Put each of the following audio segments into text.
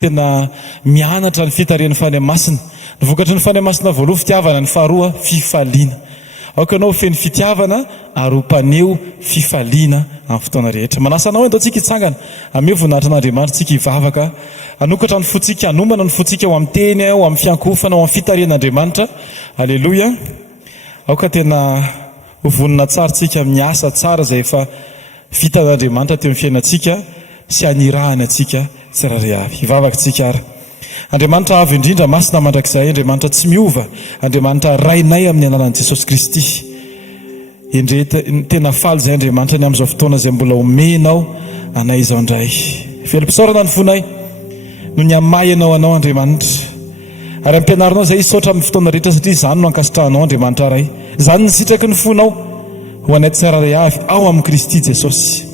tena mianatra ny fitarian'ny fanamasina. Ny vokatry ny fanamasina voaloha fitiavana, ny faharoa fifaliana. Aoka anao feny fitiavana ary hompaneho fifaliana amin'ny fotoana rehetra. Manasa anao endao tsika hitsangana ame voninahitran'Andriamanitra tsika hivavaka, anokatra ny fotsika, anomana ny fotsika ao amin'ny teny, ao amin'ny fiankofana, ao amin'ny fitarian'Andriamanitra. Aleloia. Aoka tena hovonina tsara tsika miasa tsara izay efa vitan'Andriamanitra teo amin'ny fiainantsika sy anirahany atsika tsirairay avy. Hivavaka tsika ara. Andriamanitra avy indrindra masina mandrakizay, Andriamanitra tsy miova, Andriamanitra rainay amin'ny anaran'i Jesosy Kristy. Tena faly izay Andriamanitra ny amin'izao fotoana izay mbola omenao anay izao indray. Velom-pisaorana ny fonay no ny amayanao anao Andriamanitra. Ary ampianarinao izay hisaotra amin'ny fotoana rehetra satria izany no ankasitrahanao Andriamanitra ray. Izany ny sitraky ny fonao ho anay tsirairay avy ao amin'ny Kristy Jesosy.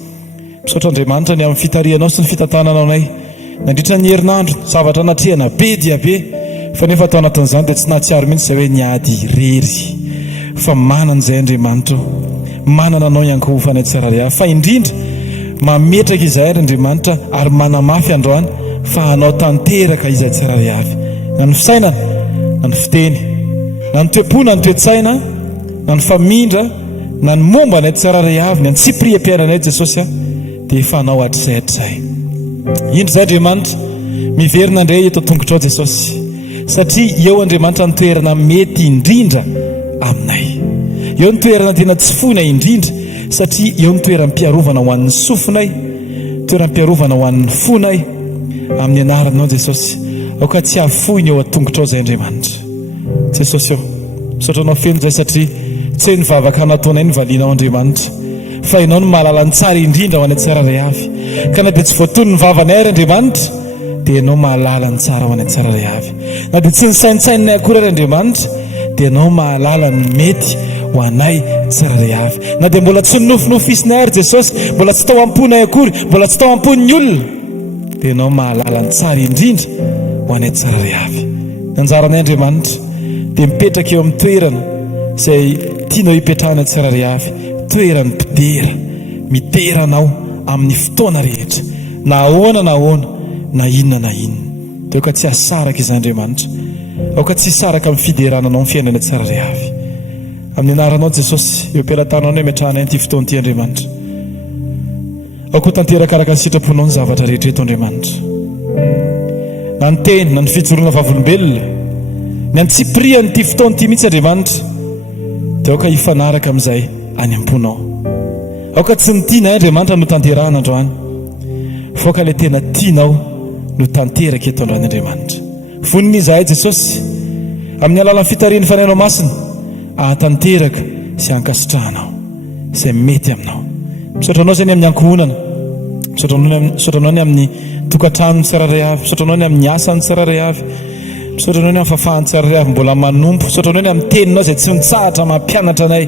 Misaotra Andriamanitra ny amin'ny fitarianao sy ny fitantananao anay. Nandritra ny herinandro, zavatra natrehana be dia be, fa nefa atao anatin'izany dia tsy nahatsiaro mihitsy izay hoe niady irery. Fa manana izay Andriamanitra, manana anao iankohofana tsirairay avy. Fa indrindra mametraka izay ary Andriamanitra ary manamafy androany fa hanao tanteraka izay tsirairay avy. Na ny fisainana, na ny fiteny, na ny toe-po, na ny toe-tsaina, na ny famindra, na ny momba anay tsirairay avy, na ny tsipriam-piainanay Jesosy dia efa hanao hatrizay hatrizay. Indro izay Andriamanitra miverina indray eto tongotrao Jesosy, satria eo Andriamanitra ny toerana mety indrindra aminay. Eo ny toerana tena tsy foinay indrindra, satria eo ny toeram-piarovana ho an'ny sofinay, toeram-piarovana ho an'ny fonay amin'ny anaranao Jesosy. Aoka tsy hafoiny eo atongotrao izay Andriamanitra. Jesosy eo, misaotranao feno izay satria tsy ny vavaka nataonay ny valianao Andriamanitra, fa ianao no mahalala ny tsara indrindra ho anay tsirairay avy. Ka na dia tsy voatony ny vavanay ary Andriamanitra, dia ianao mahalala ny tsara ho anay tsirairay avy. Na dia tsy ny saintsainanay akory ary Andriamanitra, dia ianao mahalala ny mety ho anay tsirairay avy. Na dia mbola tsy nonofinofisinay ary Jesosy, mbola tsy tao amponay akory, mbola tsy tao ampon'ny olona, dia ianao mahalala ny tsara indrindra ho anay tsirairay avy. Nanjaranay Andriamanitra dia mipetraka eo amin'ny toerana izay tianao hipetrahana tsirairay avy, toerany mpidera, miteranao amin'ny fotoana rehetra, na ahoana na ahoana, na inona na inona. Dia aoka tsy hasaraka izay Andriamanitra, aoka tsy hisaraka amin'ny fiderananao amin'ny fiainana tsirairay avy. Amin'ny anaranao Jesosy, eo am-pelatanao ny ametrahanay an'ity fotoana ity Andriamanitra. Aoka ho tanteraka araka ny sitraponao ny zavatra rehetra eto Andriamanitra. Na ny teny, na ny fijoroana vavolombelona, ny antsipriany ity fotoana ity mihitsy Andriamanitra, dia aoka hifanaraka amin'izay any am-ponao. Aoka tsy ny tiana Andriamanitra no tanterahana androany, fa aoka ilay tena tianao no tanteraka eto androany Andriamanitra. Voniny izahay Jesosy amin'ny alalan'ny fitarian'ny fanainao masina, ahatanteraka sy hankasitrahanao izay mety aminao. Misaotranao izay ny amin'ny ankohonana, misaotranao ny amin'ny tokantrano ny tsirairay avy, misaotranao ny amin'ny asa ny tsirairay avy, misaotranao ny amin'ny fafahany tsirairay avy mbola manompo, misaotranao ny amin'ny teninao izay tsy mitsahatra mampianatra anay,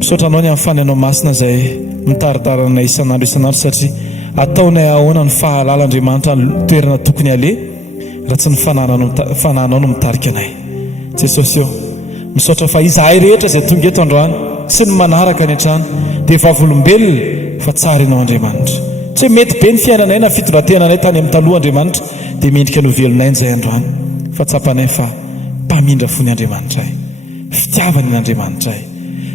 misaotranao ny amin'ny fanainao masina izay mitaritarana anay isan'andro isan'andro, satria ataonay ahoana ny fahalalan'Andriamanitra ny toerana tokony aleha raha tsy ny fanahinao no mitarika anay. Jesosy eo, misaotra fa izahay rehetra izay tonga eto androany sy ny manaraka ny hatrany dia vavolombelona fa tsara ianao Andriamanitra. Tsy mety be ny fiainanay na fitondrantenanay tany amin'ny taloha Andriamanitra, dia mendrika no velonay izay androany, fa tsapanay fa mpamindra fony Andriamanitra ay, fitiavany n'Andriamanitra ay.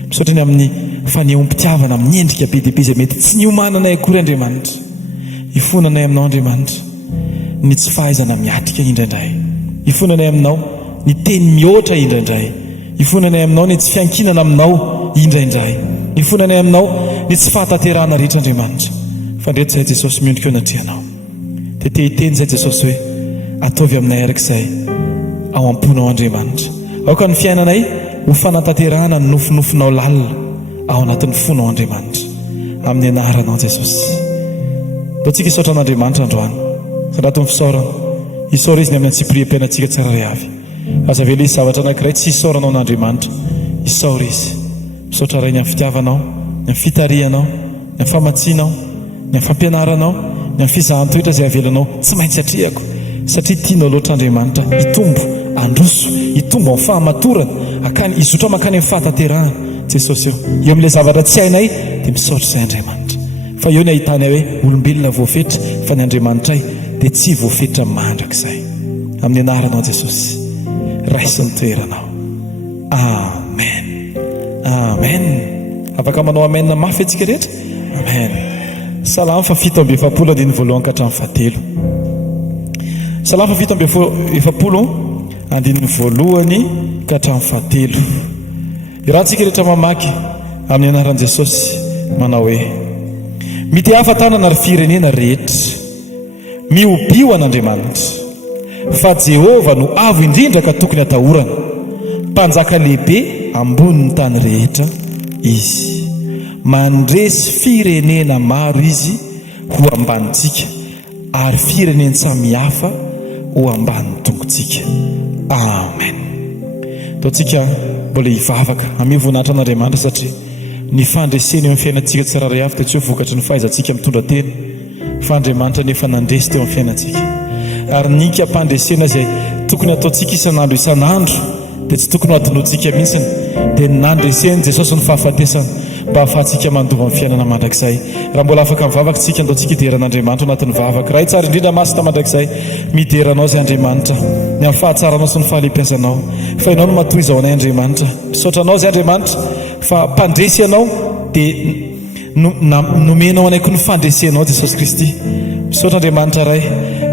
Misaotra ny amin'ny fanehoam-pitiavana amin'ny endrika be dia be izay mety tsy niomananay akory Andriamanitra. Ifonanay aminao Andriamanitra ny tsy fahaizana miatrika indraindray, ifonanay aminao ny teny mihoatra indraindray, ifonanay aminao ny tsy fiankinana aminao indraindray, ifonanay aminao ny tsy fahatanterahana rehetra Andriamanitra. Fa ndreto izay Jesosy miondrika eo anatrianao, dia te hiteny izay Jesosy hoe ataovy aminay araka izay ao am-ponao Andriamanitra. Aoka ny fiainanay ho fanatanterahana ny nofinofinao lalina ao anatin'ny fonao Andriamanitra, amin'ny anaranao Jesosy. Dao tsika hisaotra an'Andriamanitra androany, sanatin'ny fisaorana hisaora izy ny amin'ny antsipriam-piainantsika tsirairay avy. Aza vela izy zavatra anankiray tsy hisaoranao n'Andriamanitra, hisaora izy. Misaotra ray ny amin'ny fitiavanao, ny amin'ny fitarianao, ny amin'ny famatsianao, ny amin'ny fampianaranao, ny amin'ny fizahan-toetra izay avelanao tsy maintsy hatrehako, satria tianao loatra Andriamanitra hitombo androso, hitombo amin'ny fahamatorana, akany hizotra makany amin'ny fahatanterahana. Jesosy eo amin'ilay zavatra tsy hainay dia misaotra izay Andriamanitra, fa eo ny ahitana hoe olombelona voafetra, fa ny Andriamanitra dia tsy voafetra mandrakizay. Amin'ny anaranao Jesosy, raisiny toeranao. Amen. Amen. Afaka manao amen mafy antsika rehetra. Amen. Salamo fa 7:7 andiny voalohany ka hatramin'ny fahatelo. Salamo fa 7:7 andiny voalohany ka hatramin'ny fahatelo. Irahantsika rehetra mamaky amin'ny anaran'i Jesosy manao hoe: mity hafantanana ary firenena rehetra, miobio an'Andriamanitra, fa Jehova no avo indrindra ka tokony atahorana, mpanjaka lehibe ambonin'ny tany rehetra izy. Mandresy firenena maro izy ho ambanintsika, ary firenena samihafa ho ambanin'ny tongontsika. Amen. Taontsika mbola hivavaka amin'ny voninahitra an'Andriamanitra, satria ny fandreseny eo amin'ny fiainantsika tsiraray avy dia tsy ho vokatry ny fahaizantsika mitondra tena, fa Andriamanitra nefa nandresy teo amin'ny fiainantsika. Ary nika mpandresena izay tokony ataontsika isan'andro isan'andro dia tsy tokony ho adinoantsika mihitsiny, dia nandreseny Jesosy ny fahafatesana mba hahafahantsika mandova amin'ny fiainana mandrakizay. Raha mbola afaka mivavaka tsika, andaontsika hideran'Andriamanitra anatin'ny vavaka. Raha tsara indrindra masina mandrakizay, mideranao izay Andriamanitra ny amin'ny fahatsaranao sy ny fahalehibiazanao, fa ianao no matoy izao anay Andriamanitra. Misaotranao izay Andriamanitra fa mpandresy ianao dia nomenao anaiky ny fandresenao Jesosy Kristy. Misaotra Andriamanitra ray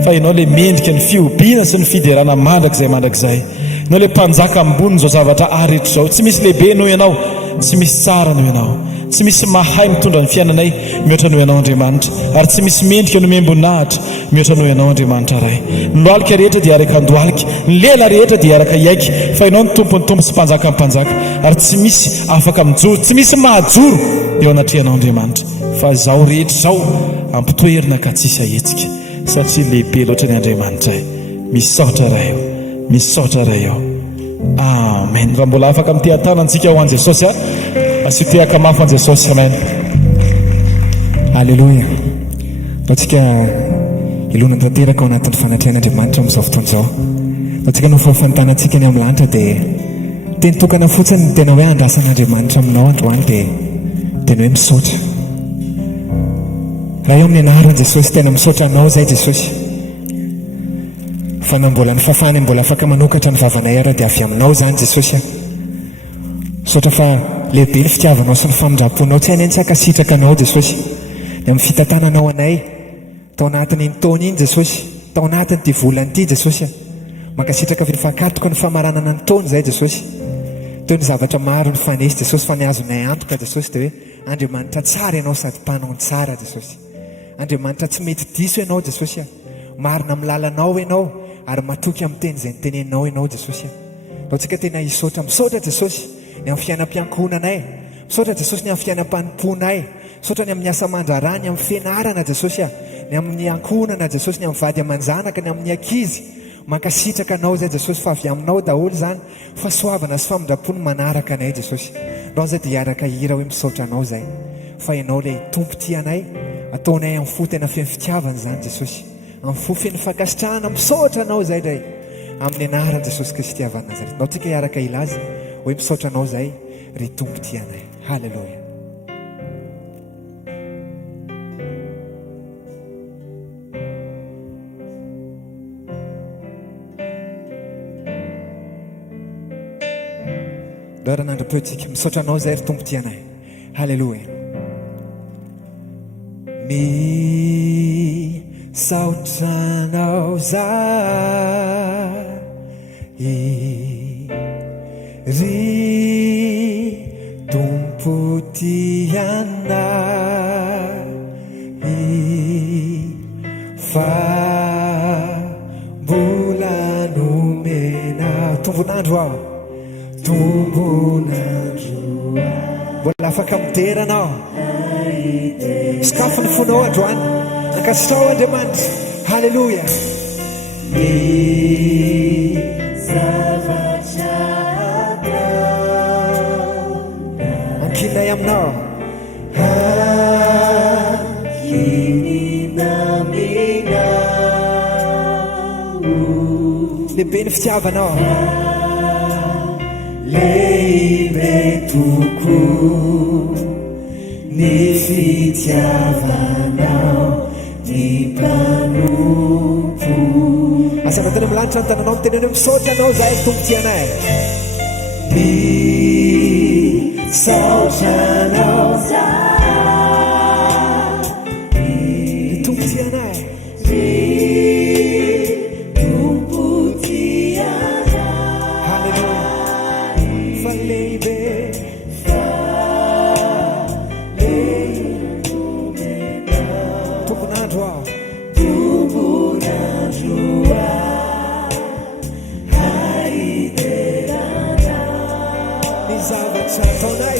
fa ianao le mendrika ny fiobiana sy ny fiderana mandrakizay. Ianao le mpanjaka amboniny izao zavatra arehetra izao. Tsy misy lehibe noho ianao, tsy misy tsara noho ianao, tsy misy mahay mitondra ny fiainanay mihoatra noho ianao Andriamanitra, ary tsy misy mendrika no membonahitra mihoatra noho ianao Andriamanitra ray. Ny lohalika rehetra dia araka andohalika, ny lela rehetra dia araka iaiky, fa ianao ny tompony tompo sy mpanjaka ny mpanjaka, ary tsy misy afaka mijoro, tsy misy mahajoro eo anatrehanao Andriamanitra. Fa izao rehetra izao ampitoerina ka tsisy ahetsika, satria lehibe loatra ny Andriamanitra. Misaotra ray eo, misaotra ray eo. Amen. Raha mbola afaka mitehan-tanantsika ho an' Jesosy, asitehaka mafy an' Jesosy. Amen. Alleluia. Taontsika ilona tanteraka ao anatin'ny fanatrehan'Andriamanitra amin'izao fotoana izao. Taontsika no fahafantanantsika ny amin'ny lanitra dia teny tokana fotsiny ny tena hoe andrasan'Andriamanitra aminao androany dia tena hoe misaotra. Raha eo amin'ny anaran'i Jesosy tena misaotra anao izay Jesosy, fa na mbola ny fafany mbola afaka manokatra ny vavanay ara dia avy aminao izany Jesosy. Misaotra fa lehibe ny fitiavanao sy ny famindraponao, tsy hainay nitsakasitraka anao Jesosy ny amin'ny fitantananao anay tao anatin'ny taona iny Jesosy, tao anatin'ny ty volana ity Jesosy. Mankasitraka ny fakatoka ny famaranana ny taona izay Jesosy, teo ny zavatra maro ny fanesy Jesosy, fa niazonay antoka Jesosy dia hoe Andriamanitra tsara ianao sady mpanao ny tsara Jesosy. Andriamanitra tsy mety diso ianao Jesosy, marina amin'ny lalanao ianao ary matoky amin'ny teny izay nitenenao ianao Jesosy. Taontsika tena hisaotra, misaotra Jesosy ny amin'ny fiainam-piankonanay, misaotra Jesosy ny amin'ny fiainam-panomponay, misaotra ny amin'ny asa mandrarany, ny amin'ny fianarana Jesosy, ny amin'ny ankonana Jesosy, ny amin'ny vady aman-janaka, ny amin'ny ankizy. Mankasitraka anao izay Jesosy, fa avy aminao daholo izany, fa soavana sy famindrapony manaraka anay Jesosy. Rao izay dia hiaraka hira hoe misaotra anao izay, fa ianao ilay tompo ty anay, ataonay amin'ny fo tena feno fitiavana izany Jesosy, amin'ny fo feno fankasitrahana. Misaotra anao izay dray amin'ny anaran'i Jesosy Kristy avy Nazareto. Nao tsika hiaraka ilaza hoe misaotra anao izay ry tompo ty anay. Halleluia. Doran'andro-poetsika misaotra anao izay ry tompo ty anay. Halleluia. Misaotranao zahay ry tompo ty anay, fa mbola nomena tombonandro aho, tombonandro mbola afaka mideranao, sakafo ny fonao androany, nankasitrao Andriamanitra. Halleluia. Ny zavatra ankinay aminao, lehibe ny fitiavanao, lehibe tokoa ny fitiavanao, ny mpano misaozana tena milanitra ny tananao miteny hoe misaotra anao zahay tompotianay misaotranao tompotianay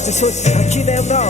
Jesús, aqui lembra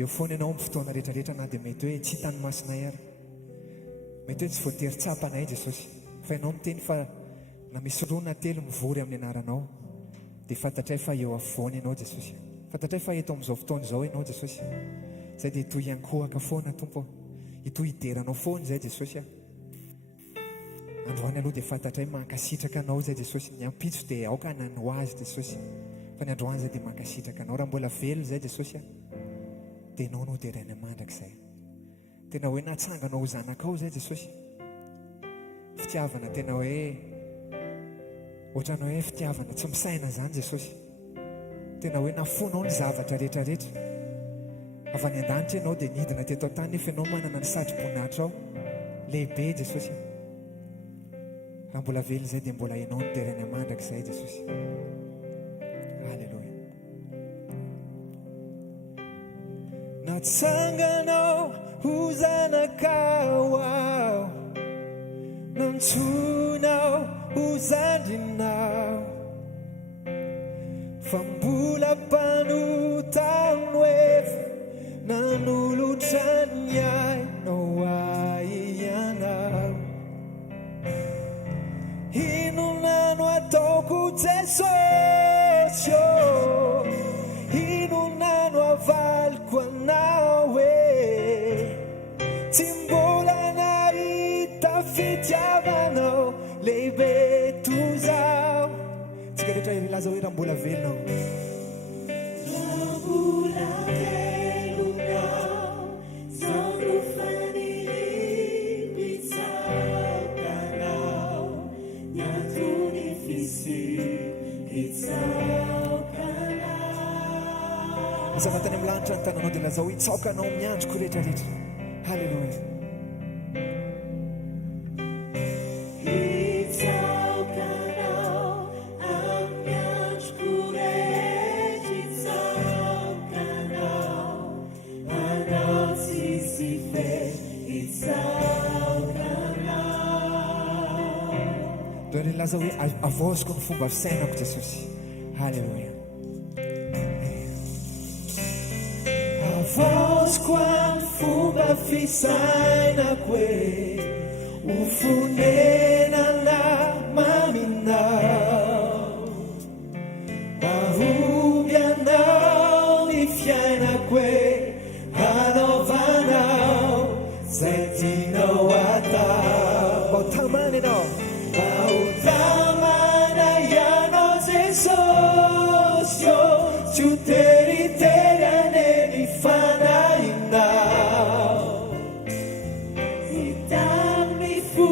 eo foana ianao amin'ny fotoana rehetrarehetra na dia mety hoe tsy hitany masinay ary mety hoe tsy voatery tsapanay Jesosy fa ianao miteny fa na misy rona telo mivory amin'ny anaranao dia fantatray fa eo afovoany ianao Jesosy, fantatray fa eto amin'izao fotoana izao ianao Jesosy, zay dia itoy iankohaka foana Tompo, itoy hideranao foana zay Jesosy. Androany aloha dia fantatray mankasitraka anao zay Jesosy, ny ampitso dia aoka hanany ho azy Jesosy, fa ny androany zay dia mankasitraka anao raha mbola velo zay Jesosy dia ianao no dia rainy mandrakizay, tena hoe natsanganao ho zanakao zay Jesosy, fitiavana tena hoe ohatranao hoe fitiavana tsy misaina zany Jesosy, tena hoe nafonao ny zavatra rehetrarehetra avy any an-danitra ianao dia nidina teto an-tany nefa ianao manana ny satro-boninahitra ao lehibe Jesosy. Raha mbola velo zay dia mbola ianao no terany mandrakizay Jesosy. Halleluja. Natsanganao ho zanakao aho, nantsonao ho zandrinao, fa mbola mpanotano efa nanolotra ny ainao aianao. Inona no ataoko Jesosy, inona no avaliko anao tsy mbola nahita fitiavanao lehibe toy zao. Tsika rehetra ilaza hoe raha mbola velonao, Zao iza anatany amin'ny lanitra ny tananao dia lazao hitsaokanao miandroko rehetrarehetra. Halleloia. Doare laza hoe avosiko ny fomba fisainako Jesosy. Halleluia. Avosiko amin'ny fomba fisainako ho fonenana maminao, mahomby anao ny fiainako hanaovanao zay tianao atao. Mba ho tamana ianao, mba ho tamana ianao Jesosy, tsy ho teritery any fanahinao, hitamy fo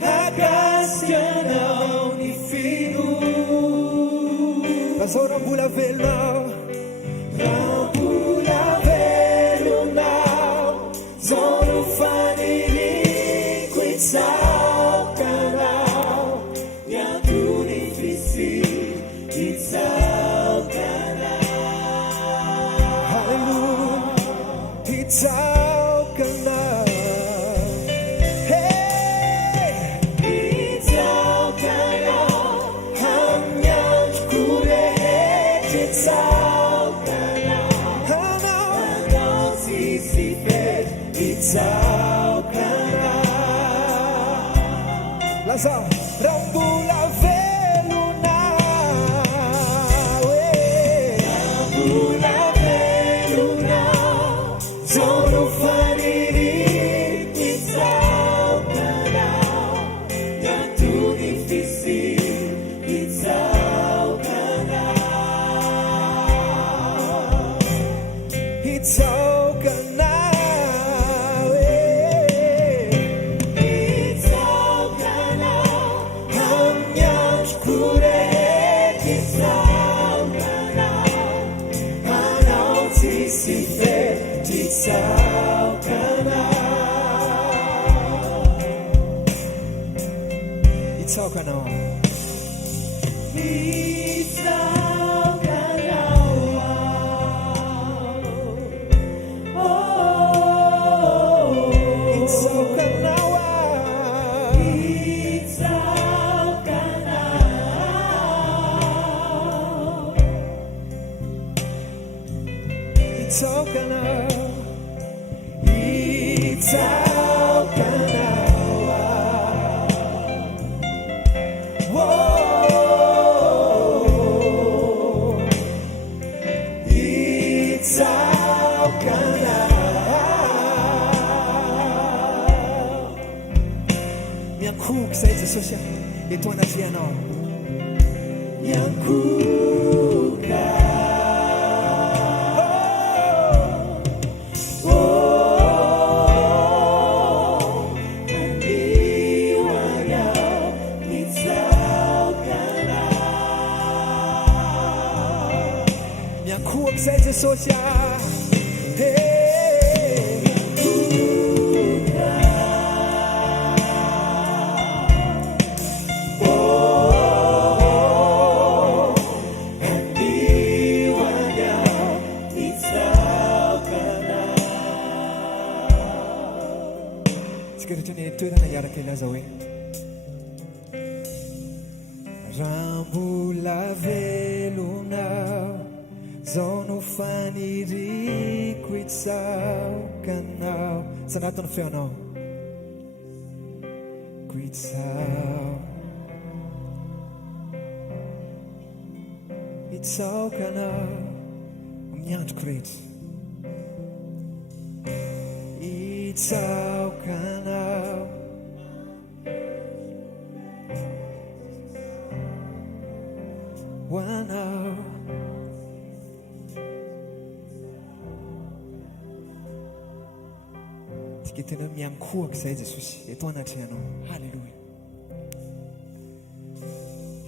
hakasikanao ny fino. lazao raha mbola velonao, raha mbola velonao, zao no faniriko hitsaokanao, ny antony fisy hitsaokanao. hitsaokanao. Hey! Hitsaokanao amin'ny androko rehetra, hitsaokanao anao tsisy fety, hitsaokanao. lazao raha mbola velonao, raha mbola velonao, zao no faniriko hitsaokanao, ny antony fisy hitsaokanao. hitsaokanao. Hitsaokanao amin'ny androko rehetra, hitsaokanao anao tsisy fety, hitsaokanao. hitsaokanao. Miankohoka izay Jesosy eto anaty anao. Miankohoka, andiwanao hitsaokanao. Miankohoka izay Jesosy. Toerana iaraka ilaza hoe raha mbola velonao, zao no faniriko hitsaokanao. Sa anatin'ny feonao hitsaokanao amin'ny androko rehetra, hitsaokanao. Wanao tika tena miankohaka izay Jesosy eto anatry anao. Halleluia.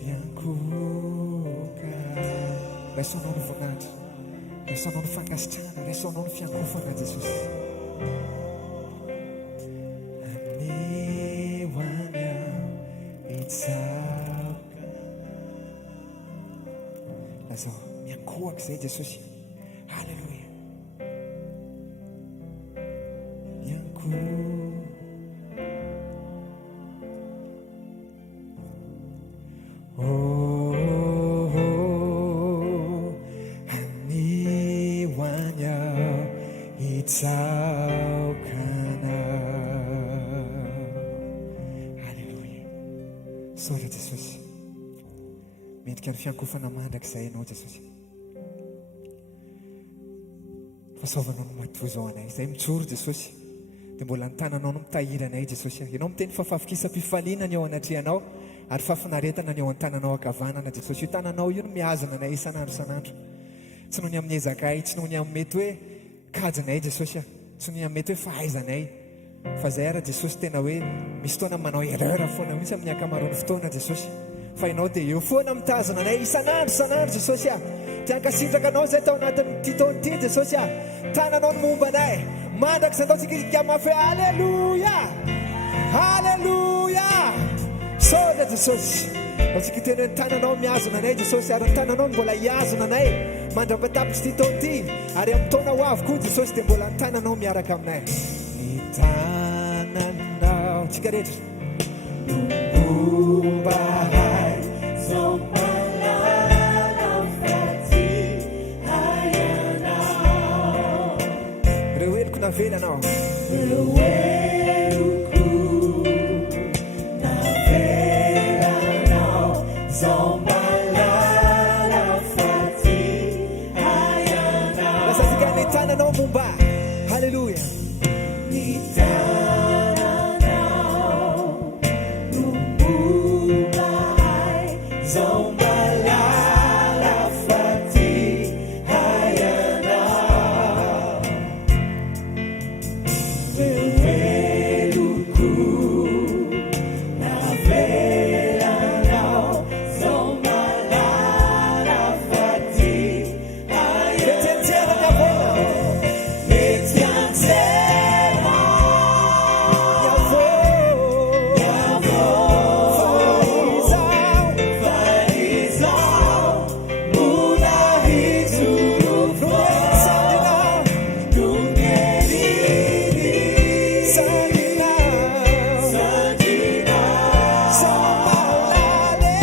Miankohaka raisanao ny voninahitra. resaonao ny fankasitrahana, resaonao ny fiankofana Jesosy. Anihoanya itsaoka lazao miankohaka izay Jesosy. Halleluja. Miankoha anihoanya itsaokana. Halleluja. Saotra Jesosy, mendrika ny fiankofana mandrakizay ianao Jesosy. Fasaovanao no matoa zao anay, izay mijoro Jesosy, dia mbola ny tananao no mitahiry anay Jesosy. Ianao miteny fa fahafikisa-pifalinana eo anatrehanao ary fahafinaretana ny eo an-tananao ankavanana Jesosy. Io tananao io no miazana anay isan'andro isan'andro. Tsy noho ny amin'ny ezakay, tsy noho ny amin'ny mety hoe kajinay Jesosy, tsy noho ny amin'ny mety hoe fahaizanay, fa izay ara Jesosy tena hoe misy fotoana manao erreur foana mihitsy amin'ny ankamaroan'ny fotoana Jesosy. Fa ianao dia eo foana mitazana anay isan'andro Jesosy. Tiankasitraka anao izay tao anatin'ity taona ity Jesosy. Tananao no momba anay, mandrakizay ataontsika mafy. Halleluja, halleluja. Saotra Jesosy, ataontsika teny hoe ny tananao miazona anay Jesosy, ary ny tananao mbola hiazona anay mandram-patapitra ity taona ity, ary amin'ny taona ho avy koa Jesosy dia mbola ny tananao miaraka aminay. Ny tananao tsika rehetra momba hay zao malala faty hayanao. Ireo eloko navelanao, Ireo eloko navelanao zao malala faty hayanao. lasatsika ny tananao momba. Halleluja. Ny tananao no momba hay zao malala faty hayanao. Ireo eloko navelanao zao malala faty hayanao. Mety anjera faizao mbola hijoro dungerini sandina somalala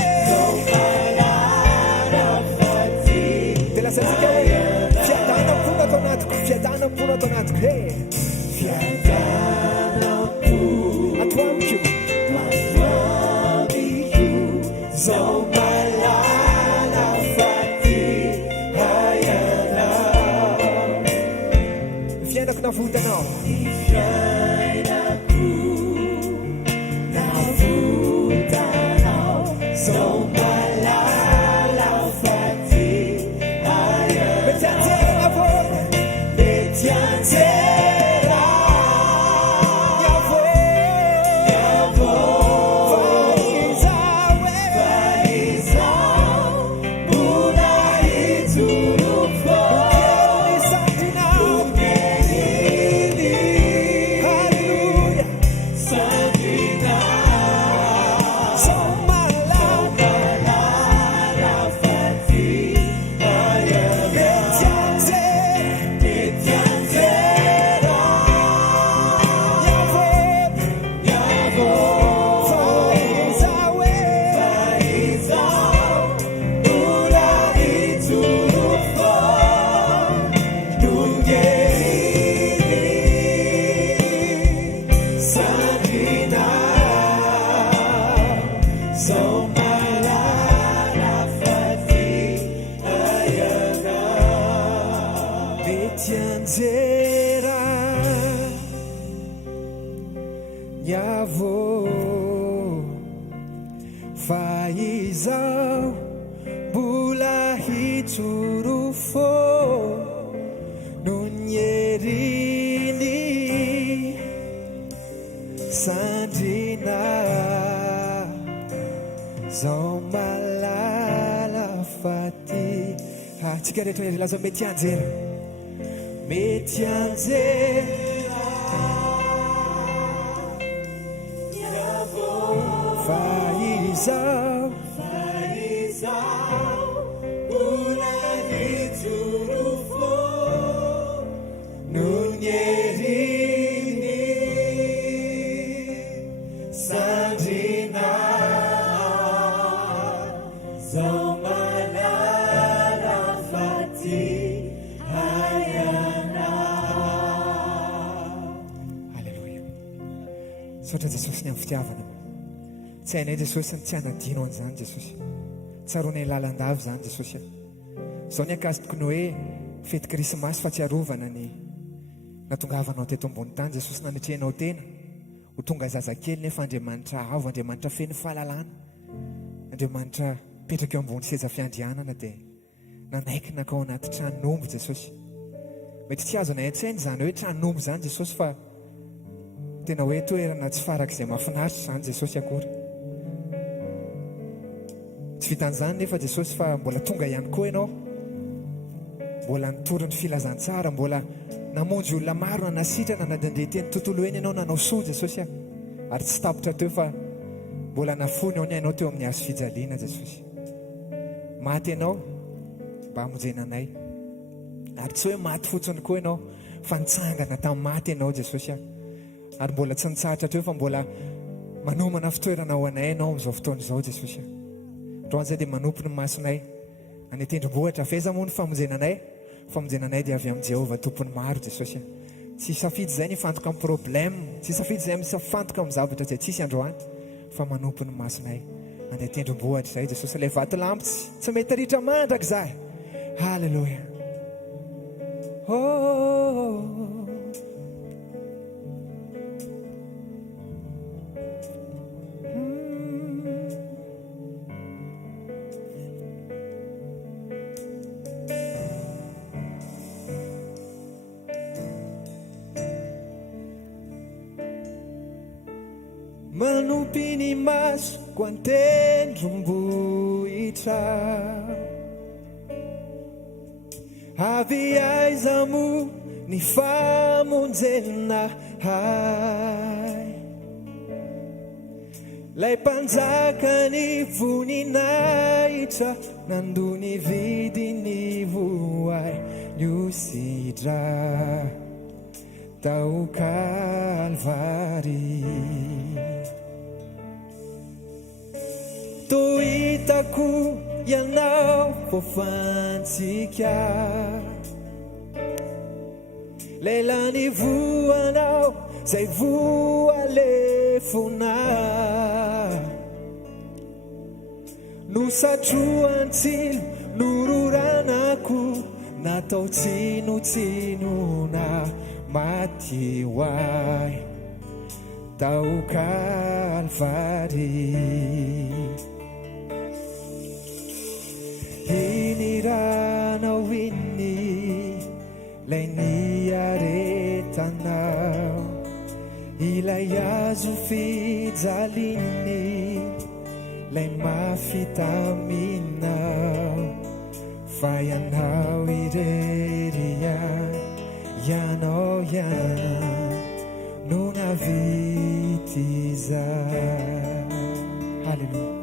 faty. Dia lasatsika hoe fiadanam-pona atao anatiko, fiadanam-pona atao anatiko. He Fiadanam-pona atoamiko atoamiko zao malala faty hayanao. fiainako navotanao, Fiainako navotanao zao malala faty hayanao. mety anjerana vo Mety anjera faizao mbola hijoro dungerini sandina somalala faty hayanao. Mety anjera faizao mbola hijoro dungerini sandina zao malala faty hayanao. mety anjera nyavo faizao mbola hijoro fô no ny herini sandrina zao malala faty tsika rehetra laza mety anjera mety anjera fa izao mbola hitorofo no ny heriny sandrina zao malala faty hayana. Halleloja. Saotra Jesosy ny amin'ny fitiavana, tsy hainay Jesosy ny tsy hanadino an'izany Jesosy, tsaroanay lalandavy zany Jesosy. Zao ny akasitoko ny hoe fety krismasy fa tsy arovana ny natongavanao teto ambony tany Jesosy, nanatrehanao tena ho tonga zazakely nefa Andriamanitra avo, Andriamanitra feno fahalalana, Andriamanitra petraka eo ambony seza fiandrianana dia nanaikina ka ao anaty tranombo Jesosy. Mety tsy azo anay an-tsainy zany hoe tranombo zany Jesosy, fa tena hoe toerana tsy farak'izay mahafinaritra zany Jesosy akory. Tsy vitan'izany nefa Jesosy fa mbola tonga ihany koa ianao, mbola nitoron'ny filazantsara, mbola namonjy olona maro, nanasitrana nadandreteny tontolo eny ianao, nanao soa Jesosy, ary tsy tapitra teo fa mbola nafony ao ny ainao teo amin'ny hazo fijaliana Jesosy. Maty ianao mba hamonjena anay, ary tsy hoe maty fotsiny koa ianao fa nitsangana tamin'ny maty ianao Jesosy, ary mbola tsy nitsahatra teo fa mbola manomana fitoerana ho anay ianao amin'izao fotoana izao Jesosy. Androany izay dia manompo ny masonay, any tendrombohitra feza moa ny famonjenanay, famonjenanay dia avy amin'ny Jehovah tompony maro Jesosy. Tsy safidy izay ny fantoka amin'ny problème, tsy safidy izay misafantoka amin'ny zavatra izay tsisy androany, fa manompo ny masonay any tendrombohitra izay Jesosy. Ilay vato lampy tsy mety ritra mandraka izahay. Halleluja. Manompi ny maso ko an-tendrombohitra, avy aiza mo ny famonjenahay, lay mpanjaka ny voninahitra, nandony vidiny voay niusidra tao Kalvari. Toitako ianao fofantsika, lelany voanao zay voalefona, nosatroantsilo nororanako, natao tsinotsinona maty hoay tao Kalvari. Iniranao inni lay niaretanao, ilay azo fijaliny lay mafitaminao, fa ianao irery ianao iany no navity zay. Halleluja.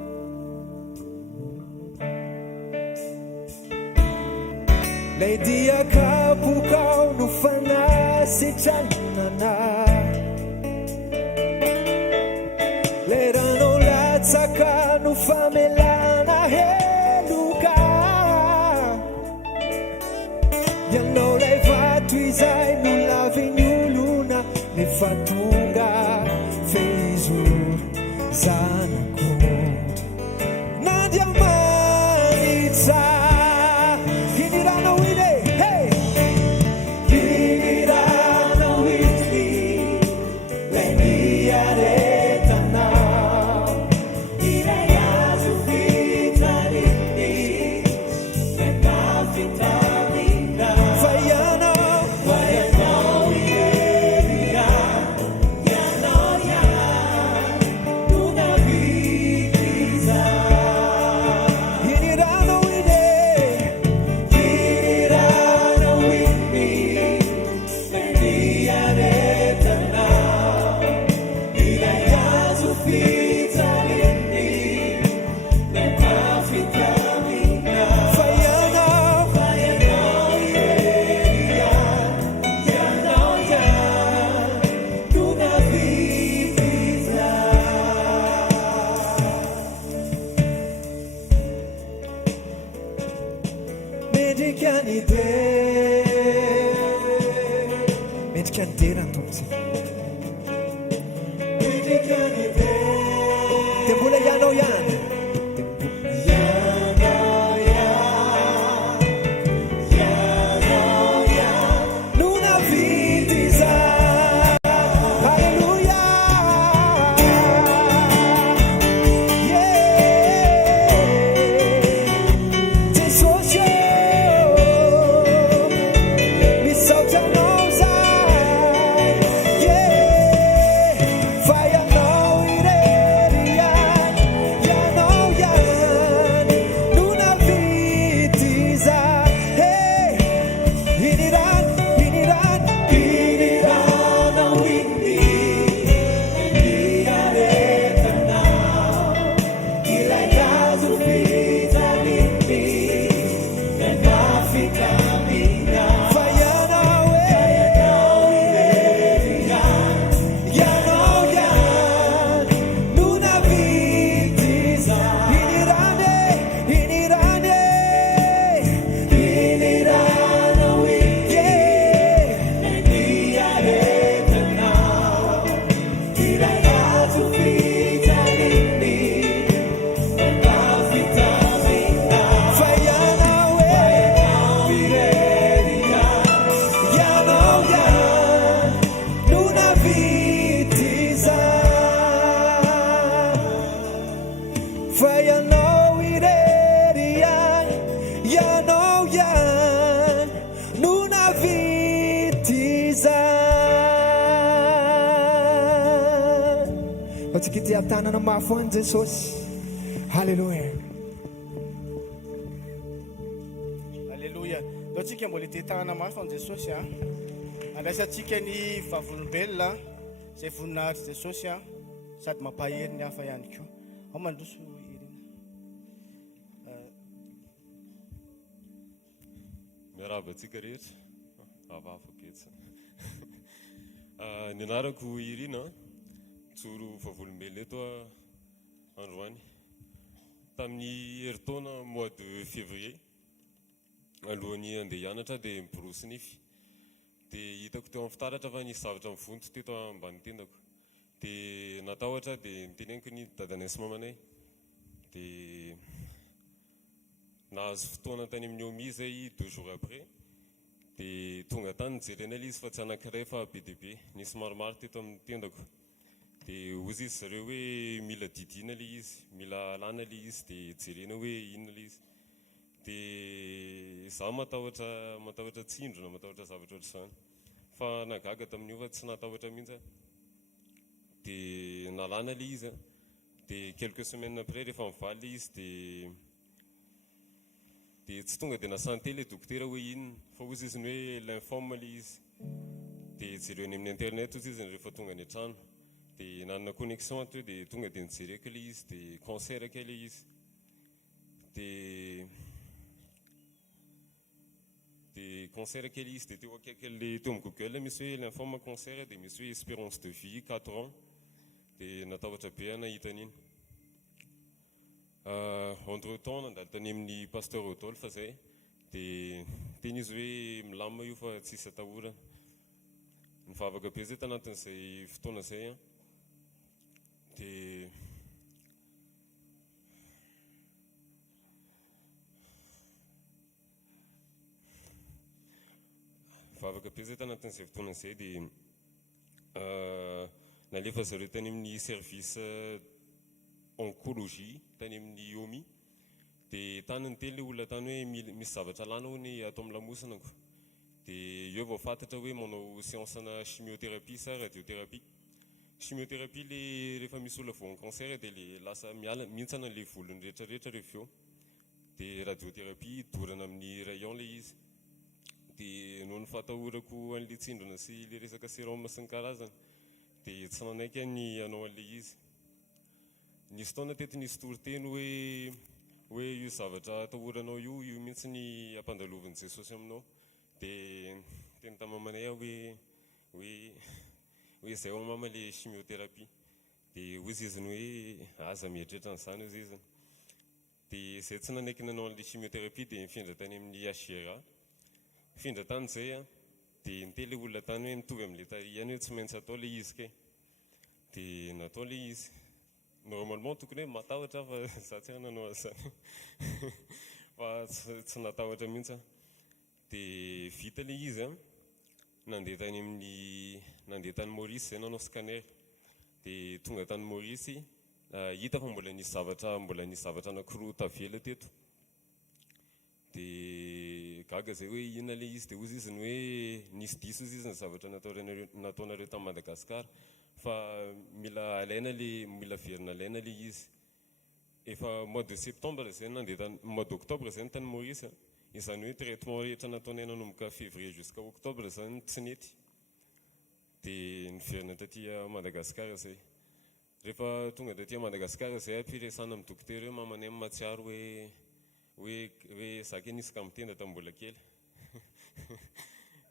Lay dia kapokao no fanasitranana, leranao latsaka no famelana heloka, ianao lay vato izay no lavinyolona, nefa tonga fehizoro zanak'ondry nandiamanitra. Vaiana endrika ny derany tompotsi dia mbola ianao ihany tsika ty tanana mafo any Jesosy. Halleluja. Halleluja. Då tsika mbola ty tanana mafo any Jesosy a. Andraisantsika ny vavolombelona izay voninahitra Jesosy a sady mampahery ny hafa ihany koa. Ao mandroso herina. Miarahaba antsika rehetra. Avava betsa. Ny anarako Irina tsoro vavolombelona eto androany. Tamin'ny herintaona mois de février alohan'ny andeha hianatra dia miborosy nify. Dia hitako teo amin'ny fitaratra fa nisy zavatra mivonto teto ambany tendako. Dia natahotra dia niteneniko ny dadanay sy mamanay. Dia nahazo fotoana tany amin'ny omi zay 2 jours après. Dia tonga tany nijerena ilay izy fa tsy anankiray fa be dia be. Nisy maromaro teto amin'ny tendako. Dia ozy izy zareo hoe mila didina ilay izy, mila alana ilay izy dia jerena hoe inona ilay izy. Dia izaho matahotra tsindrona, matahotra zavatra ohatr'izany. Fa nagaga tamin'io fa tsy natahotra mihitsy. Dia nalana ilay izy. Dia quelques semaines après rehefa mivaly ilay izy dia tsy tonga dia nasante ilay dokotera hoe inona. Fa ozy izy ny hoe lymphome ilay izy. Dia jereny amin'ny internet ozy izy rehefa tonga ny an-trano. Dia nanana connexion ato dia tonga dia nijereko ilay izy dia cancer ake ilay izy. Dia cancer ake ilay izy dia teo akaiky ilay teo amin'ny Google misy hoe lymphome cancer dia misy hoe espérance de vie 4 ans. Dia natahotra be nahita an'iny. Entre temps nandalo tany amin'ny pasteur Rodolphe zay dia teny izy hoe milamina io fa tsisy atahorana. Mivavaka be zay tanatin'izay fotoana zay a. Dia mivavaka be zay tanatin'izay fotoana zay dia nalefa zareo tany amin'ny service oncologie tany amin'ny OMI. Dia tany ny teny ilay olona tany hoe misy zavatra lana hoy ny ato amin'ny lamosinako. Dia eo vao fantatra hoe manao séancena chimiothérapie sa radiothérapie. Chimiothérapie ilay rehefa misy olona voan'ny cancer dia ilay lasa mihintsana ilay volony rehetrarehetra rehefa eo. Dia radiothérapie dorana amin'ny rayon ilay izy. Dia noho ny fahatahorako an'ilay tsindrona sy ilay resaka sérum sy ny karazany dia tsy nanaiky ny hanao an'ilay izy. Nisy taona teto nisy toriteny hoe io zavatra atahoranao io mihitsy ny ampandalovin'i Jesosy aminao. Dia teny tamamanay aho hoe izay ho mama ilay chimiothérapie. Dia ozy izy ny hoe aza mieritreritra n'izany ozy izy. Dia izay tsy nanaiky nanao an'ilay chimiothérapie dia mifindra tany amin'ny HGRA. Mifindra tany izay a dia nitely olona tany hoe mitovy amin'ilay tahiny hoe tsy maintsy atao ilay izy ke, dia natao ilay izy. Normalement tokony hoe matahotra fa za tsy nanao an'izany fa tsy natahotra mihitsy aho. Dia vita ilay izy a, nandeha tany Maurice izay nanao scanner, dia tonga tany Maurice hita fa mbola nisy zavatra anankiroa tavela teto. Dia gaga zay hoe inona ilay izy, dia ozy izy ny hoe nisy diso ozy izy ny zavatra nataonareo tamin'ny Madagasikara, fa mila verina alaina ilay izy. Efa mois de septembre zay mois d'octobre zay ny tany Maurice, izany hoe traitement rehetra nataonay nanomboka février jusqu'à octobre zany tsy nety, dia niverina taty Madagasikara zay. Rehefa tonga taty Madagasikara zay ampiresana amin'ny dokotera hoe mamanay matsiaro hoe zaka nisy kamitenda tambola kely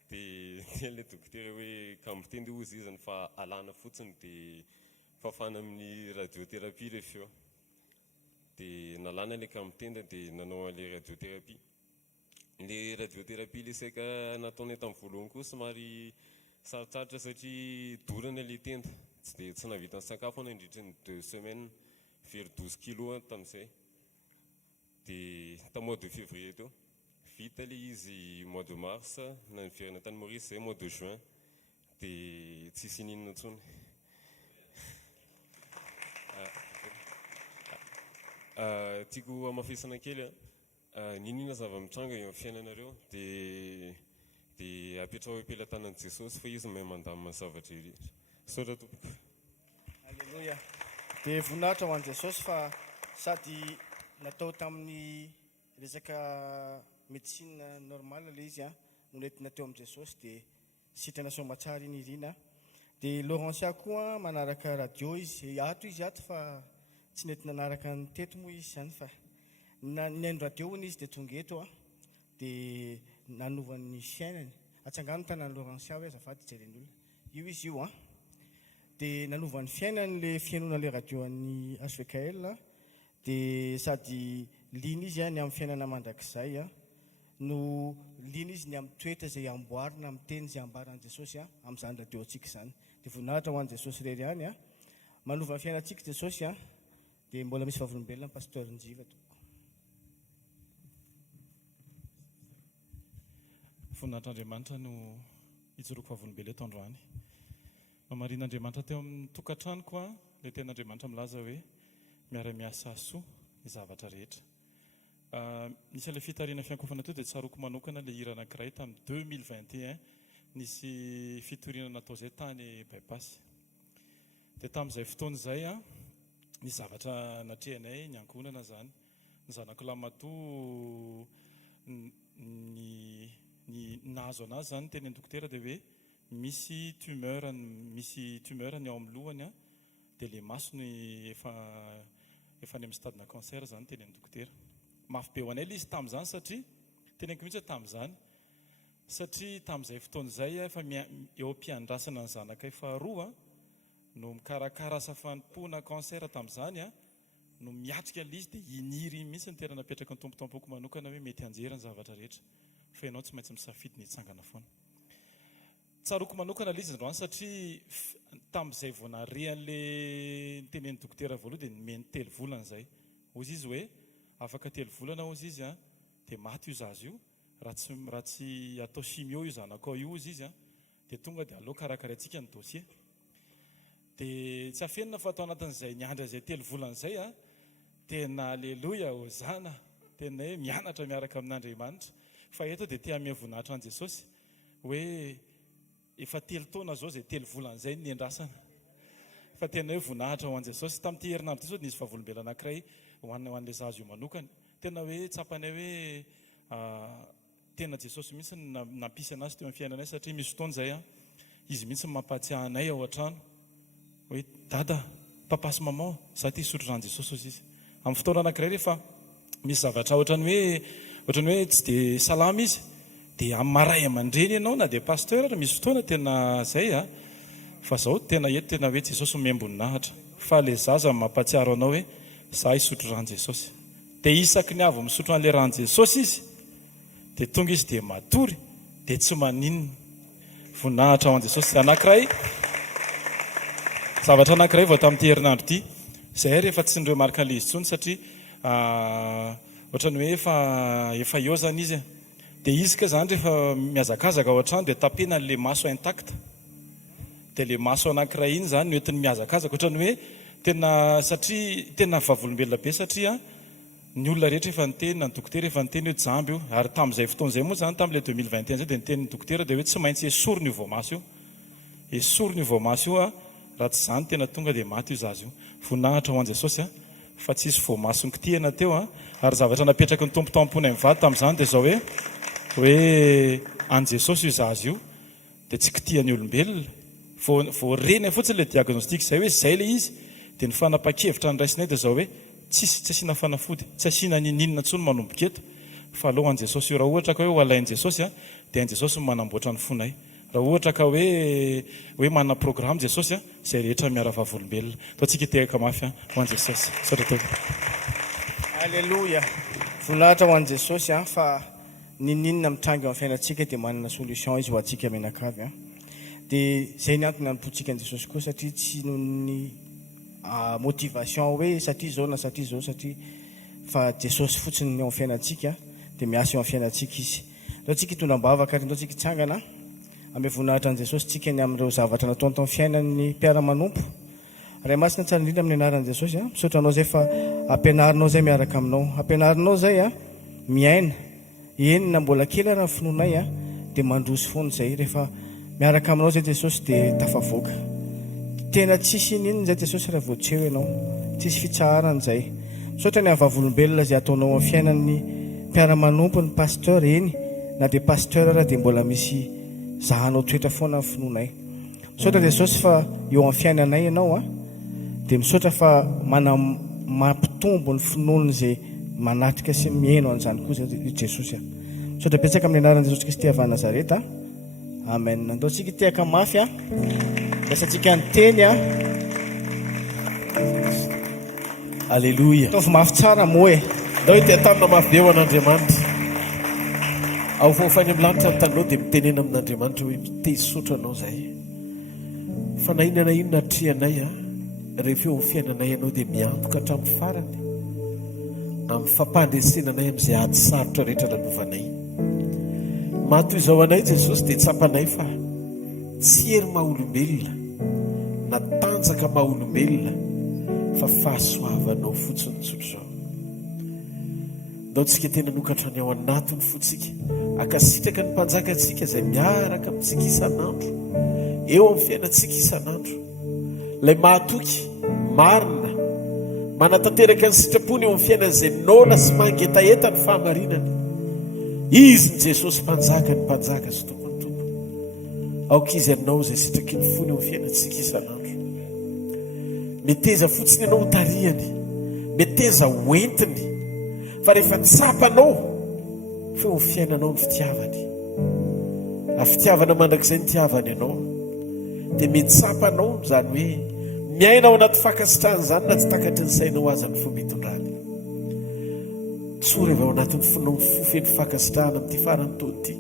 dia ilay dokotera hoe kamitenda ozy izy fa alana fotsiny dia fafana amin'ny radiothérapie rehefa eo. Dia nalana ilay kamitenda dia nanao ilay radiothérapie. Ilay radiothérapie ilay saika nataonay tamin'ny voalohany koa somary sarotsarotra satria dorana ilay tenda, tsy navita ny sakafo ana indritra ny 2 semaines, very 12 kilo tamin'izay. Dia ta mois de février teo vita ilay izy, mois de mars niverina tany Maurice zay, mois de juin dia tsisy ninona intsony. Tiako amafisana kely ninona zava-mitranga eo amin'ny fiainanareo dia apetrao am-pelantanan'i Jesosy fa izy mahay mandamina zavatra rehetra. Saotra tompoko. Alleluia. Dia voninahitra ho an'i Jesosy fa sady natao tamin'ny resaka médecine normale ilay izy no nentina teo amin'i Jesosy, dia sitrana somatsara iny irina. Dia Laurentia koa manaraka radio izy ato fa tsy nety nanaraka ny teto moa izy zany, fa nandro radio iny izy dia tonga eto dia nanovan'ny fiainany. Atsangano tanany Laurentia hoe azafady jeren'olona io izy io dia nanovan'ny fiainany le fiainona le radio an'ny HVKL, dia sady lina izy ny amin'ny fiainana mandrakizay no lina izy ny amin'ny toetra izay amboarina amin'ny teny izay ambaran'i Jesosy amin'izany radio antsika izany. Dia voninahitra ho an'i Jesosy rery ihany manova ny fiainantsika Jesosy dia mbola misy vavolombelona pasteur Njiva tompoko. Voninahitran'Andriamanitra no hijoroako vavolombelona eto androany. Mamarian'Andriamanitra teo amin'ny tokantranoko ilay ten'Andriamanitra milaza hoe miara-miasa soa ny zavatra rehetra. Nisy ilay fitariana fiankofana teo dia tsaroako manokana ilay hira anankiray tamin'ny 2021 nisy fitoriana natao izay tany bypass. Dia tamin'izay fotoana izay ny zavatra natrehanay ny ankonana zany, ny zanako lamatoa ny nahazo anazy zany teny dokotera dia hoe misy tumeur ny ao amin'ny lohany dia ilay masony efa ny amin'ny stadina cancer zany teny dokotera. Mafy be ho anay ilay izy tamin'izany satria teneniko mihitsy tamin'izany, satria tamin'izay fotoana izay efa eo am-piandrasana ny zanakay faharoa no mikarakara asa fanompoana cancer tamin'izany no miatrika ilay izy dia iniry mihitsy ny tena napetraka ny tompotompoko manokana hoe mety anjera ny zavatra rehetra fa ianao tsy maintsy misafidy ny hitsangana foana. Tsaroako manokana ilay izy androany satria tamin'izay vao narehan'ilay tenen'ny dokotera voaloha dia nomeny 3 volana izay. Ozy izy hoe afaka 3 volana ozy izy dia maty io zazo io raha tsy atao chimio io zanako io ozy izy dia tonga dia aleo karakaraintsika ny dossier. Dia tsy afenina fa atao anatin'izay niandra izay 3 volana izay tena alleluia hozana, tena hoe mianatra miaraka amin'Andriamanitra. Fa eto dia tia ame voninahitra an' Jesosy hoe efa 3 taona zao izay 3 volana izay ny endrasana, fa tena hoe voninahitra ho an' Jesosy. Tamin'ity herinandro ty nisy vavolombelona anankiray ho an'ilay zazo io manokany, tena hoe tsapanay hoe tena Jesosy mihitsy nampisy anazy teo amin'ny fiainanay satria misy fotoana izay izy mihitsy mampatsiahy anay ao an-trano hoe dada, papa sy maman, za ty hisotro rano Jesosy ozy izy. Amin'ny fotoana anankiray rehefa misy zavatra ohatrany hoe tsy dia salama izy dia amin'ny maray aman-dreny ianao na dia pasteur misy fotoana tena zay fa zao tena eto tena hoe Jesosy miamboninahitra fa le zaza mampatsiaro anao hoe za hisotro rano Jesosy. Dia isaky ny avy misotro an'ilay rano Jesosy izy dia tonga izy dia matory dia tsy maninona. voninahitra ho an' Jesosy anankiray zavatra anankiray vao tamin'ity herinandro ity zay rehefa tsy ndreo marika le izy tsony satria ohatrany hoe efa eo zany izy dia izy ka zany rehefa miazakazaka ao an-trano dia tapena le maso intact dia le maso anankiray iny zany noentiny miazakazaka ohatrany hoe satria tena vavolombelona be satria ny olona rehetra efa niteny na ny dokotera efa niteny hoe jamby io ary tamin'izay fotoan'izay moa zany tamin'ile 2021 zay dia nitenyny dokotera dia hoe tsy maintsy esorony io voamaso io esorony io voamaso io raha tsy zany tena tonga dia maty io zazy io voninahitra ho an' Jesosy fa tsisy voamaso nikitihana teo ary zavatra napetraky ny tompo tampony amin'ny vady tamin'izany dia zao hoe an' Jesosy io zazy io dia tsy kitihany olombelona voareny fotsiny le diagnostika zay hoe zay le izy dia ny fanapa-kevitra ny raisinay dia zao hoe tsy asiana fanafody tsy asiana ninina ntsony manomboka eto fa aloha an' Jesosy io raha ohatra ka hoe ho alain' Jesosy dia an' Jesosy manamboatra ny fonay raha ohatra ka hoe mana programme Jesosy zay rehetra miara vavolombelona taontsika hitehaka mafy ho an' Jesosy satria alleloia voninahitra ho an' Jesosy fa ninina mitrangy amin'ny fiainantsika dia manana solution izy ho antsika menakavy dia zay ny antony anampotsika an' Jesosy koa satria tsy noho ny motivation hoe satria zao na satria zao satria fa Jesosy fotsiny ny ao amin'ny fiainantsika dia miasa eo amin'ny fiainantsika izy ndao tsika hitondram-bavaka ndao tsika hitsangana amin'ny voninahitra an' Jesosy tsika ny amin'ireo zavatra nataony tamin'ny fiainan'ny mpiara-manompo ray masina tsara indrindra amin'ny anaran'i Jesosy misaotranao zay fa ampianarinao zay miaraka aminao ampianarinao zay miaina enina mbola kely raha finoanay dia mandroso foana zay rehefa miaraka aminao zay Jesosy dia tafavoaka tena tsisy ininy zay Jesosy raha voatseo ianao tsisy fitsaharana zay misaotra ny avavolombelona zay ataonao amin'ny fiainan'ny mpiara-manompo ny pasteur eny na dia pasteur raha dia mbola misy zahanao toetra foana amin'ny finoanay misaotra Jesosy fa eo amin'ny fiainanay ianao dia misaotra fa mampitombo ny finoany zay manatrika sy mihaino an'izany koa zay Jesosy misaotra betsaka amin'ny anaran'i Jesosy Kristy avy Nazareta amen ndao tsika hitehaka mafy lasantsika ny teny alleloia ataovy mafy tsara moa ndao hite tamina mafy be ho an'Andriamanitra ao fofany amin'ny lanitra ny tanao dia mitenena amin'Andriamanitra hoe mitesotra zay fa na inona na inona trianay rehefa eo amin'ny fiainanay ianao dia miantoka hatramin'ny farany na amin'ny fampandresenanay amin'izay ady sarotra rehetra nanovanay matoy izao anay Jesosy dia tsapanay fa tsy hery maha-olombelona na tanjaka maha-olombelona fa fahasoavanao fotsiny tsotro zao ndao tsika tena nokatra ny ao anatiny fotsika akasitraka ny mpanjaka antsika izay miaraka amintsika isan'andro eo amin'ny fiainantsika isan'andro ilay mahatoky marina manatanteraka ny sitrapony eo amin'ny fiainan'izay naona sy mangetaeta ny fahamarinana izy ny Jesosy mpanjaka ny mpanjaka sy tompony tompo aoka izy aminao izay sitraky ny fony eo amin'ny fiainantsika isan'andro meteza fotsiny ianao hotariany meteza hoentiny fa rehefa tsapanao feo ny fiainanao ny fitiavany fitiavana mandrakizay ny tiavany ianao dia mitsapanao zany hoe miainao anaty fankasitrahany zany na tsy takatry ny sainao azy ny fomba hitondrany tsory avy ao anatin'ny fonao ny fofeny fankasitrahana amin'ity farany taoty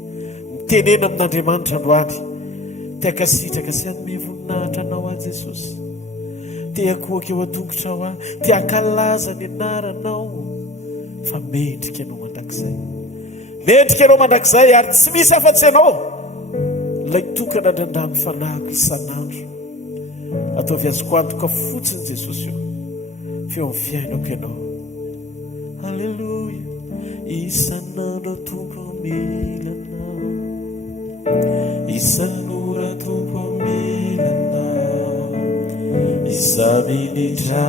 mitenena amin'Andriamanitra androany tiakasitraka sy anome voninahitra anao a Jesosy tiakoaka eo an-tongotra ao tiakalaza ny anaranao fa mendrika ianao mandrakizay mendrika ianao mandrakizay ary tsy misy afa-tsy ianao ilay tokana ndrandramy fanahiko isan'andro ataovy azoko antoka fotsiny Jesosy io feo amin'ny fiainako ianao alleloia isan'andro tompo milanao isan'ora tompo milanao isa-minitra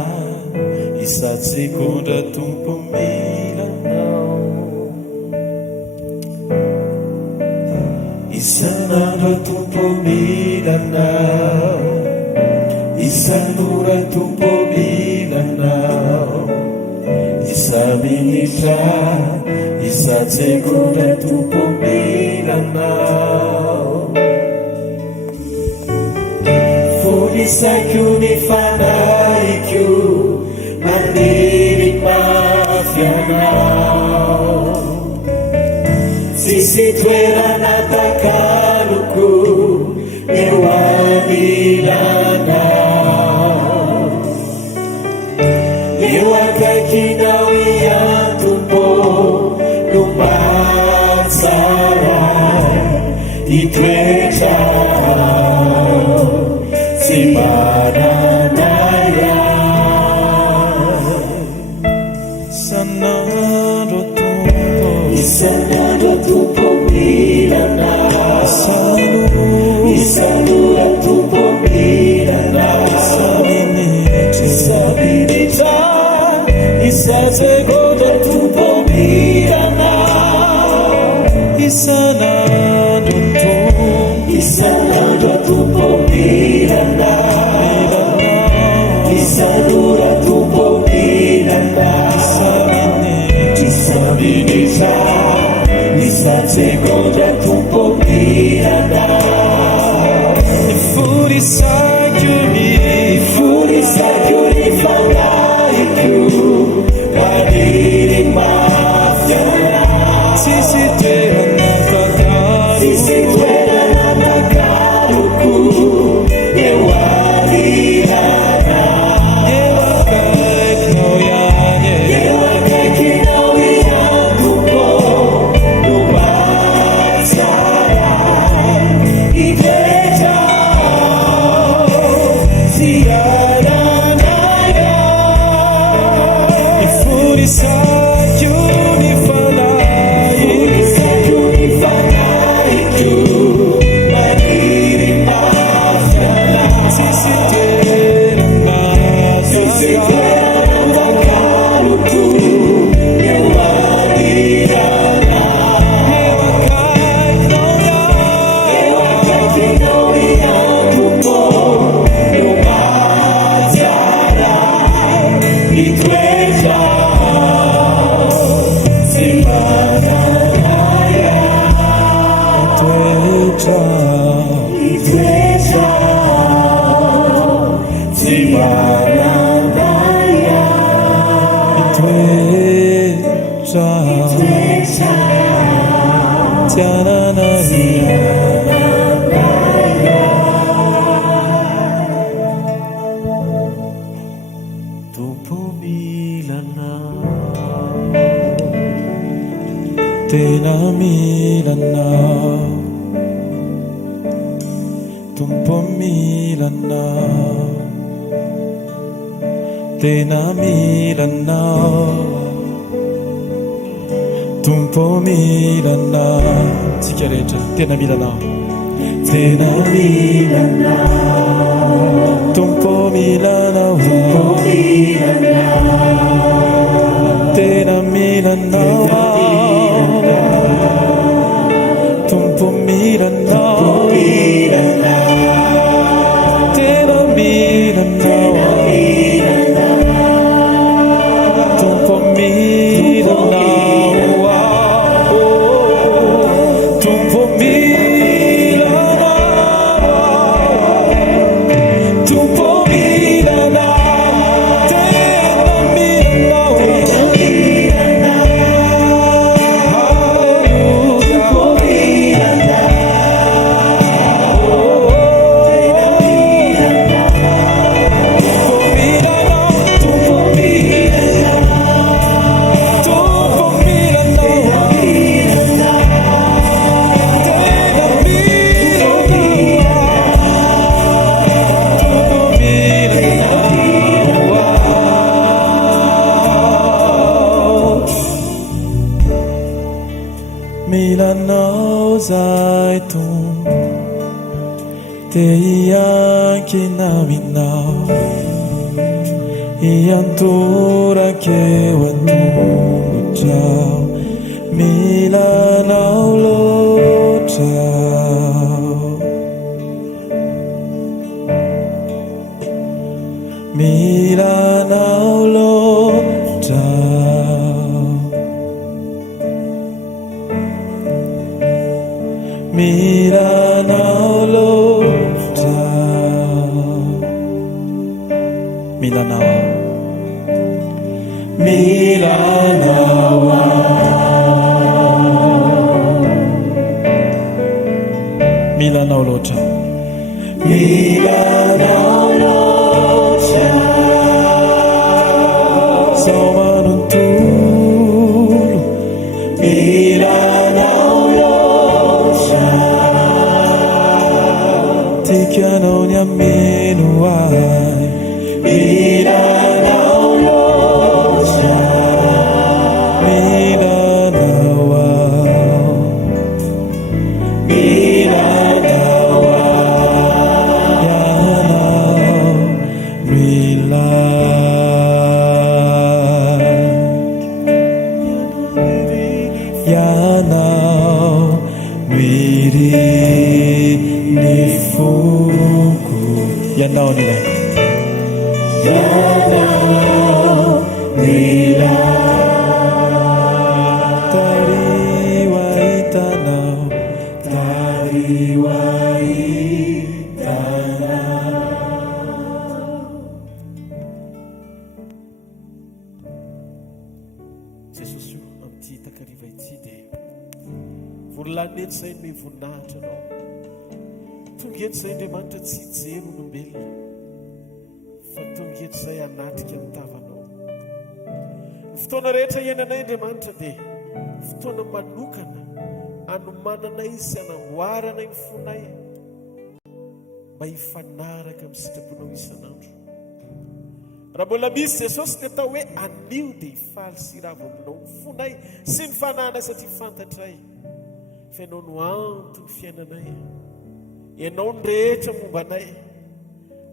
isa-tsekondra tompo milanao isan'andro tompo milanao isan'ora tompo milanao isa-minitra isa-tsekondra tompo milanao fonisaiko ny fanaiko maniry mafy anao tsisy toerana takaloko itoetra tsy mananaya isanandro tompo isanandro tompo milana isanora tompo milana isaminitra isasegonda tompo milana isanandro tompo milana isanora tompo milana isaminitra isasegonda tompo milana furisakuni fanaiku maniry mafiana sisitoerana nakaruku ewarirana ewakaikinao iantuko numatsara itetra siaranaya ifurisakuni fanaiku maniri mafiana sisitoerana nakaruku ewarirana ewakaikinao iantuko numatsara itoetra tsy mananaya itoetra tsy mananaya tompo milana tena milana tompo milana tena milana tompo milana tsika rehetra tena milana tompo milana tena milana tompo milana tena milana tompo milana tompo milana tompo milana milanao zay tompo te iankinamina iantorakeo atongotrao milanao loatra milanao loatra milanao loatra milanao milanao loatra milanao loatra sao manontolo milanao loatra ameno ahy milanao loatra milanao aho milanao ianao milay ianao miriny foko ianao nilay ianao milay tariwa hitanao tariwa hitanao. jesosy io amin'ity takariva ity dia vorilany ety izay me voninahitra anao tonga eto izay andriamanitra tsy hijery olombelona fa tonga eto izay anatrika ny tavanao. Ny fotoana rehetra iainanay andriamanitra dia fotoana manokana anomananay sy anamboarana ny fonay mba hifanaraka amin'ny sitraponao isan'andro. Raha mbola misy Jesosy ny atao hoe anio dia hifaly sy ravo aminao ny fonay sy ny fananay satria fantatray fa ianao no antony fiainanay, ianao ny rehetra momba anay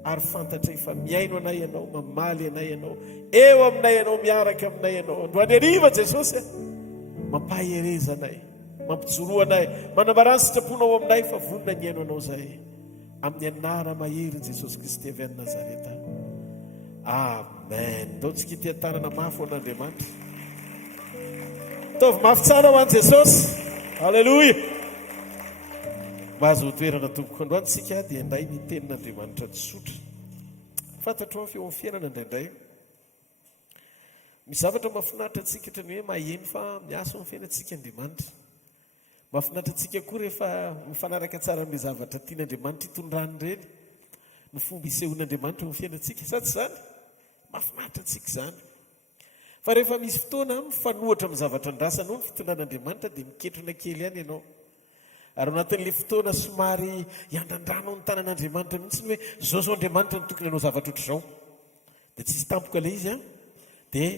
ary fantatray fa miaino anay ianao, mamaly anay ianao, eo aminay ianao, miaraka aminay ianao. Androany hariva Jesosy mampahereza anay, mampijoro anay, manambarany sitraponao aminay fa vonona ny aino anao izay amin'ny anara mahery Jesosy Kristy avy any Nazareta. Amen. Ndao tsika ity tanana mafy ho an'Andriamanitra. Taovy mafy tsara ho an'i Jesosy. Halleloja. Mba azo toerana tompoko androany tsika dia indray ny tenin'Andriamanitra tsotra. Fantatro ny feo amin'ny fiainana indraindray. Misy zavatra mahafinaritra antsika ohatran'ny hoe maheno fa miasa amin'ny fiainantsika Andriamanitra. Mahafinaritra antsika koa rehefa mifanaraka tsara amin'ny zavatra tian'Andriamanitra hitondrany ireny. Ny fomba isehoan'Andriamanitra amin'ny fiainantsika, sa tsy izany? Mahafinaritra antsika izany. Fa rehefa misy fotoana mifanohatra amin'ny zavatra andrasana ao ny fitondran'Andriamanitra dia miketrona kely ihany ianao. Ary anatin'ilay fotoana somary hiandrandranao ny tanan'Andriamanitra mihitsy ny hoe zao Andriamanitra ny tokony hanao zavatra ohatr'izao. Dia tsisy tampoka ilay izy dia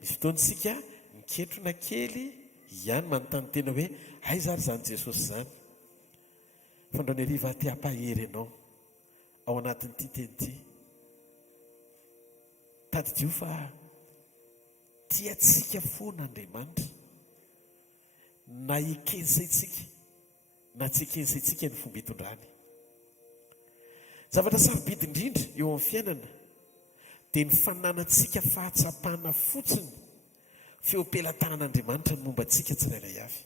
misy fotoana isika miketrona kely ihany manontany tena hoe aiza ary izany Jesosy izany. Fa andao ny hariva ty hampahery ianao ao anatin'ity teny ity. Tadidio fa tiantsika foana Andriamanitra na hikensaitsika na tsy hikensaitsika ny fomba hitondrany. Zavatra sarobidy indrindra eo amin'ny fiainana dia ny fananantsika fahatsapana fotsiny feom-pelantanan'Andriamanitra ny momba antsika tsirairay avy.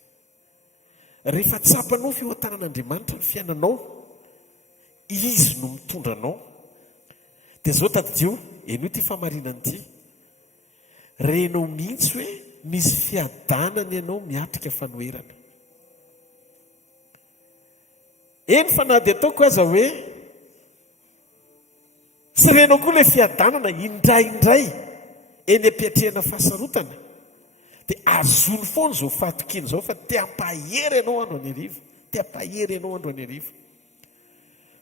Rehefa tsapanao feon-tanan'Andriamanitra ny fiainanao, izy no mitondranao. Dia zao tadidio, eno ity famarinana ity. Renao mihitsy hoe misy fiadanana ianao miatrika fanoherana. Eny fa na dia ataoko aza hoe sy renao koa ilay fiadanana indraindray eny ampiatrehana fahasarotana dia azony foana izao fahatokiny izao fa te hampahery ianao andro any hariva, te hampahery ianao andro any hariva.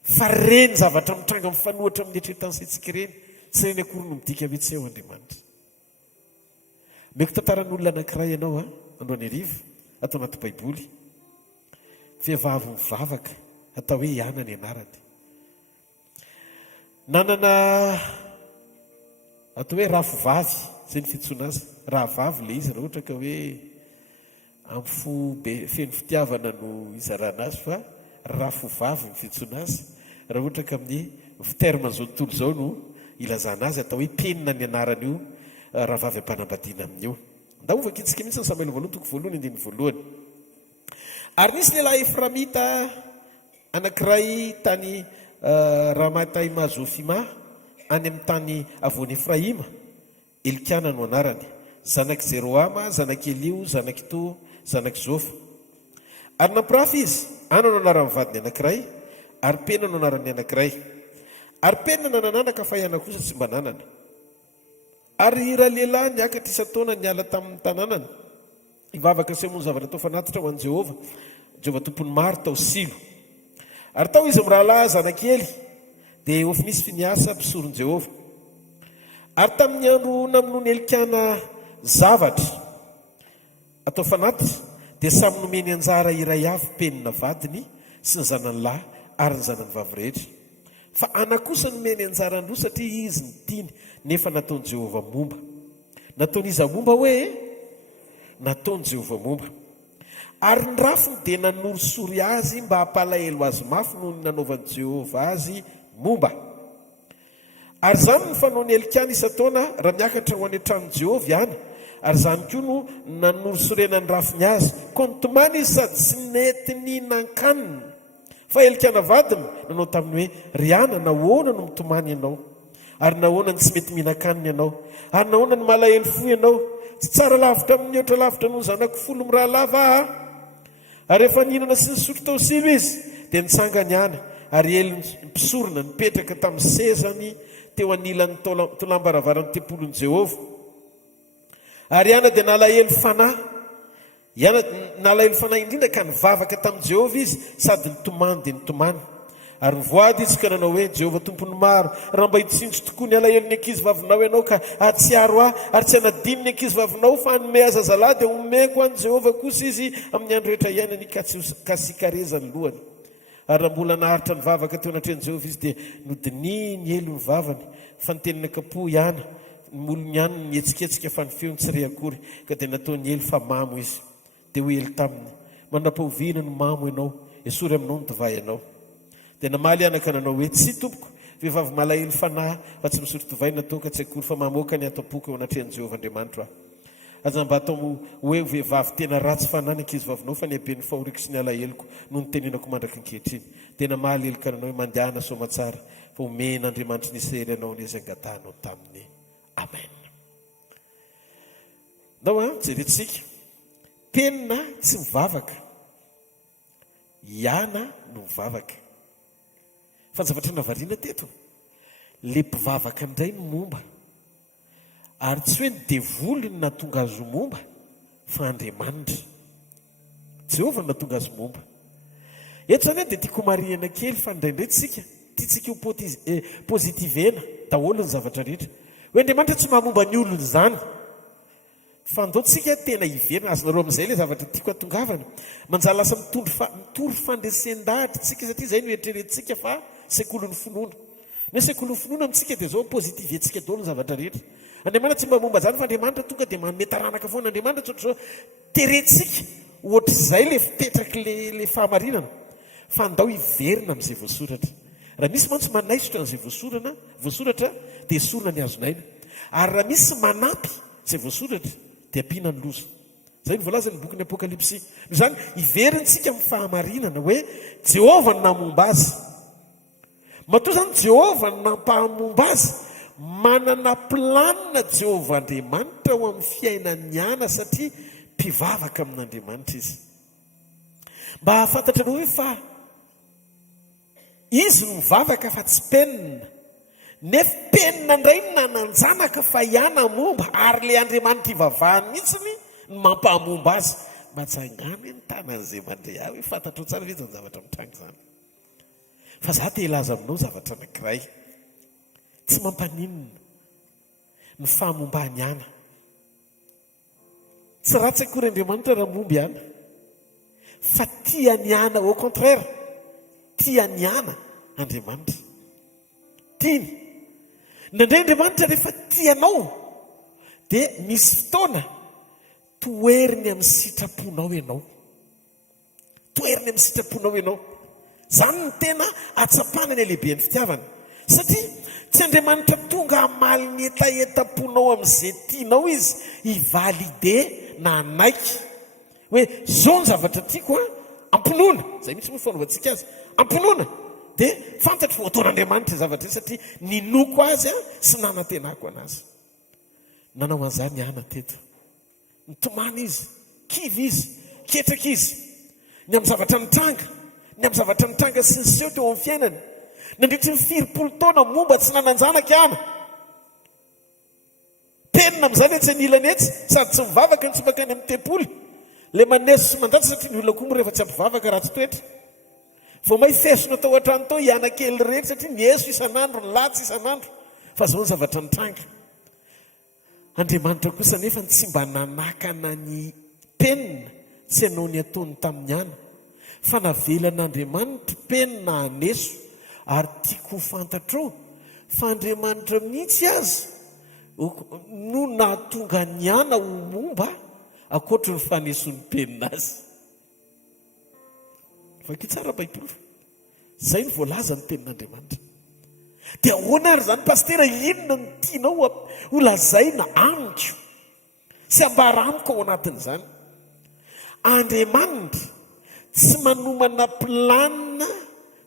Fa reny zavatra mitranga mifanohatra amin'ny eritreretan'isika ireny tsy reny akory no midika hoe tsy eo Andriamanitra. Meko tantaran'olona anankiray ianao andro any hariva atao anaty Baiboly. Vehivavy mivavaka atao hoe Iana ny anarany. Nanana atao hoe rafovavy izay ny fitsoana azy. Rahavavy ilay izy raha ohatra ka hoe amin'ny feno fitiavana no izarana azy fa rafovavy ny fitsoana azy. Raha ohatra ka amin'ny terme zao tontolo izao no ilazana azy atao hoe penina ny anarany io rahavavy ampanambadiana amin'io. Ndahovaka itsika mihitsy ny Samuel voalohany toko voalohany andiny voalohany. Ary nisy lehilahy Eframita anankiray tany Ramataimazofima any amin'ny tany avoan'ny Efraima. Elikana no anarany, zanak' Zeroama, zanak' Elio, zanak' To, zanak' Zofa. Ary nampirafy izy, ano no anarany vadiny anankiray, ary penina no anarany anankiray. Ary penina nanananaka fa ihana kosa tsy mba nanana. Ary ira lehilahy niakatra isan-taona niala tamin'ny tanànany, hivavaka sy hamono zavatra tao fanatitra ho an'i Jehova, Jehova tompony maro tao Silo. Ary tao izy amin'ny rahalahy zanakely dia efa misy finiasa mpisoron' Jehova. Ary tamin'ny andro namonoany Elikana zavatra atao fanaty dia samy nomeny anjara iray avy penina vadiny sy ny zanany lahy ary ny zanany vavy rehetra. Fa ana kosa nomeny anjara androa satria izy ny tiany nefa nataony Jehova momba. Nataony iza momba hoe nataony Jehova momba. Ary ny rafiny dia nanorosory azy mba hampalahelo azy mafy noho ny nanaovan'i Jehova azy momba. Ary zany ny fanaony Elikana isan-taona raha miakatra ho any an-tranon'i Jehova ihany. Ary zany koa no nanorosorenany rafiny azy, koa nitomany izy sady tsy nety nihinan-kanina. Fa Elikana vadiny nanao taminy hoe riana nahoana no mitomany ianao, ary nahoana ny tsy mety mihinan-kanina ianao, ary nahoana ny malahelo fo ianao, tsy tsara lavitra amin'ny oatra lavitra no zanako folo miraha lava aho. Ary rehefa nihinana sy nisotro tao silo izy dia nitsangany ana, ary elo mpisorona nipetraka tamin'ny sezany teo anilan'ny tolambaravarany tempolon'i Jehova. Ary ana dia nalahelo fanahy indrindra ka nivavaka tamin'i Jehova izy sady nitomany dia nitomany. Ary nivoady izy ka nanao hoe Jehova tompony maro, raha mba hitsindry tokoa ny alahelo ny ankizy vavinao ianao ka atsiaro ahy, ary tsy hanadiny ny ankizy vavinao fa hanome azy zazalahy dia omeko an'i Jehova kosa izy amin'ny andro rehetra iainany ka tsy hikarezany lohany. Ary raha mbola naharitra nivavaka teo anatrehan'i Jehova izy dia nodiny ny elo ny vavany, fa nitenina kapo ihany molony ihany nihetsiketsika fa ny feony tsy re akory, ka dia nataony elo fa mamo izy. Dia ho elo taminy, manam-pahoviana no mamo ianao, esory aminao ny divay ianao. Dia namaly anaka nanao hoe tsy tompoko, vehivavy malahelo fanahy fa tsy misotro divay natao ka tsy akory, fa mamoaka ny atao-poko eo anatrehan'i Jehova Andriamanitra aho. Aza mba atao hoe vehivavy tena ratsy fanahy ny ankizy vavinao fa ny haben'ny fahoriko sy ny alaheloko no nitenenako mandraka ankehitriny. Dia namaly Elikana nanao hoe mandehana soma tsara, fa omen'Andriamanitra ny sery anao ny izy angatanao taminy. Amen. Ndao jerentsika, penina tsy mivavaka, iana no mivavaka. Fanjavatra navariana teto, le mpivavaka indray no momba, ary tsy hoe ny devoly no natonga azy ho momba, fa Andriamanitra Jehova no natonga azy momba. Eto zany dia tiako marihana kely fa indraindray tsika tiatsika ho pozitivena daholo ny zavatra rehetra, hoe Andriamanitra tsy mahomba ny olony zany. Fa andaotsika tena hiverina azonareo amin'izay le zavatra tiako atongavana, manjary lasa mitory fandresen-dahatra tsika satria izay no eritreretintsika fa sekolon'ny finoana. Ny sekolon'ny finoana amintsika dia zao pozitiventsika daholo ny zavatra rehetra. Andriamanitra tsy mba momba zany fa Andriamanitra tonga dia manome taranaka foana. Andriamanitra tsotra zao terentsika ohatr'izay le fipetraka le fahamarinana, fa andao hiverina amin'izay voasoratra. Raha misy mantsy manaisotra n'izay voasoratra dia esorina ny azonaina, ary raha misy manampy izay voasoratra dia ampiana ny loza. Zay ny voalaza ny boky ny Apokalipsy. Noho izany iverintsika amin'ny fahamarinana hoe Jehova no namomba azy. Matoa zany Jehova no nampahamomba azy, manana planina Jehova Andriamanitra ho amin'ny fiainan'ny ana satria mpivavaka amin'Andriamanitra izy. Mba hahafantatra anao hoe fa izy no mivavaka fa tsy penina, nefa penina indray no nananjanaka fa iana momba, ary le Andriamanitra ivavahany mihitsiny no mampahamomba azy. Mba tsy hangany ny tanan'izay mandray ahy hoe fantatro tsara ve zany zavatra mitrangy zany. Fa za te hilaza aminao zavatra anankiray, tsy mampaninina ny fahamombany ana. Tsy ratsy akory Andriamanitra raha momby ana, fa tiany ana, au contraire, tiany ana Andriamanitra. Tiany. Nandray Andriamanitra rehefa tianao dia misy fotoana toeriny amin'ny sitraponao ianao. Toeriny amin'ny sitraponao ianao. Zany ny tena atsapana ny lehiben'ny fitiavana. Satria tsy Andriamanitra tonga hamaly ny etaetaponao amin'izay tianao izy hivalide na naiky hoe zao ny zavatra tiako ampinoana. Zay mitsy moa fanaovantsika azy, ampinoana. Dia fantatro ho ataon'Andriamanitra zavatra satria ninoko azy sy nanantenako anazy. Nanao an'izany ana teto, nitomany izy, kivy izy, ketraka izy, ny amin'ny zavatra nitranga, ny amin'ny zavatra nitranga sy ny seho teo amin'ny fiainany. Nandritry ny 4 taona momba tsy nananjanaka ana. Penina amin'izany etsy anilany etsy, sady tsy mivavaka ny tsy makany amin'ny tempoly. Le maneso sy mandatsy satria ny olona koa moa rehefa tsy ampivavaka raha tsy toetra. vo may fesona tao an-trano tao hiana-kely rehetra satria nieso isan'andro ny latsy isan'andro fa zao ny zavatra nitranga. Andriamanitra kosa nefa tsy mba nanakana ny penina tsy hanao ny ataony tamin'ny ana fa navelan'Andriamanitra penina aneso ary tiako ho fantatrao fa Andriamanitra mihitsy azy no nahatonga ny ana ho momba akoatra ny faneson'ny penina azy. Vaky tsara Baiboly zay ny voalaza ny tenin'Andriamanitra. Dia ahoana ary zany pastera, inona ny tianao ho lazaina amiko sy ambara amiko ao anatin'izany? Andriamanitra tsy manomana planina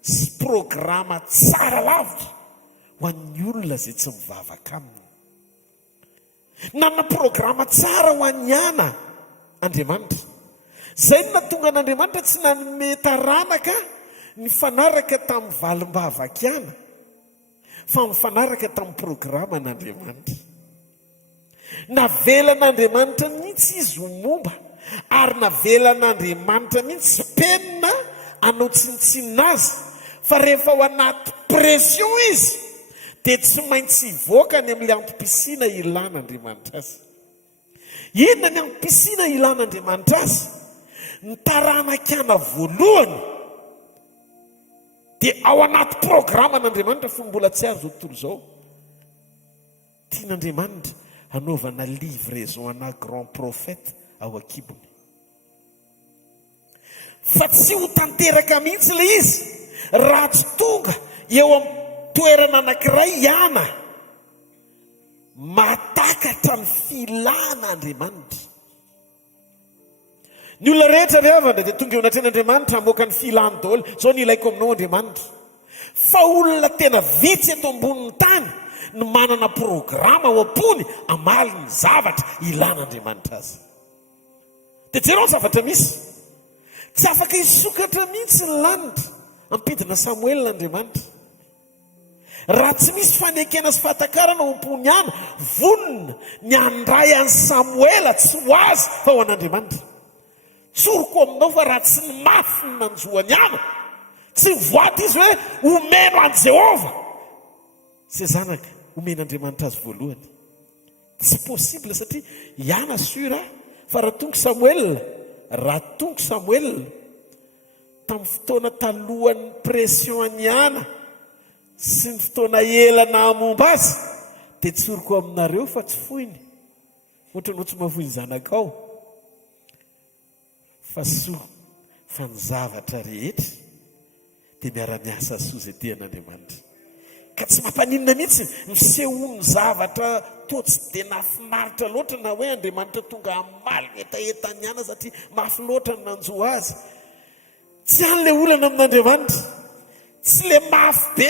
sy programa tsara lavitra ho an'ny olona zay tsy mivavaka aminy. Nanana programa tsara ho an'ny ana Andriamanitra. Zay no natonga an'Andriamanitra tsy nanome taranaka ny fanaraka tamin'ny valim-bavakiana fa mifanaraka tamin'ny programa n'Andriamanitra. Navelan'Andriamanitra mihitsy izy ho momba ary navelan'Andriamanitra mihitsy penina anao tsinitsinina azy fa rehefa ao anaty pression izy dia tsy maintsy hivoaka ny amin'ny ampim-pisina ilan'Andriamanitra azy. Inona ny ampim-pisina ilan'Andriamanitra azy? Ny taranakana voalohany dia ao anaty programa n'Andriamanitra fony mbola tsy azo tontolo izao. Tian'Andriamanitra hanaovana livraison ana grand prophète ao akibony. Fa tsy ho tanteraka mihitsy le izy raha tsy tonga eo amin'ny toerana anankiray ihana matakatra ny filan'Andriamanitra. Ny olona rehetra rehavana dia tonga eo anatren'Andriamanitra hamoaka ny filany daholo. Zao ny ilaiko aminao Andriamanitra. Fa olona tena vitsy eto ambonin'ny tany no manana programa ao am-pony amaly ny zavatra ilan'Andriamanitra azy. Dia jereo ny zavatra misy tsy afaka hisokatra mihitsy ny lanitra ampidina Samuel n'Andriamanitra. Raha tsy misy fanekena sy fahatakarana ao am-pony ana vonona ny andray an'i Samuela tsy ho azy fa ho an'Andriamanitra. Tsoroko aminao fa raha tsy ny mafy ny nanjoany ana, tsy voaty izy hoe omeno an' Jehova sy zanaka omen'Andriamanitra azy voalohany. Tsy possible satria iana sura fa raha tonga Samuel tamin'ny fotoana talohan'ny pression any ana sy ny fotoana elana momba azy dia tsoroko aminareo fa tsy foiny ohatranao tsy mahafoiny zanakao fa soa fa ny zavatra rehetra dia miara-miasa soa zay tean'Andriamanitra. Ka tsy mampaninona mihitsy misehoany zavatra toa tsy dia nafinaritra loatra na hoe Andriamanitra tonga amaly etaetany ana satria mafy loatra ny nanjoa azy. Tsy an'ilay olana amin'Andriamanitra, tsy le mafy be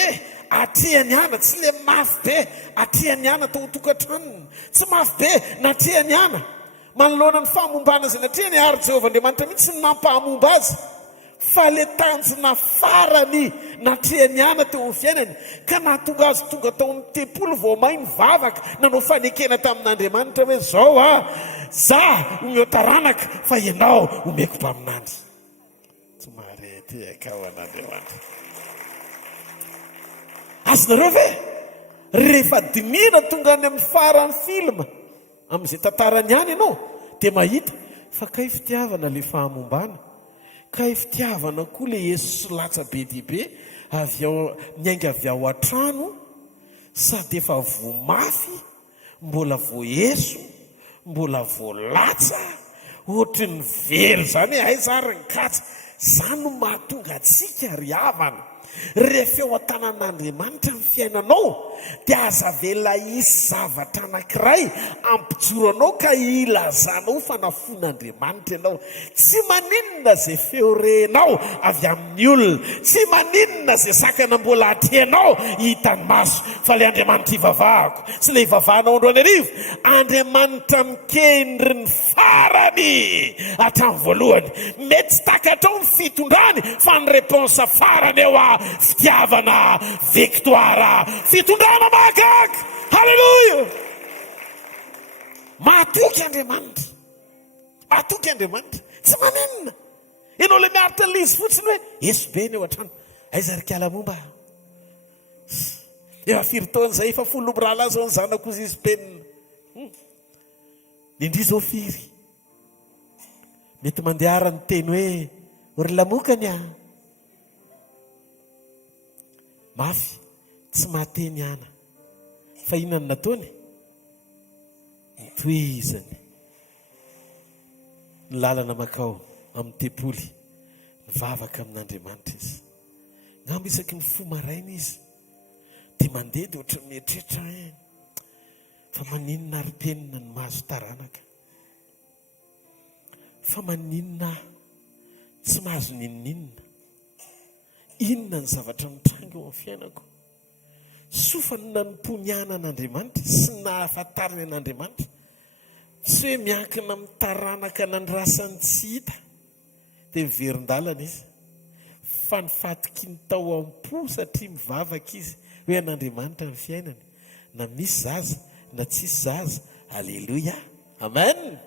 atrehany ana, tsy le mafy be atrehany ana tao tokantranony, tsy mafy be natrehany ana manoloana ny fahamombana izay natrehany ary Jehova Andriamanitra mihitsy ny nampahamomba azy. Fa le tanjona farany natrehany ana teo amin'ny fiainany ka nahatonga azy tonga tao amin'ny tempolo vao may mivavaka nanao fanekena tamin'Andriamanitra hoe zao za omeo taranaka fa ianao omeko mpaminany. Tsy maharety ao an'Andriamanitra. Azonareo ve rehefa dinina tonga any amin'ny farany filma amin'izay tantarany any ianao dia mahita fa kay fitiavana le fahamombana, kay fitiavana koa le Yesu latsa be dibe niainga avy ao an-trano sady efa voamafy mbola voayeso mbola voalatsa ohatry ny very zany hoe aizary ny katsa. Zany no mahatonga atsika ry havana rehefa eo an-tanan'Andriamanitra ny fiainanao dia aza vela isy zavatra anankiray ampijoro anao ka ilazanao fanafon'Andriamanitra ianao. Tsy maninona zay feo renao avy amin'ny olona, tsy maninona zay sakana mbola atrehanao hitany maso fa le Andriamanitra ivavahako sy le ivavahanao androany arivo, Andriamanitra mikendry ny farany hatramin'ny voalohany. Mety tsy takatrao ny fitondrany fa ny reponsa farany eo fitiavana, victoire, fitondrana mahagaga. Halleluja! Mahatoky Andriamanitra, mahatoky Andriamanitra. Tsy maninona ianao le miaritra lizy fotsiny hoe Yesu be ny eo an-trano aiza rikala momba efa firy zay efa 10 birahalahy zao ny zanako izy penina indri zao firy mety mandeha arany teny hoe ory lamokany a mafy tsy mahateny ana fa inany nataony toizany ny lalana makao amin'ny tepoly nivavaka amin'Andriamanitra izy ngambo isaky ny fo maraina izy dia mandeha dia ohatra mieritreritra hoe fa maninona ary-penina ny mahazo taranaka fa maninona tsy mahazo ninoninona inona ny zavatra mitranga eo amin'ny fiainako sofany nanompo-niana an'Andriamanitra sy nahafantariny an'Andriamanitra tsy hoe miankina amin'ny taranaka nandrasany tsy hita dia miverin-dalana izy fa nifatiky ny tao am-po satria mivavaka izy hoe an'Andriamanitra ny fiainany na misy zaza na tsisy zaza. Alleluia, amen.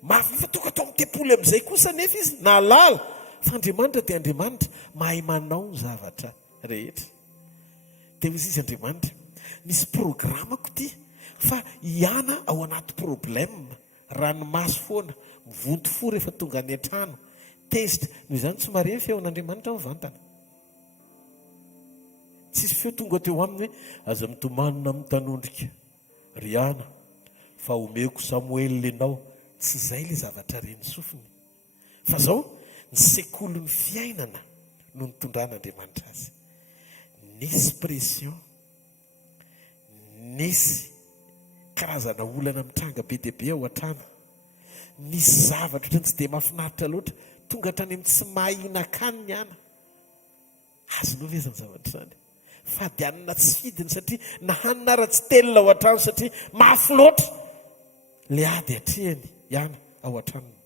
Mafy fa tonga tao amin'ny tepoly amin'izay kosa nefa izy nalala fa Andriamanitra dia Andriamanitra mahay manao ny zavatra rehetra. Dia izy Andriamanitra misy programako ty fa hiana ao anaty problème ranomaso foana mivonto fo rehefa tonga any an-trano tezitra noho izany tsy mare ny feon'Andriamanitra mivantana tsisy feo tonga teo aminy hoe aza mitomanina amin'ny tanondrika riana fa omeko Samuel ianao tsy izay le zavatra reny sofiny fa zao ny sekolon'ny fiainana no nitondran'Andriamanitra azy. Nisy pression, nisy karazana olana mitranga be dia be ao an-trano, nisy zavatra ohatrany tsy dia mahafinaritra loatra tonga hatrany amin'ny tsy mahina-kany ny ana azonao ve zany zavatra zany fady anina tsy fidiny satria na hanina ara-tsy telona ao an-trano satria mafy loatra le ady atrehany ihana ao an-tranony.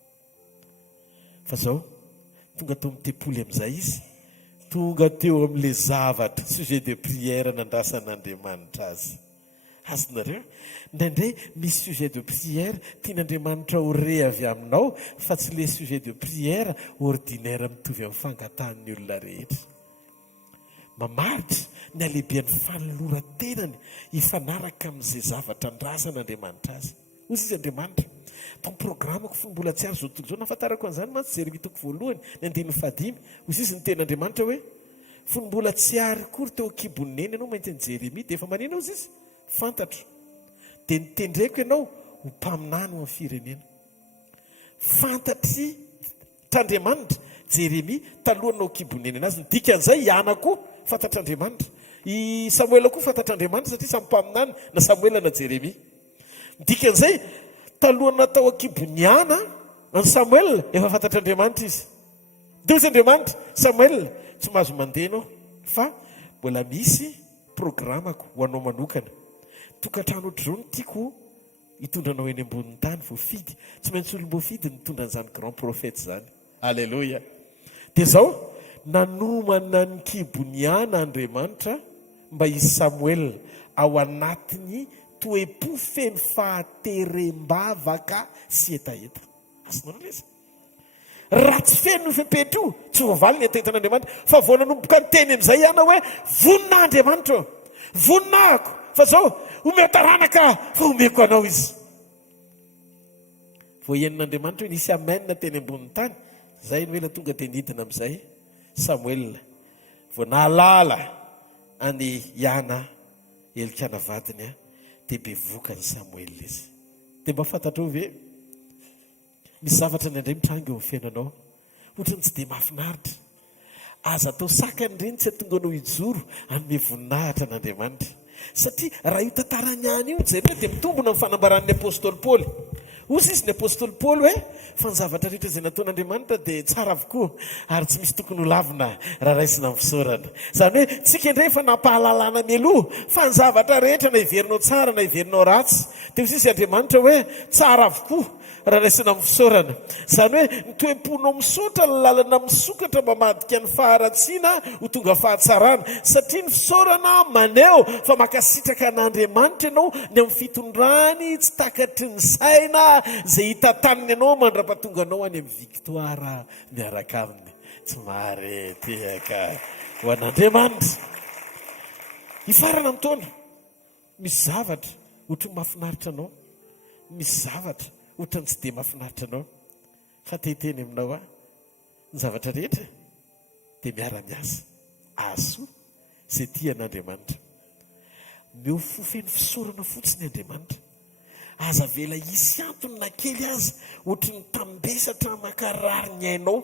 Fa zao tonga tao amin'ny tepoly amin'izay izy tonga teo amin'le zavatra sujet de prière nandrasan'Andriamanitra azy. Azonareo indraindray misy sujet de prière tian'Andriamanitra ore avy aminao fa tsy le sujet de prière ordinaire mitovy amin'ny fangatan'ny olona rehetra. Mamaritra ny alehiben'ny fanoloran-tenany hifanaraka amin'izay zavatra ndrasan'Andriamanitra azy. Ozy izy Andriamanitra tao programako fony mbola tsy ary zao tontolo zao nahafantarako an'izany mantsy Jeremia toko voalohany ny 9:5. Ozy izy ny ten'Andriamanitra hoe fony mbola tsy ary kory teo an-kibon'ny neny ianao mahita ny Jeremia dia efa manina ozy izy fantatro dia nitendreko ianao ho mpaminany ho amin'ny firenena. Fantatry t'Andriamanitra Jeremia talohanao kibon'ny neny anazy nidika an'izay ianako fantatr'Andriamanitra i Samuel koa fantatr'Andriamanitra satria samy mpaminany na Samuel na Jeremia. Nidika an'izay talohana tao an-kiboniana ny Samuel efa fantatr'Andriamanitra izy. Dia ozy Andriamanitra Samuel tsy mahazo mandeha ianao fa mbola misy programako ho anao manokana. Tokantrano ohatr'izao no tiako hitondranao eny ambonin'ny tany voafidy. Tsy maintsy olom voafidy nitondran'izany grand prophète zany. Alleluia. Dia zao nanomana ny kiboniana Andriamanitra mba izy Samuel ao anatiny toe-po feno fahaterem-bavaka sy etaeta. Azonareo leza raha tsy feno fepetra io tsy voavaly ny etaetan'Andriamanitra fa vao nanomboka ny teny amin'izay ihana hoe vonina Andriamanitra voninahako fa zao omeo taranaka fa omeko anao izy. Vao henon'Andriamanitra hoe nisy amenina teny ambonin'ny tany zay no ela tonga dia nidina amin'izay Samuel vao nahalala any hiana elikana vadiny dia be vokany Samuel izy. Dia mba fantatrao ve misy zavatra ny andray mitranga eo amin'ny fiainanao ohatrany tsy dia mahafinaritra aza atao sakany ireny tsy hatonga anao hijoro anome voninahitra an'Andriamanitra satria raha io tantarany any io jereo dia mitombona amin'ny fanambaran'ny apôstôly Paoly. Ozy izy ny apôstôly Paoly hoe fa ny zavatra rehetra izay nataon'Andriamanitra dia tsara avokoa ary tsy misy tokony ho lavina raha raisina amin'ny fisaorana. Izany hoe tsika indray efa nampahalalana mialoha fa ny zavatra rehetra na iverinao tsara na iverinao ratsy dia ozy izy Andriamanitra hoe tsara avokoa raha raisina amin'ny fisaorana. Izany hoe ny toe-ponao misaotra ny lalana misokatra mamadika ny faharatsiana ho tonga fahatsarana satria ny fisaorana maneho fa makasitraka an'Andriamanitra ianao ny amin'ny fitondrany tsy takatry ny saina izay hita taniny ianao mandra-pahatonga anao any amin'ny victoire miaraka aminy. tsy maretehaka ho an'Andriamanitra. Hifarana amin'ny taona misy zavatra ohatry ny mahafinaritra anao, misy zavatra ohatry ny tsy dia mahafinaritra anao, fa teteny aminao a ny zavatra rehetra dia miara-miasa aso izay tia an'Andriamanitra. Meo feno fisaorana fotsiny Andriamanitra. Aza vela isy antony na kely azy ohatry ny tambesatra makarary ny ainao,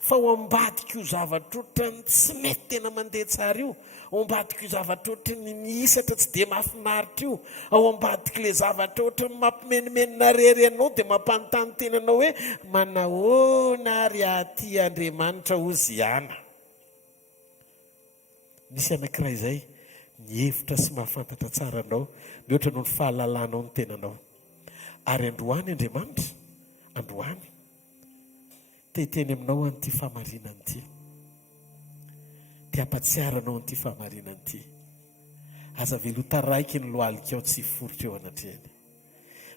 fa ho ambadika io zavatra ohatry ny tsy mety tena mandeha tsara io, ao ambadika io zavatra ohatry ny miisatra tsy dia mahafinaritra io, ao ambadika ilay zavatra ohatry ny mampimenimenina rery anao dia mampanontany tena anao hoe manahoana ary aty Andriamanitra ozy ihana. Misy anankiray izay mihevitra sy mahafantatra tsara anao, mihoatra noho ny fahalalanao ny tenanao. Ary androany Andriamanitra, androany teteny aminao an'ity fahamarinana ity, tia hampatsiaranao an'ity fahamarinana ity. Aza velo taraiky ny lohalikao tsy foritra eo anatrehany.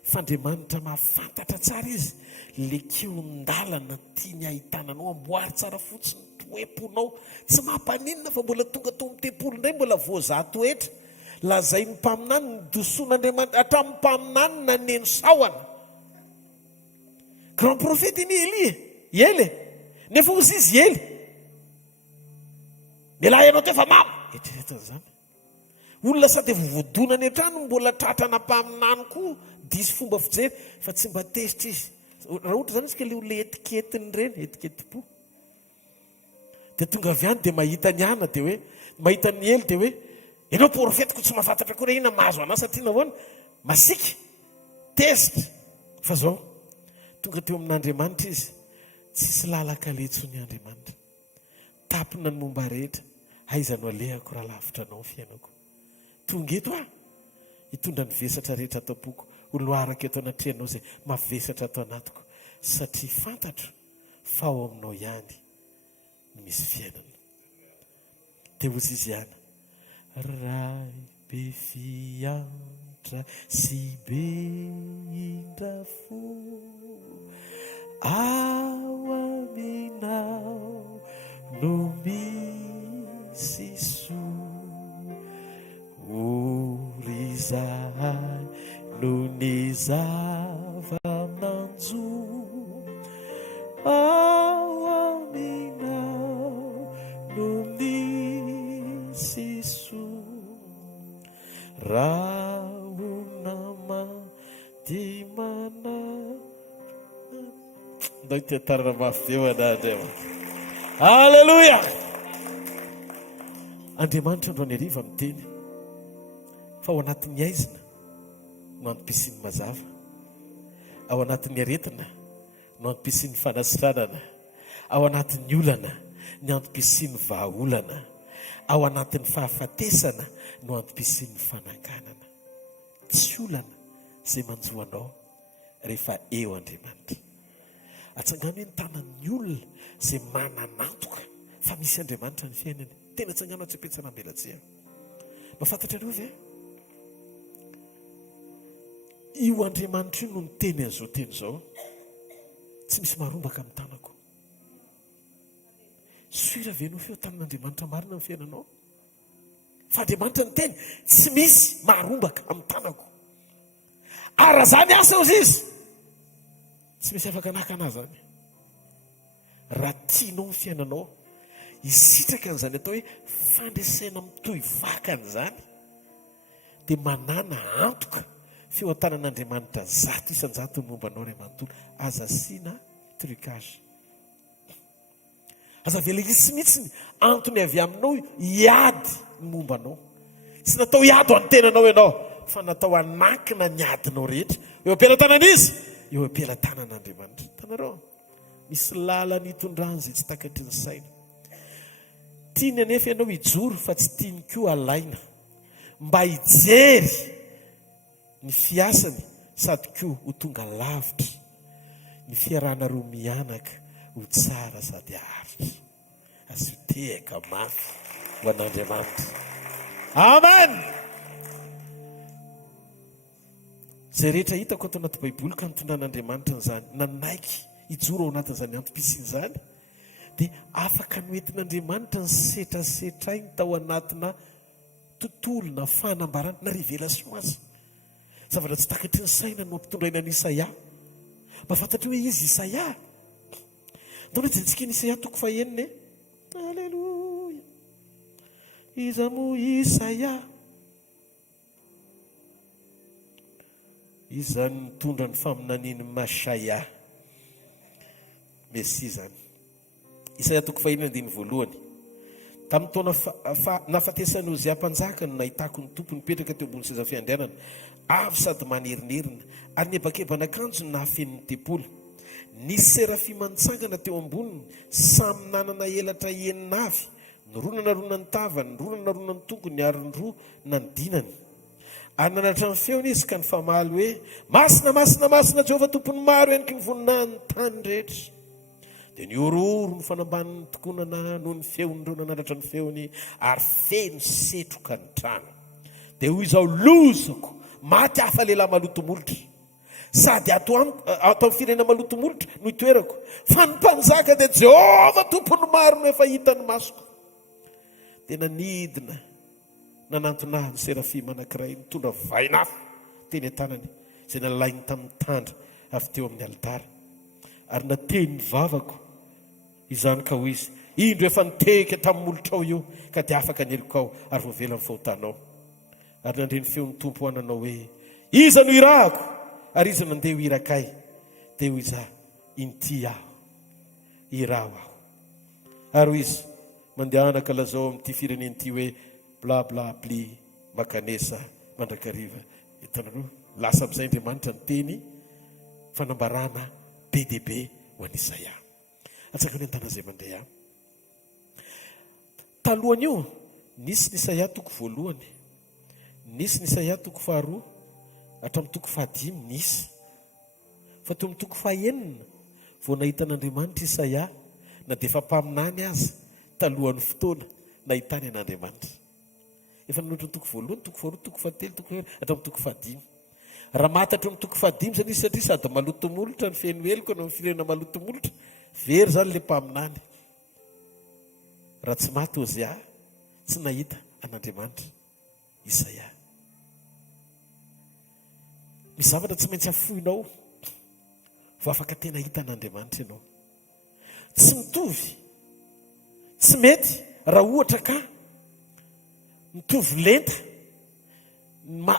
Fa Andriamanitra mahafantatra tsara izy le keon-dalana tiany ahitananao, amboary tsara fotsiny toeponao, tsy mampaninona fa mbola tonga tao amin'ny tempolo indray mbola voazatoetra. Lazay ny mpaminany ny doson'Andriamanitra hatramin'ny mpaminany na neny saoana. Grand prophète iny Ely nefa ozy izy Ely mialahy ianao teo fa mamo eritreretana izany. Olona sady vovodonany an-trano mbola tratrana mpaminany koa disy fomba fijery fa tsy mba tezitra izy. Raha ohatra izany izy ka le olona etiketiny ireny, etiketi-po dia tonga avy any dia mahita ny ana dia hoe mahita ny Ely dia hoe ianao profetiko tsy mahafantatra koa ina mahazo anazy satria nahoana masika tezitra. Fa zao tonga teo amin'Andriamanitra izy, tsisy lalaka letsony Andriamanitra, tapina ny momba rehetra, haizanao alehako raha lavitra anao ny fiainako. Tonga eto hitondra ny vesatra rehetra atao poko, oloaraka eto anatrehanao izay mavesatra atao anatiko, satria fantatro fa ao aminao ihany no misy fiainana. Dia ozy izy ihany, ray be fiantra sy be indrafo ao aminao no misy soa, orizay no ny zava-manjo ao aminao no misy soa, raha onama di mana ndao itiatarana mafy be ho an'Andriamanitra. Halleluja! Andriamanitra andro any ariva miteny fa ao anatin'ny aizina no antom-pisiany mazava, ao anatin'ny aretina no antom-pisiany fanasitranana, ao anatin'ny olana ny antom-pisiany vahaolana, ao anatin'ny fahafatesana no antom-pisiany fananganana. Tsy olana izay manjoanao rehefa eo Andriamanitra. Atsangano ny tanan'ny olona izay mananantoka fa misy Andriamanitra ny fiainany. Tena atsangano atsapetsana ambelatsiha. Mahafantatra ve? Io Andriamanitra io no niteny an'izao teny izao, tsy misy marombaka amin'ny tanako. Soira ve no feo tanan'Andriamanitra marina amin'ny fiainanao? Fa Andriamanitra ny teny tsy misy marombaka amin'ny tanako. Ara zany asa ozy izy, tsy misy afaka nakana zany. Raha tianao ny fiainanao, isitraka n'izany atao hoe fandresena mitohy vakana izany, dia manana antoka feo an-tanan'Andriamanitra zato isan-jato ny momba anao ray manontolo. Aza asiana tricage. Aza vela isy mihitsy antony avy aminao hiady ny momba anao. Tsy natao hiady ho antenanao ianao, fa natao anakina ny adinao rehetra. Eo am-pelantanan'izy, eo am-pelantanan'Andriamanitra. Hitanareo, misy lalana hitondrany izay tsy takatry ny saina. Tiany anefa ianao hijoro fa tsy tiany koa alaina, mba hijery ny fiasany sady koa ho tonga lavitra, ny fiarahana roa mianaka ho tsara sady aritra. Azotehaka mafy ho an'Andriamanitra. Amen. Zay rehetra hitako ato anaty baiboly ka nitondran'Andriamanitra n'izany nanaiky hijoro ao anatin'izany antom-pisiany izany, dia afaka noentin'andriamanitra ny setrasetrainy tao anatina tontolona fanambarana na révélation azy zavatra tsy takatry ny saina no ampitondraina ny Isaia. Mahafantatra hoe izy Isaia ndona jentsika ny Isaia toko faheniny alleluia iza mo Isaia izany mitondra ny faminaniny Masaia Messia zany. Isaia toko faheniny andiny voalohany. Tamin'ny taona nahafatesany Ozia mpanjaka no nahitako ny tompo nipetraka teo ambony seza fiandrianana avy sady manerinnerina ary ny ebakebanakanjo nahafen'ny tempolo. Nisy serafima nitsangana teo amboniny samy nanana elatra enina avy, ny roa nanarona ny tavany, ny roa nanarona ny tongony ary ny roa nanodinany. Ary nanatra ny feony izy ka ny famaly hoe masina masina masina Jehovah tompony maro eniky ny voninahiny tany rehetra. Dia niororo ny fanambaniny tokonana noho ny feon'ireo nanandratra ny feony ary feno setroka ny trano. Dia hoy izao lozako maty hafa lehilahy maloto molotra sady ato amin'ny firenena maloto molotra no itoerako fa ny mpanjaka dia Jehovah tompony maro no efa hitany masoko. Dia nanidina nanantona ny serafima anankiray nitondra vainafo teny an-tanany izay nalainy tamin'ny tandra avy teo amin'ny alitara ary nateny ny vavako izany ka hoy izy indro efa niteka tamin'ny molotra ao io ka dia afaka nyeloko ao ary voavelany fahotanao. Ary nandre ny feon'ny tompo ho ananao hoe iza no irahako ary iza nandeha ho irakay. Dia hoy iza inty aho iraho aho. Ary hoy izy mandehanaka lazao amin'ity fireneny ity hoe bla bla pli makanesa mandrakariva. Hitanareo lasa amin'izay Andriamanitra ny teny fanambarana be dia be ho an'i Isaia. Atsaka ny an-tana izay mandeha. Talohan'io nisy ny Isaia toko voalohany, nisy ny Isaia toko faharoa, hatramin'ny toko fahadimy nisy. Fa teo amin'ny toko fahaenina vao nahitan'Andriamanitra Isaia na dia efa mpaminany azy talohan'ny fotoana nahitany an'Andriamanitra. Efa nanoatra ny toko voalohany, toko faharoa, toko fahatelo, toko fahaenina, hatramin'ny toko fahadimy. Raha matatra amin'ny toko fahadimy zany izy satria sady maloto molotra ny feno eloko no amin'ny firenena maloto molotra, very zany le mpaminany. Raha tsy maty Ozia tsy nahita an'Andriamanitra Isaia. Misy zavatra tsy maintsy afoinao vao afaka tena hita an'Andriamanitra ianao. Tsy mitovy, tsy mety raha ohatra ka mitovy lenta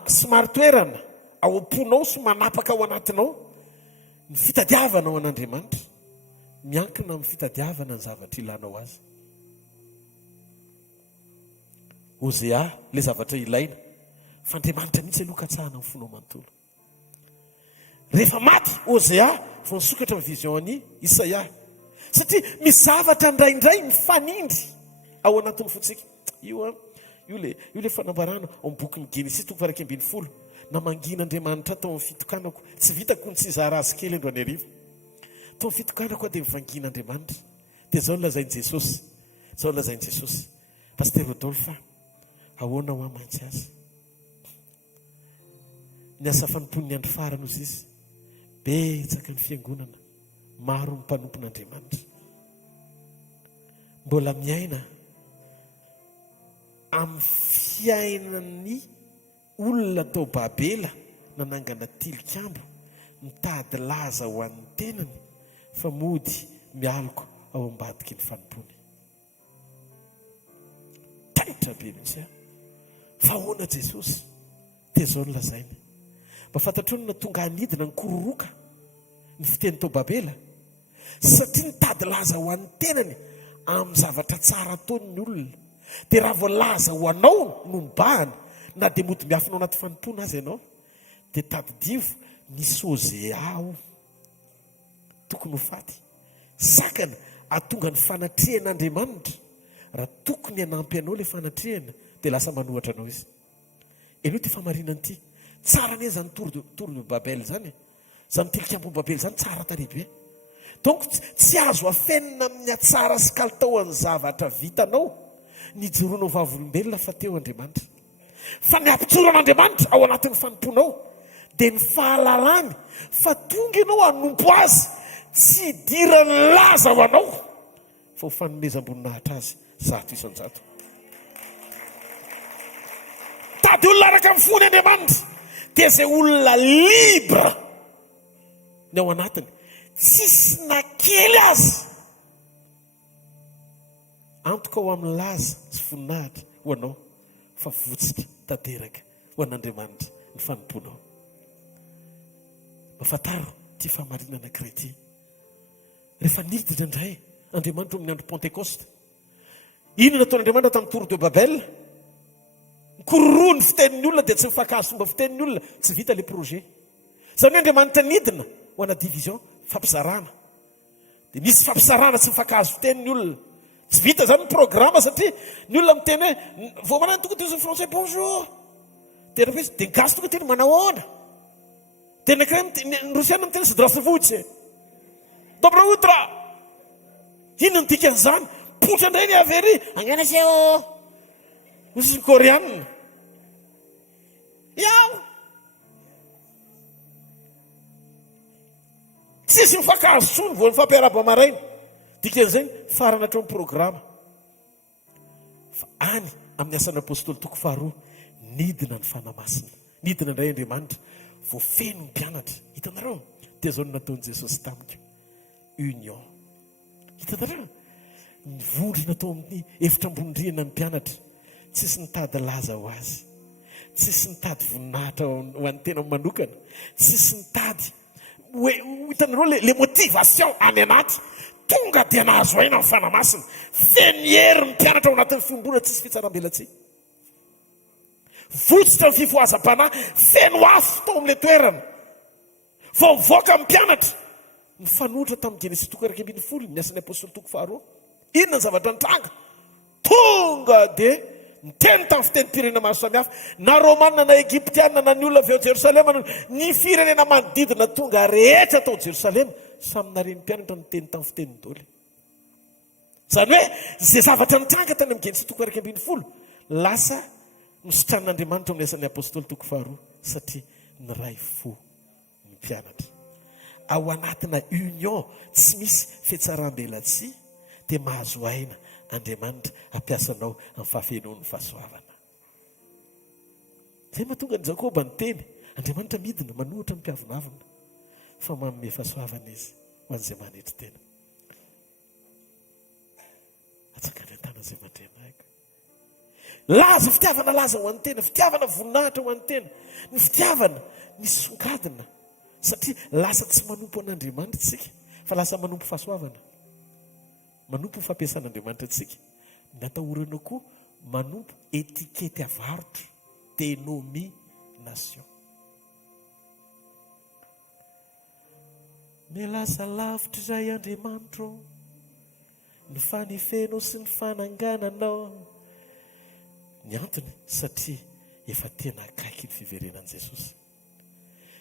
somary toerana ao am-ponao sy manapaka ao anatinao ny fitadiavana ao an'Andriamanitra miankina amin'ny fitadiavana ny zavatra ilanao azy. Ozia le zavatra ilaina fa Andriamanitra mihitsy aloha katsahana amin'ny fonao manontolo. Rehefa maty Ozia vao nisokatra amin'ny vision-ny Isaia satria misy zavatra ndraindray mifanindry ao anatin'ny fotsika. Io le fanambarana ao amin'ny boky ny Genesis toko faha 20 na mangin'Andriamanitra tao amin'ny fitokanako tsy vitako ny tsy zara azy kely andro any ariva. Tao amin'ny fitokanako dia mivangin'Andriamanitra. Dia zao lazainy Jesosy, zao lazainy Jesosy. Pasteur Rodolphe, ahoana ho amantsy azy? Ny asa fanompon'ny andro farany ozy izy betsaka ny fiangonana maro ny mpanompon'Andriamanitra. Mbola miaina amin'ny fiainan'ny olona tao Babela nanangana tilikambo mitady laza ho an'ny tenany fa mody mialoko ao ambadiky ny fanompony. Taitra be mihitsy fa ahoana Jesosy dia zao ny lazainy. Mba fantatrao na tonga anidina ny kororoka ny fiteny tao Babela satria nitady laza ho an'ny tenany amin'ny zavatra tsara ataon'ny olona. Dia raha vao laza ho anao no mibahana na dia mody miafinao anaty fanompona azy ianao dia tadidivo nisy Ozia tokony ho faty sakana atonga ny fanatrehan'Andriamanitra. Raha tokony hanampy anao le fanatrehana dia lasa manohatra anao izy. Enao ty famarinany ity tsara ne zany tour de Babel zany, zany tilikambo Babel zany tsara tarehibe. Donc tsy azo afenina amin'ny atsara sy kalitaon'ny zavatra vitanao ny joroanao vavolombelona fa teo Andriamanitra. Fa ny ampitsoro an'Andriamanitra ao anatin'ny fanomponao dia ny fahalalany fa tonga ianao hanompo azy tsy idirany laza ho anao fa ho fanomezam-boninahitra azy zato isan-jato. Tady olona araka amin'ny fony Andriamanitra dia izay olona libra ny ao anatiny, tsisy na kely azy antoka ho amin'ny laza sy voninahitra ho anao fa votsitra tanteraka ho an'Andriamanitra ny fanomponao. Mafantaro tia fahamarinana kretia. Rehefa niditra indray Andriamanitra amin'ny andro Pentecoste, inona nataon'Andriamanitra tamin'ny Tour de Babel? Kororoa ny fitenin'ny olona dia tsy mifankahazo fomba fitenin'ny olona, tsy vita le projet. Izany hoe Andriamanitra nidina ho ana division fampizarana, dia misy fampizarana tsy mifankahazo fitenin'ny olona, tsy vita zany ny programa satria ny olona miteny hoe vao manano tonga teo français bonjour, dia rehefa izy dia gasy tonga teny manao ahoana, dia anankiray ny rosiana miteny zdravствуйте, доброе утро. Inona ny dikan'izany? Potra indray ny avery anganaseo osy koreanina iaho tsisy mifankahazo tsony vao ny fampiaraba maraina. Dikan'izay farana hatreo amin'ny programa. Fa any amin'ny asan'ny apôstôly toko faharoa nidina ny fanamasina, nidina indray Andriamanitra voafeno ny mpianatra. Hitanareo dia zao no nataon'i Jesosy tamiko, union. Hitanareo ny vondry natao amin'ny efitra ambonindriana ny mpianatra, tsisy nitady laza ho azy, tsisy nitady voninahitra ho an'ny tena manokana, tsisy nitady hoe hitanareo le motivation any anaty, tonga dia nahazo aina amin'ny fanamasina, feno hery ny mpianatra ao anatin'ny fiombona, tsisy fitsaram-belatsy, votsitra ny fifohazam-panahy, feno afo tao amin'ilay toerana, vao mivoaka amin'ny mpianatra ny fanotra tamin'ny Genesis toko 1:20 ny asan'ny apôstôly toko faharoa. Inona ny zavatra nitranga? Tonga dia niteny tamin'ny fitenim-pirenena maro samihafa, na Romanina na Egyptiana na ny olona avy ao Jerosalema, ny firenena manodidina tonga rehetra tao Jerosalema, samy nareny mpianatra niteny tamin'ny fitenin'ny dôly. Zany hoe izay zavatra nitranga tany amin'ny Genesis toko 1:20 lasa nisitran'Andriamanitra amin'ny asan'ny apôstôly toko faharoa, satria ny ray fo ny mpianatra. Ao anatina union tsy misy fietsaram-belatsy dia mahazo aina Andriamanitra ampiasanao amin'ny fahafenoan'ny fahasoavana. Zay mahatonga ny Jakoba niteny, Andriamanitra midina manohitra ny mpiavonavina fa manome fahasoavana izy ho an'izay manetry tena. Atsakany an-tana izay mandrenahiko. Laza fitiavana, laza ho an'ny tena, fitiavana voninahitra ho an'ny tena, ny fitiavana misy songadina, satria lasa tsy manompo an'Andriamanitra tsika fa lasa manompo fahasoavana, manompo fampiasan'Andriamanitra tsika. Natahorana koa manompo etikety avarotro, dénomination. Milasa lavitra izay Andriamanitra, ny fanifenao sy ny fanangananao. Ny antony satria efa tena akaiky ny fiverenan'i Jesosy.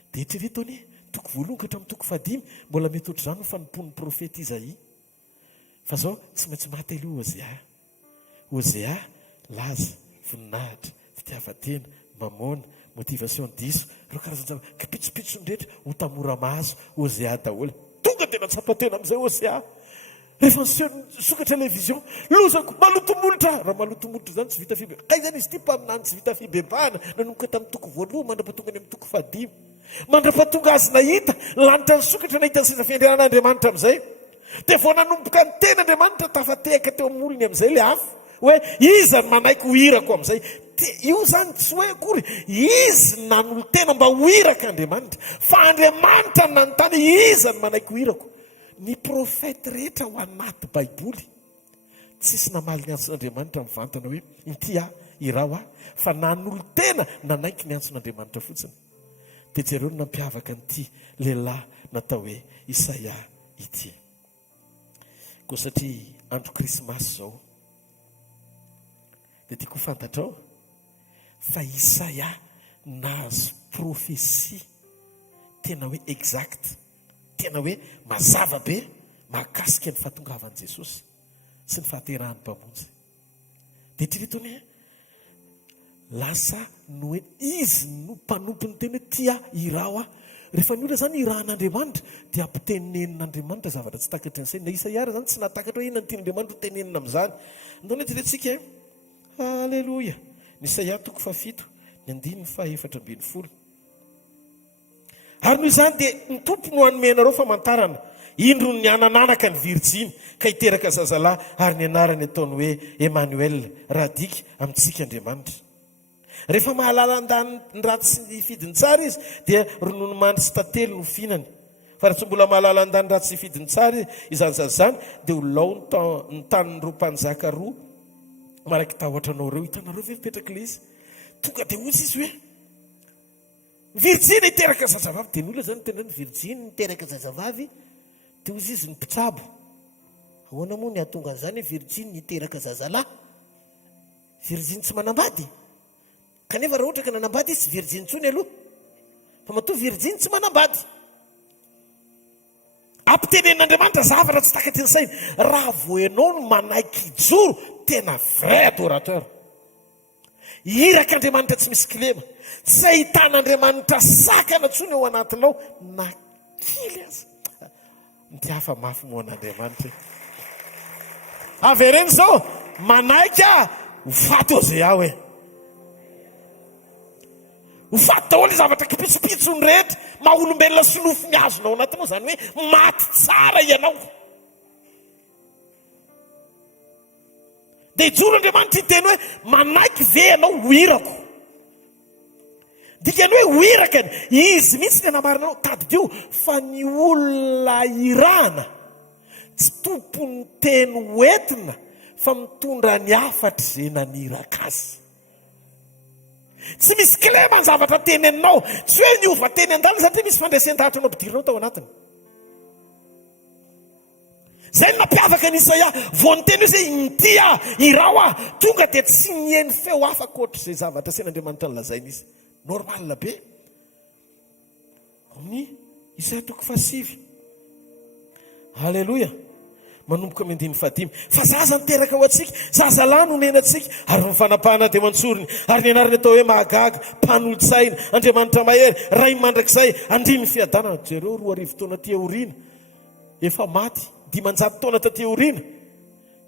Dia eritreretony toko voalohany ka hatramin'ny toko 15 mbola mety ohatr'izany ny fanompon'ny profeta Isaia. Fa zao tsy maintsy maty aloha Hosea. Hosea laza, voninahitra, fitiavan-tena, mamona, motivation diso, ireo karazana kipitsopitso rehetra ho tamora mahazo Hosea daholo. Tonga tena tsapa-tena amin'izay Hosea. Rehefa sokatra televizion, lozako malotomolotra, raha malotomolotra zany tsy vita fibe. Kay zany izy ity mpaminany tsy vita fibebahana, nanomboka tamin'ny toko voalohany mandra-pahatonga any amin'ny toko 15. Mandra-pahatonga azy nahita lanitra ny sokatra, nahita ny seza fiandrianan'Andriamanitra amin'izay. Dia vao nanomboka ny ten'Andriamanitra tafatehaka teo amin'ny olony amin'izay le afo, hoe iza ny manaiky ho irako amin'izay. Io zany tsy hoe akory izy nanolo tena mba ho iraka Andriamanitra, fa Andriamanitra ny nanontany iza ny manaiky ho irako. Ny profety rehetra ho anaty baiboly tsisy namaly ny antson'Andriamanitra mivantana hoe ity irao fa nanolo tena nanaiky ny antson'Andriamanitra fotsiny. Dia jereo no nampiavaka n'ity lehilahy natao hoe Isaia ity. Koa satria andro krismasy zao dia tiako fantatrao fa Isaia nahazo profesia tena hoe exact, tena hoe mazava be mahakasika ny fahatongavan'i Jesosy sy ny fahaterahan'ny mpamonjy. Dia eritreretony lasa no hoe izy no mpanompo ny teny tia irao rehefa ny olona zany irahan'andriamanitra dia ampitenenin'andriamanitra zavatra tsy takatry ny saina. Na Isaia ary zany tsy natakatra hoe inona ny tian'andriamanitra ho tenenina amin'izany. Ndao netintsika aleloia. Ny Isaia 7 ny 4:10. Ary noho izany dia ny tompo no hanomenareo famantarana, indro ny anananaka ny virjiny ka hiteraka zazalahy, ary ny anarany ataony hoe Emmanuel, raha dika amintsika Andriamanitra. Rehefa mahalala ny ratsy ny fidiny tsara izy dia ronono mandry sy tantely no fihinany. Fa raha tsy mbola mahalala ny ratsy ny fidiny tsara izany zazany dia ho lao ny tanin'ny roa mpanjaka roa maraiky tahotra anao reo. Hitanareo ve mipetraka ilay izy? Tonga dia ozy izy hoe virjiny hiteraka zazavavy. Dia ny olona zany tena ny virjiny hiteraka zazavavy dia ozy izy ny mpitsabo. Ahoana moa ny ahatonga an'izany virjiny hiteraka zazalahy? Virjiny tsy manambady. Kanefa raha ohatra ka nanambady izy tsy virjiny intsony aloha, fa matoa virjiny tsy manambady. Ampitenen'Andriamanitra zavatra tsy takatry ny saina. Raha voenao no manaiky ijoro, tena vrai adorateur. Hirak'Andriamanitra tsy misy kilema. Tsy ahitan'Andriamanitra sakana tsony ao anatinao na kely aza. Ny hafa mafy moa an'Andriamanitra. Avereny zao manaika ho faty ao zay aho ho faty daholo zavatra kipitsopitsony rehetra, maha-olombelona sy nofo miazonao anatinao, zany hoe maty tsara ianao. Dia ijoro Andriamanitra hiteny hoe manaiky ve ianao ho irako. Dikany hoe ho irakany, izy mihitsy ny anamarina anao tadidio fa ny olona irana tsy tompony teny hoentina fa mitondra ny afatra izay naniraka azy. Tsy misy kilema ny zavatra teneninao, tsy hoe ny ova teny an-dalana satria misy fandraisan-dahatra anao ampidirinao tao anatiny. Zay no nampiavaka ny Isaia, voany teny hoe zay ntia irao tonga dia tsy nieny feo afaka ohatr' izay zavatra sen'Andriamanitra nilazaina izy. Normal be. Amin'ny Isaia 7. Halleloia. Manomboka amin'ny 15. Fa zaza niteraka ho atsika, zazalahy no menantsika, ary ny fanapahana dia mantsoriny, ary ny anarany atao hoe mahagaga, mpanolotsaina, Andriamanitra mahery, ray mandrakizay, andriny ny fiadanana. Jereo 2 taona ty aoriana efa maty, 500 taona taty aoriana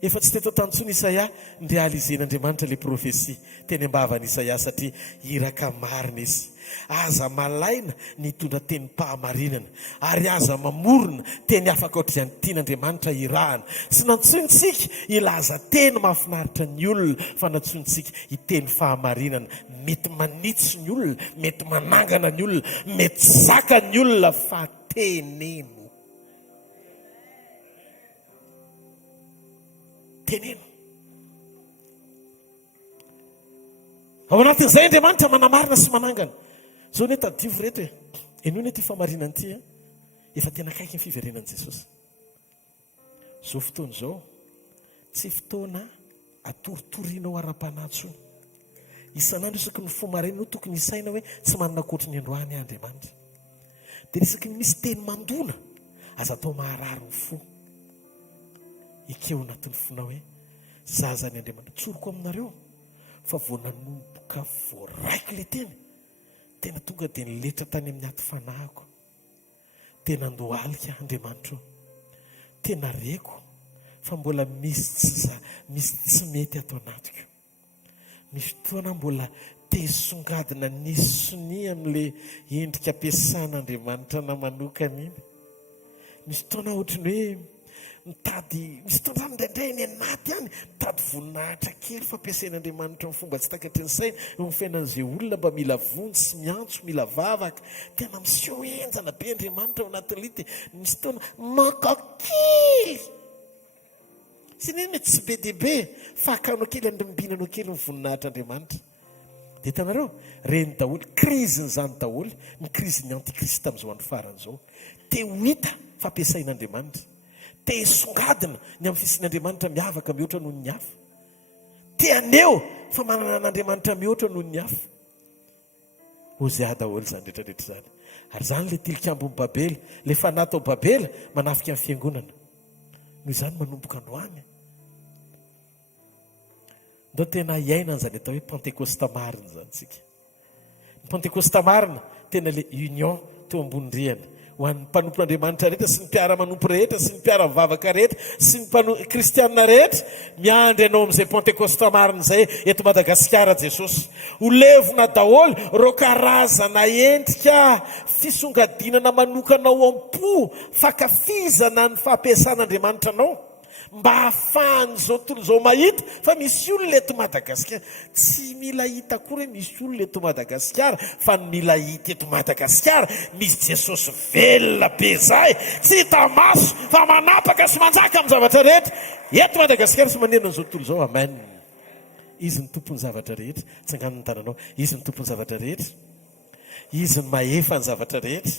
efa tsy teto tantsony Isaia ny realizen'Andriamanitra le profesia teny ambavany Isaia, satria iraka marina izy. Aza malaina nitondra teny pahamarinana, ary aza mamorona teny afaka ohatr'izany tian'Andriamanitra irahana. Sy nantsonitsika ilaza teny mahafinaritra ny olona, fa nantsonitsika hiteny fahamarinana. Mety manitsy ny olona, mety manangana ny olona, mety zaka ny olona, fa teneno. Teneno. Ao anatin'izay Andriamanitra manamarina sy manangana. Zao ne tadiovo reto hoe eno ne ty famarinana ty efa tena akaiky ny fiverenan'i Jesosy. Zao fotoana zao tsy fotoana atoritorianao ara-panatso. Isan'andro isaky ny fomarenao tokony isaina hoe tsy manana akoatry ny androany Andriamanitra. Dia isaky ny misy teny mandona aza atao maharary ny fo. Ikeo anatin'ny fonao hoe zazany Andriamanitra. Tsoroko aminareo fa vao nanomboka voaraiky le teny, tena tonga dia niletra tany amin'ny aty fanahiko. Tena andohalika Andriamanitra, tena reko fa mbola misy tsy mety ato anatiko. Misy fotoana mbola tesongadina nisony amin'le endrika ampiasan'Andriamanitra na manokana iny. Misy fotoana ohatrany hoe mitady, misy fotoana indraindray ny anaty any mitady voninahitra kely fampiasain'Andriamanitra ny fomba tsy takatry ny saina eo amin'ny fiainan'izay olona mba mila vonjy sy miantso, mila vavaka. Tena miseho enjana be Andriamanitra ao anatin'ny lity. Misy fotoana makakely sy ny mety tsy be dia be fa akanao kely andrimbinanao kely ny voninahitr'Andriamanitra. Dia hitanareo reny daholo, krizin'izany daholo, ny krizin'ny antikrista amin'izao andro faran'izao. Te ho hita fampiasain'Andriamanitra, te hisongadina ny amin'ny fisin'Andriamanitra miavaka mihoatra noho ny hafa. Te aneo fa manana n'Andriamanitra mihoatra noho ny hafa. Hosea daholo zany rehetrarehetra zany. Ary zany le tilikambon'ny Babely, le fanahy tao Babely manafika amin'ny fiangonana. Noho izany manomboka androany. Ndao tena iaina an'izany atao hoe Pentecosta marina zany tsika. Ny Pentecosta marina tena le union teo ambonyrihana ho an'ny mpanompon'andriamanitra rehetra sy ny mpiara-manompo rehetra sy ny mpiara-mivavaka rehetra sy ny kristianina rehetra miandry ianao amin'izay pentekosta marina izay eto Madagasikara Jesosy ho levona daholo reo karazana endrika fisongadinana manokana ao am-po fakafizana ny fampiasan'Andriamanitra anao mba hahafahany zao tontolo zao mahita fa misy olona eto Madagasikara tsy mila hita akory hoe misy olona eto Madagasikara fa ny mila hita eto Madagasikara misy Jesosy velona be zay tsy hita maso fa manapaka sy manjaka amin'ny zavatra rehetra eto Madagasikara sy manenana zao tontolo zao. Amen. Izy ny tompony zavatra rehetra tsangan'ny tananao. Izy ny tompony zavatra rehetra, izy ny mahefa ny zavatra rehetra,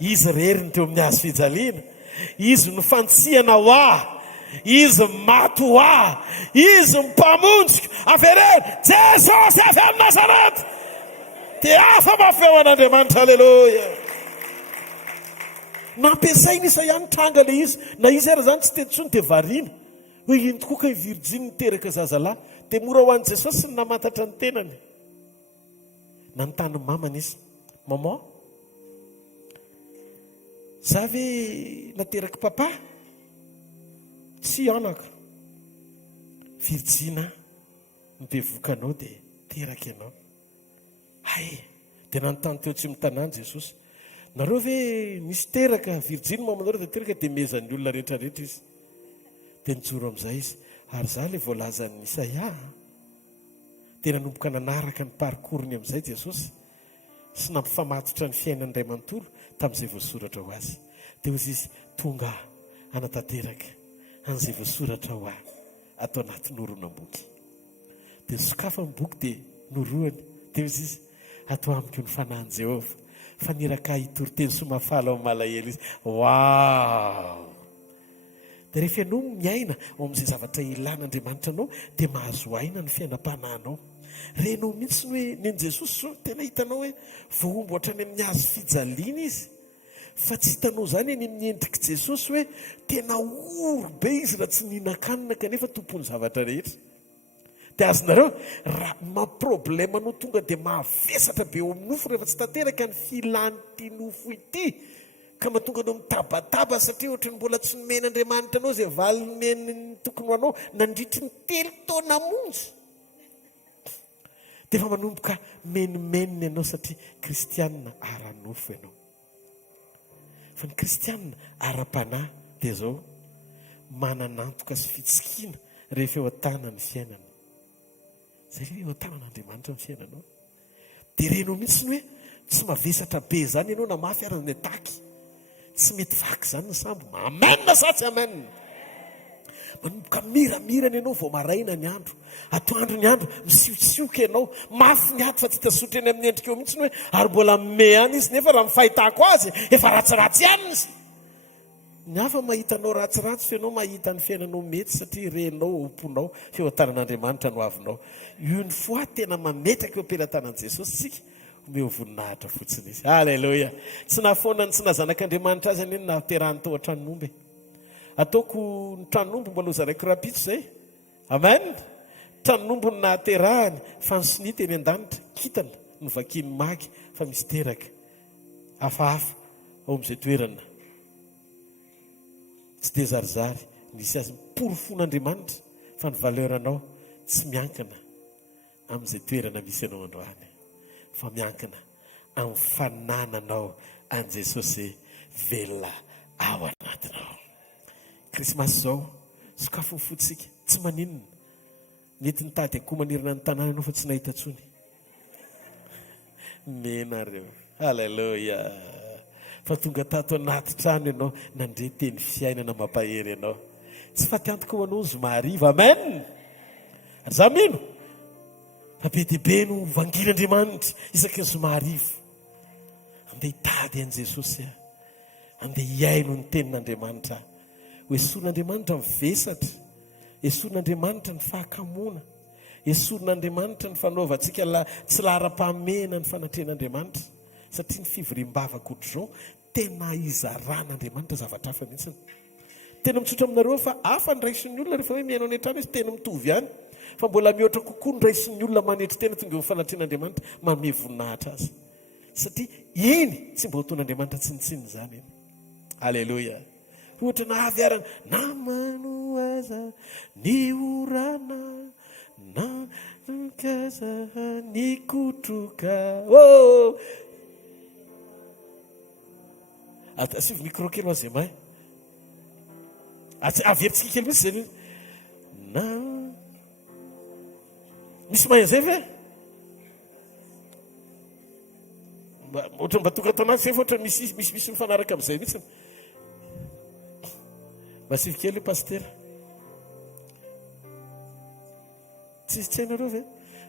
izy reriny teo amin'ny hazo fijaliana, izy ny fantsihana ho ahy, izy maty ho ahy, izy mpamonjika afereny Jesosy avy amin'ny Nazareta dia hafa mafeo an'Andriamanitra. Haleloia. Nampiasainy Isaia nitranga le izy na izy ara zany tsy tetsony dia variana hoe ino tokoa ka Virjiny niteraka zazalahy dia mora ho an'i Jesosy ny namantatra ny tenany. Nanontany mamany izy, maman, za ve nateraka papa? Tsy anaka. Virjina mibevoka anao dia teraka ianao. Ay, dia nanontany teo tsy mitanàny Jesosy, nareo ve misy teraka Virjiny mamanareo dia teraka dia mezan'ny olona rehetrarehetra izy. Dia nijoro amin'izay izy, ary za le voalazan'ny Isaia. Dia nanomboka nanaraka ny parcourny amin'izay Jesosy sy nampifamatotra ny fiainany iray manontolo tamin'izay voasoratra ho azy. Dia hozy izy, tonga anatanteraka an'izay voasoratra ho ahy atao anaty noronam-boky. Dia sokafa ny boky dia noroany. Dia hozy izy, atao amiko ny fanahin'i Jehovah fa niraka hitoroteny somafala ao malahelo izy. Wow! Dia rehefa ianao miaina ao amin'izay zavatra ilan'Andriamanitra anao dia mahazo aina ny fiainam-panahinao. Renao mihitsy hoe neny Jesosy tena hitanao hoe voaombo hatrany amin'ny hazo fijaliana izy, fa tsy hitanao zany eny amin'ny endrika Jesosy hoe tena oro be izy raha tsy nihinan-kanina kanefa tompony zavatra rehetra. Dia azonareo raha maproblema no tonga dia mahavesatra be eo amin'ny nofo rehefa tsy tanteraka ny filan'ity nofo ity ka mahatonga anao mitabataba satria ohatrany mbola tsy nomen'Andriamanitra anao izay valon'ny tokony ho anao nandritry ny 3 taona monja. Dia efa manomboka menimenina ianao satria kristianina ara-nofo ianao. Fa ny kristianina ara-panahy dia zao mananantoka sy fitsikiana rehefa eo an-tana ny fiainana. Zay eo an-tanan'Andriamanitra ny fiainanao. Dia renao mihitsy hoe tsy mavesatra be zany ianao na mafy arany ny ataky. Tsy mety vaky zany ny sambo. Amen sa tsy amen? Manomboka miramirana ianao vao maraina ny andro. Atoandro ny andro misiosioka ianao. Mafy ny ato fa tsy hitasotra eny amin'ny endrika eo mihitsy hoe ary mbola mime any izy nefa raha mifahitako azy efa ratsiratsy ihany izy. Ny hafa mahitanao ratsiratsy fa ianao mahita ny fiainanao mety satria renao omponao feo an-tanan'Andriamanitra no avinao. Io ny fois tena mametraka eo am-pelantanan'i Jesosy sika omeo voninahitra fotsiny izy. Halleluja. Tsy nahafoanany tsy nazanak'Andriamanitra azy any na terahany tao an-tranomby. Ataoko ny tranomby mbola ho zaraiko rapitso izay. Amen. Tranomby ny nahaterahany fa ny sinita eny an-danitra kitana no vakiny magy fa misy teraka hafahafa ao amin'izay toerana. Tsy dia zarizary misy azy miporofon'Andriamanitra fa ny valeranao tsy miankina amin'izay toerana misy ianao androany fa miankina amin'ny fanananao an' Jesosy velona ao anatinao. Krismasy izao sokafo ny fotsika tsy maninona mety nitady akoho manerana ny tanàna ianao fa tsy nahita tsony. Menareo. Halleluja. Fa tonga tato anaty trano ianao nandre teny fiainana mampahery ianao. Tsy fatiantoko ho anao zomariva. Amen. Ary za mino fa be dia be no vangin'Andriamanitra isaky ny zomariva. Andeha hitady an'i Jesosy aho. Andeha hiaino ny tenin'Andriamanitra aho. Ho esor'Andriamanitra mivesatra. Esor'Andriamanitra ny fahakamoana. Esor'Andriamanitra ny fanaovantsika tsy lahara-pahamehana ny fanatrehan'Andriamanitra. Satria ny fivoriam-bavaka ohatr'izao tena izaran'Andriamanitra zavatra hafa mihitsiny. Tena mitsotra aminareo fa hafa ny raisin'ny olona rehefa hoe miaino any an-trano izy tena mitovy ihany. Fa mbola mihoatra kokoa ny raisin'ny olona manetry tena tonga eo fanatrehan'Andriamanitra manome voninahitra azy. satria iny tsy mba hoton'andriamanitra tsinitsiny zany iny. Alleloia. Ohatra na avy arana namano aza ny orana na kaza ny kotroka. Oh! Asivy micro kely ho zay mahay. Averitsika kely misy zay na misy mahay zay ve? Ohatra mba tonga atao anazy zay ohatra misy mifanaraka amin'izay mihitsy. Mba asivy kely io pasteur. Tsisy tsainareo ve?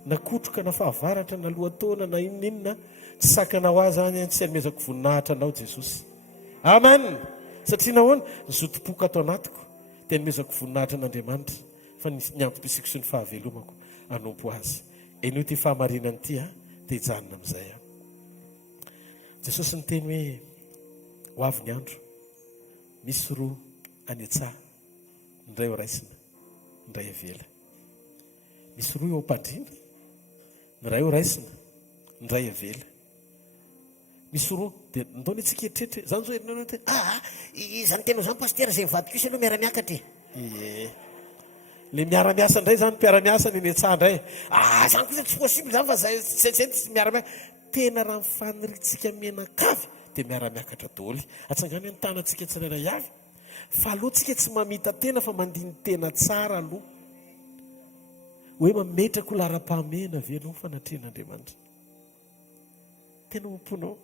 Na kotroka na fahavaratra na lohataona na inona tsy sakanao azy any tsy anomezako voninahitra anao Jesosy. Amen. Satria nahoana nizotom-poka ato anatiko dia anomezako voninahitra an'Andriamanitra fa ny antom-pisiko sy ny fahavelomako anompo azy. Eny io ty fahamarinany ty dia hijanona amin'izay. Jesosy niteny hoe ho avy ny andro misy roa any an-tsaha, ny ray ho raisina, ny ray avela. Misy roa eo am-pandriana, ny ray ho raisina, ny ray avela. Misy roa dia ndao ny tsika etretra zany zao erinao te izany tena zany pasteur zay mivadika io aloha miara-miakatra le miara-miasa indray zany mpiara-miasa ny an-tsaha indray zany kosa tsy possible zany fa zay tsy miara-miaka. Tena raha mifaniritsika menakavy dia miara-miakatra daholo. Atsangany ny tanantsika tsirairay avy fa alohantsika tsy mamita tena fa mandiny tena tsara aloha hoe mametraka ho lara-pahamena ve anao fanatrehan'Andriamanitra. Tena momponao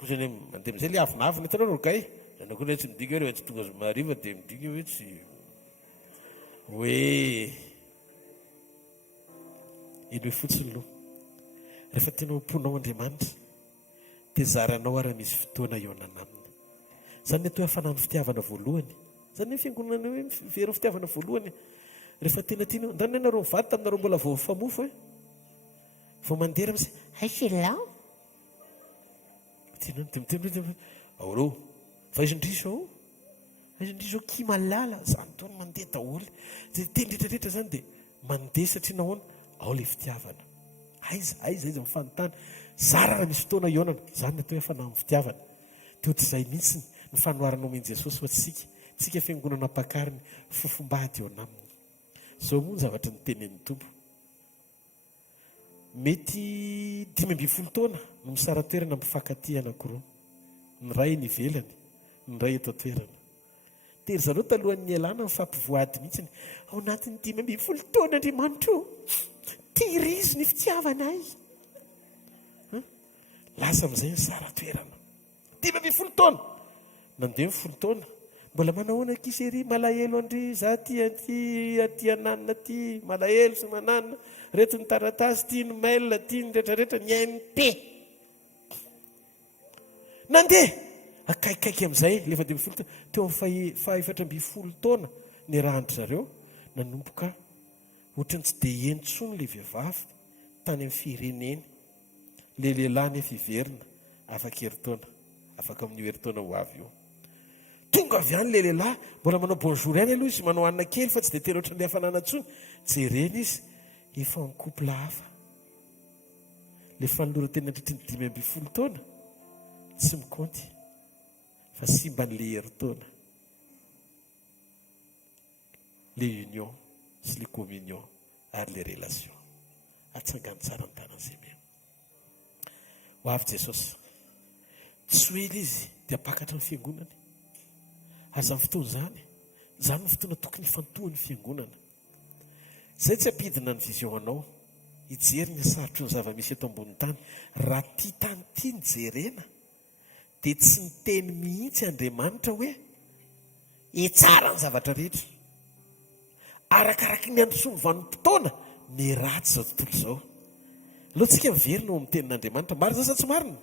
kosa mandeha amin'izay le avinavina hitanao rokay zanao koa tsy midika hoe tsy tonga zomariva dia midika hoe tsy hoe iny hoe fotsiny loha. Rehefa tena momponao Andriamanitra dia zaranao raha misy fotoana ionana aminy. Zany ny atao hafanany fitiavana voalohany. Zany ny fiangonana hoe very fitiavana voalohany. Rehefa tena tianao ndany ianareo mivady taminareo mbola vao mifamofo vao mandeha misy haisylao tianao aoreo fa izy ndriso ao izy ndriso ki malala zany tony mandeha daholo dia teny rehetrarehetra zany dia mandeha satria nahoana ao le fitiavana. Aiza izy mifanontany zara raha misy fotoana ionana zany ny atao hoe hafanany fitiavana. Teo trizay mihitsy ny fanoharanao min Jesosy fa tsika fiangonana ampakariny fofombady eo anaminy. Zao moa ny zavatra nitenen'ny Tompo. Mety 15 taona no misara toerana mpifankatia anankiroa. Ny ray ny velany, ny ray eto toerana. Tery zareo talohan'ny alana mifampivoady mihitsy ao anatin'ny 15 taona Andriamanitra tirizy ny fitiavana azy. Lasa amin'izay ny sara toerana. 15 taona. Nandeha 10 taona. Mbola manahoana kisery malahelo andry za ty ananina ty malahelo sy mananina reto ny taratasy ty ny mail ty ny rehetrarehetra ny MP. Nandeha akaikaiky amin'izay le 15 taona teo amin'ny 14 taona ny rahandry zareo nanomboka ohatrany tsy dia hentsony le vehivavy tany amin'ny fireneny le lehilahy nefa iverina afaka herintaona afaka amin'ny herintaona ho avy io. Tonga avy any le lehilahy mbola manao bonjour ihany aloha izy manao anina kely fa tsy dia tena ohatran'ilay hafanana intsony. Jereny izy efa ny couple hafa le fanolora tena andritry ny 15 taona tsy mikaonty fa simba n'le herintaona le union sy le communion ary le relation atsangany tsara ny tanan'izay mia ho avy Jesosy tsy hoe ely izy dia apakatra ny fiangonany. Ary zany fotoana zany ny fotoana tokony fantohan'ny fiangonana. Zay tsy ampidina ny vision-anao hijery ny sarotry ny zava-misy eto ambony tany. Raha ty tany ty ny jerena dia tsy niteny mihitsy Andriamanitra hoe hitsara ny zavatra rehetra. Arakaraky ny andro sy ny vanim-potoana ny ratsy zao tontolo izao. Alohantsika miverina ao amin'ny tenin'Andriamanitra. Marina sa tsy marina?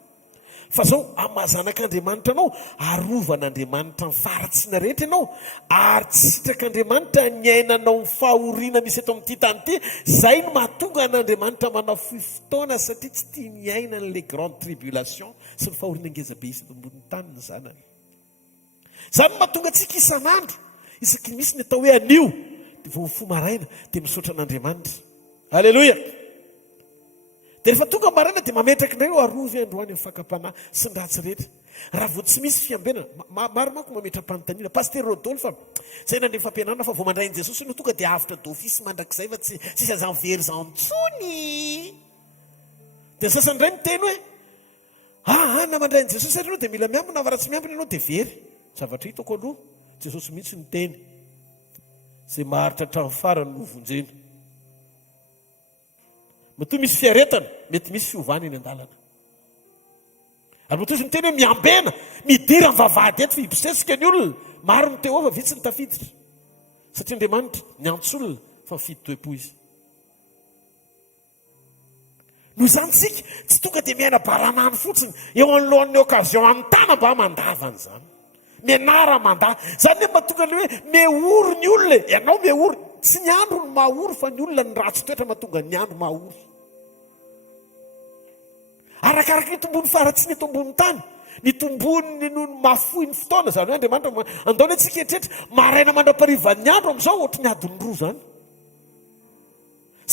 Fa zao amazanak'Andriamanitra anao, arovan'Andriamanitra ny faratsiana rehetra ianao, ary tsy sitrak'Andriamanitra ny ainanao ny fahoriana misy eto amin'ity tany ity. Zay no mahatonga an'Andriamanitra manafoy fotoana satria tsy tia miaina n'le grande tribulation sy ny fahoriana ngezabe isy ambony tany ny zanany. Zany no mahatonga antsika isan'andro isaky misy ny atao hoe anio dia vao mifo maraina dia misaotra an'Andriamanitra. Alleloia. dia rehefa tonga marana dia mametraka indray o arovy androany amin'ny fakapanahy sy ny ratsy rehetra raha vo tsy misy fiambenana maro manko mametra-panontaniana paster Rodolphe zay nandre fampianarana fa vao mandrainy Jesosy no tonga dia avitra d'office mandrakizay fa tsisy azany very zao amintsony dia sasany indray miteny hoe na mandrainy Jesosy ianao dia mila miambina fa raha tsy miambina ianao dia very zavatra hitako aloha Jesosy mihitsy ny teny zay maharitra hatramin'ny farany no vonjena matoa misy fiaretana mety misy fiovana eny an-dalana ary matoa izy miteny hoe miambena midira ny vavahady eto fa hibosesika ny olona maro ny teo ava vitsy ny tafiditra satria Andriamanitra ny antsolona fa mifidy toe-po izy noho izany tsika tsy tonga dia miaina baranany fotsiny eo anolohan'ny okazion anontana mba mandavany zany mianara mandà zany hoe mahatonga le hoe meory ny olona ianao meory tsy ny andro ny mahory fa ny olona ny ratsy toetra mahatonga ny andro mahory arakaraka ny tombony faratsy ny tombony tany ny tombony no mafoy ny fotoana zany hoe Andriamanitra andao le tsika etretra maraina mandra-parivan'ny andro amin'izao ohatry ny adiny roa zany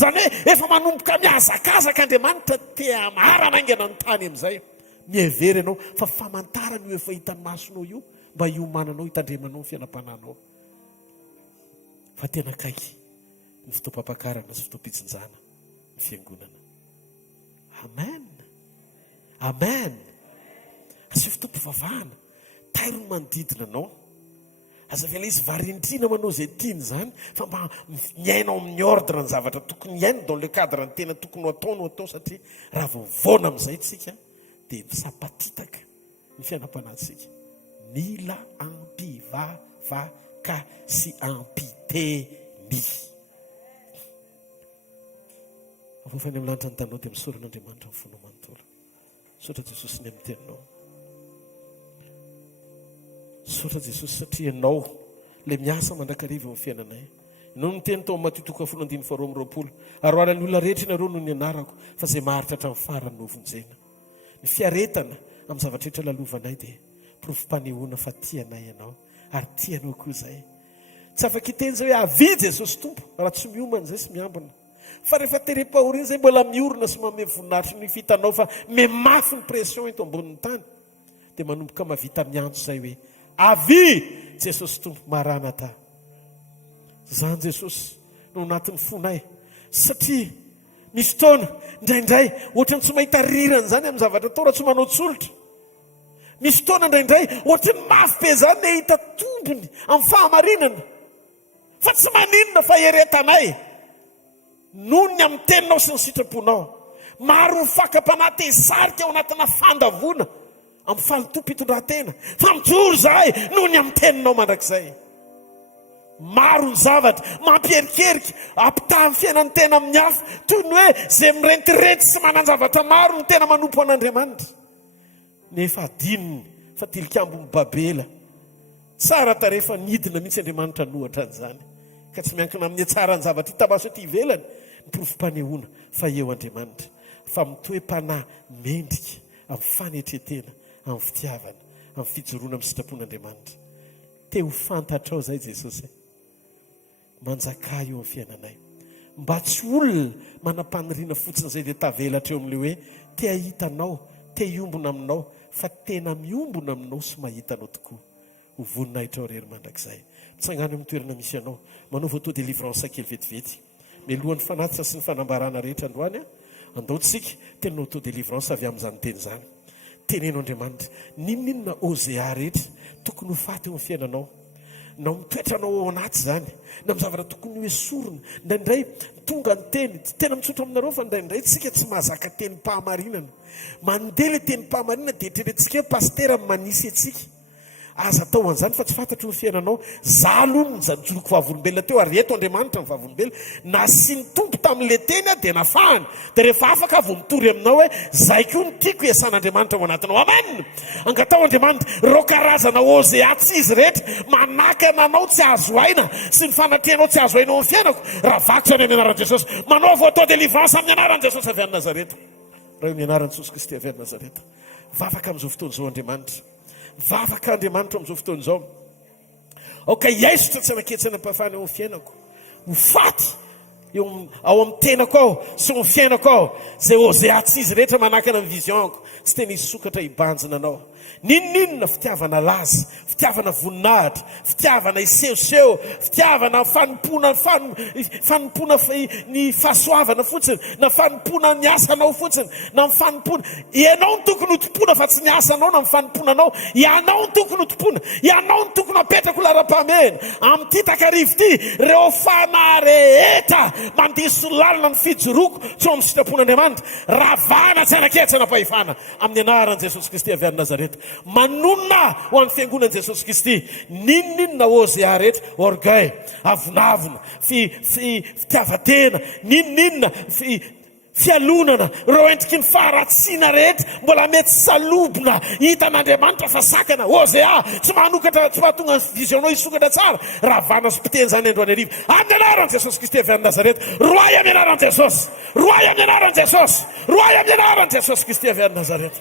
zany hoe efa manomboka miazakazaka Andriamanitra tea maranaingana ny tany amin'izay mihevery ianao fa famantarany io efa hitany masonao io mba iomananao hitandremanao ny fiainam-pananao fa tena kaiky ny fotoam-pampakarana sy fotoam-pitsinjana ny fiangonana amen amen asy fotoam-pivavahana tairo ny manodidina anao aza vela izy varindrina manao zay tiany zany fa mba miainao amin'ny ordre ny zavatra tokony iaino dans le cadre ny tena tokony ataonao atao satria raha vovona amin'izay tsika dia misapatitaka ny fiainam-panatsika mila ampivavaka sy ampiteny avofany amin'ny lanitra ny tanao dia misoran'Andriamanitra ny fonao manontolo sotra Jesosy ny amin'ny teninao sotra Jesosy satria ianao le miasa mandrakariva amin'ny fiainanay ianao no teny tao amin'ny Matio 7:22 aroarany olona rehetra inareo no ny anarako fa zay maharitra hatramin'ny farany no vonjena ny fiaretana amin'ny zavatra rehetra lalovanay dia profim-panehoana fa tianay ianao ary tianao koa zay tsy afaka hiteny zay hoe avy Jesosy tompo raha tsy miomana zay sy miambina fa rehefa terem-pahoriana zay mbola miorina sy manome voninahitry ny fitanao fa memafy ny pression eto ambonin'ny tany dia manomboka mavita miantso zay hoe avy Jesosy tompo maranata zany Jesosy no anatin'ny fonay satria misy fotoana indraindray ohatrany tsy mahita rirany zany amin'ny zavatra atao raha tsy manao tsolotra misy fotoana indraindray ohatrany mafy be zany ne hita tombony amin'ny fahamarinana fa tsy maninona fa heretanay noho ny amin'ny teninao sy ny sitraponao maro ny fakam-panahy tesarika ao anatina fandavona amin'ny falotom-pitondran-tena fa mijoro zahay noho ny amin'ny teninao mandrakizay maro ny zavatra mampierikerika ampitahan'ny fiainan'ny tena amin'ny hafa toy ny hoe zay mirentirety sy manan-javatra maro ny tena manompo an'Andriamanitra nefa adininy fa tilikambony babela tsara tarefa nidina mihitsy Andriamanitra nohatra an'izany ka tsy miankina amin'ny tsara ny zavatra hitabaso ety ivelany ny profim-panehoana fa eo Andriamanitra fa mitoe-panahy mendrika amin'ny fanetretena amin'ny fitiavana amin'ny fijoroana amin'ny sitrapon'Andriamanitra teo fantatrao zay Jesosy manjaka eo amin'ny fiainanay mba tsy olona manam-paniriana fotsiny zay dia tavelatra eo amin'le hoe te hitanao te hiombona aminao fa tena miombona aminao sy mahitanao tokoa ho voninahitra ao rery mandrakizay mitsangana amin'ny toerana misy ianao manova auto délivrance kely vetivety mialohan'ny fanatitra sy ny fanambarana rehetra androany andaotsika tena auto délivrance avy amin'izany teny zany teneno Andriamanitra ninona OZA rehetra tokony ho faty eo amin'ny fiainanao na mitoetranao ao anaty zany na amin'ny zavatra tokony hoe sorona indraindray tonga ny teny tena mitsotra aminareo fa indraindray tsika tsy mahazaka tenim-pahamarinana mandeha le tenim-pahamarinana dia etrerentsika pastera manisy atsika aza atao an'izany fa tsy fantatry ny fiainanao zalo ny joloko vavolombelona teo ary eto Andriamanitra ny vavolombelona na sy ny tompo tamin'le teny dia nafahany dia rehefa afaka avo mitory aminao hoe zay koa ny tiako iasan'Andriamanitra ao anatinao amen angatao Andriamanitra reo karazana OZA tsy izy rehetra manakana anao tsy azo aina sy ny fanatrianao tsy azo ainao amin'ny fiainako raha vakotra any amin'ny anaran'i Jesosy manaova auto délivrance amin'ny anaran'i Jesosy avy any Nazareta raha io ny anaran'i Jesosy Kristy avy any Nazareta vavaka amin'izao fotoana izao Andriamanitra vavaka Andriamanitra amin'izao fotoana izao aoka hiaisotra tsy anaketsana mpafany ao amin'ny fiainako ho faty ao amin'ny tenako ao sy ny fiainako ao zay ozea tsy izy rehetra manakana ny visionko tsy tena hisokatra hibanjina anao ninninona fitiavana laza fitiavana voninahitra fitiavana isehoseho fitiavana fanompona ny fahasoavana fotsiny na fanompona ny asanao fotsiny na mifanompona ianao ny tokony hotompona fa tsy ny asanao na mifanomponanao ianao ny tokony hotompona ianao ny tokony apetrako lara-pamena amin'ity takarivo ity reo fana rehetra mandiso lalina ny fijoroko tsy ao amin'ny sitrapon'Andriamanitra ravana tsy anaketsana pahefana amin'ny anaran'i Jesosy Kristy avy any Nazareta manonona ho an'ny fiangonan'i Jesosy Kristy ninninona ozea rehetra orgueil avonavona fitiavatena ninninona fialonana reo endriky ny faharatsiana rehetra mbola mety salobona hitan'Andriamanitra fa sakana ozea tsy manokatra tsy mahatonga ny visionao hisokatra tsara ravana sy mpiteny zany androany arivo amin'ny anaran'i Jesosy Kristy avy any Nazareta roay amin'ny anaran'i Jesosy roay amin'ny anaran'i Jesosy roay amin'ny anaran'i Jesosy Kristy avy any Nazareta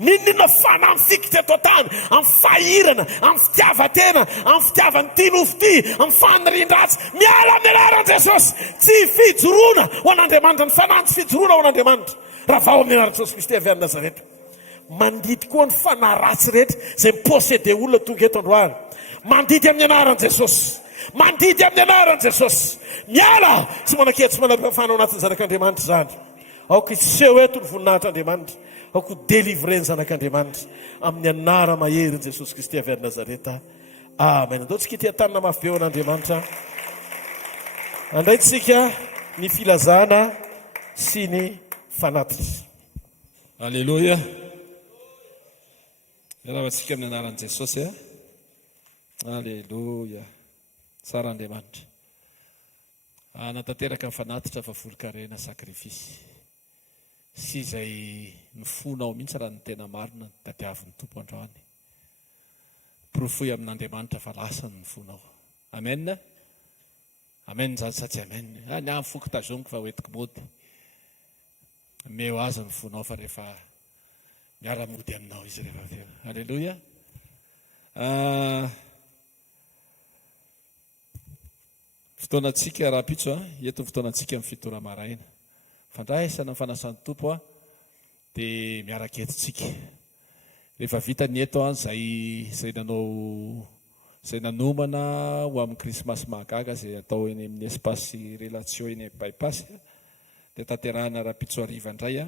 ninninona fana amin'ny fikitra eto an-tany amin'ny fahirana amin'ny fitiavatena amin'ny fitiavany ty nofo ty amin'ny fanirindratsa miala amin'ny anaran'i Jesosy tsy fijoroana ho an'Andriamanitra ny fanahy tsy fijoroana ho an'Andriamanitra raha vao amin'ny anaran'i Jesosy Kristy avy any Nazareta mandidy koa ny fanahy ratsy rehetra zay miposede olona tonga eto androany mandidy amin'ny anaran'i Jesosy mandidy amin'ny anaran'i Jesosy miala tsy manaketsy manam-pafana ao anatin'ny zanak'Andriamanitra zany aoka iseho eto ny voninahitr'Andriamanitra aoko delivre ny zanak'Andriamanitra amin'ny anara mahery Jesosy Kristy avy any Nazareta amen. Andao tsika tia tanina mafy be ho an'Andriamanitra andraitsika ny filazana sy ny fanatitra. Alleluia. Miaravantsika amin'ny anaran'i Jesosy. Alleluia. Tsara Andriamanitra. Natateraka ny fanatitra fa volo-karena sakrifisy. Sy izay ny fonao mihitsy raha ny tena marina ny tadiavin'ny tompo androany. Profoy amin'Andriamanitra fa lasa ny fonao. Amen. Amen zany sa tsy amen. Ny amin'ny foko tazomiko fa hoentiko mody. Meo azy ny fonao fa rehefa miara-mody aminao izy rehefa avy eo. Alleluia. Fotoanantsika raha-pitso eto ny fotoanantsika amin'ny fitora maraina. Fandraisana ny fanasan'ny tompo dia miaraka etontsika. Rehefa vita ny eto zay nanomana ho amin'ny krismasy mahagaga zay atao eny amin'ny espasy relation eny bypass dia tanterahana raha-pitso ariva indray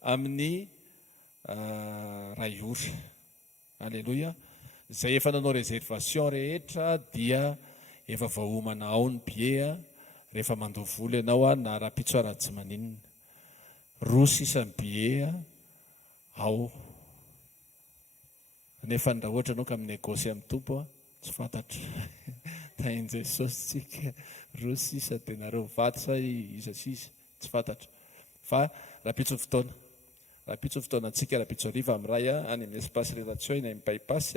amin'ny ray ora. Alleluia. Zay efa nanao réservation rehetra dia efa vahoomana ao ny billet rehefa mandovoly ianao na raha-pitso raha tsy maninona. 2 isan'ny billet ao. Nefa raha ohatra anao ka minegosy amin'ny tompo tsy fantatra. Tain'i Jesosy tsika 2 dia nareo vaty sa iza sisa tsy fantatra. Fa raha-pitso fotoana. Raha-pitso fotoanantsika raha-pitso ariva amin'ny ray any amin'ny espace relation eny amin'ny bypass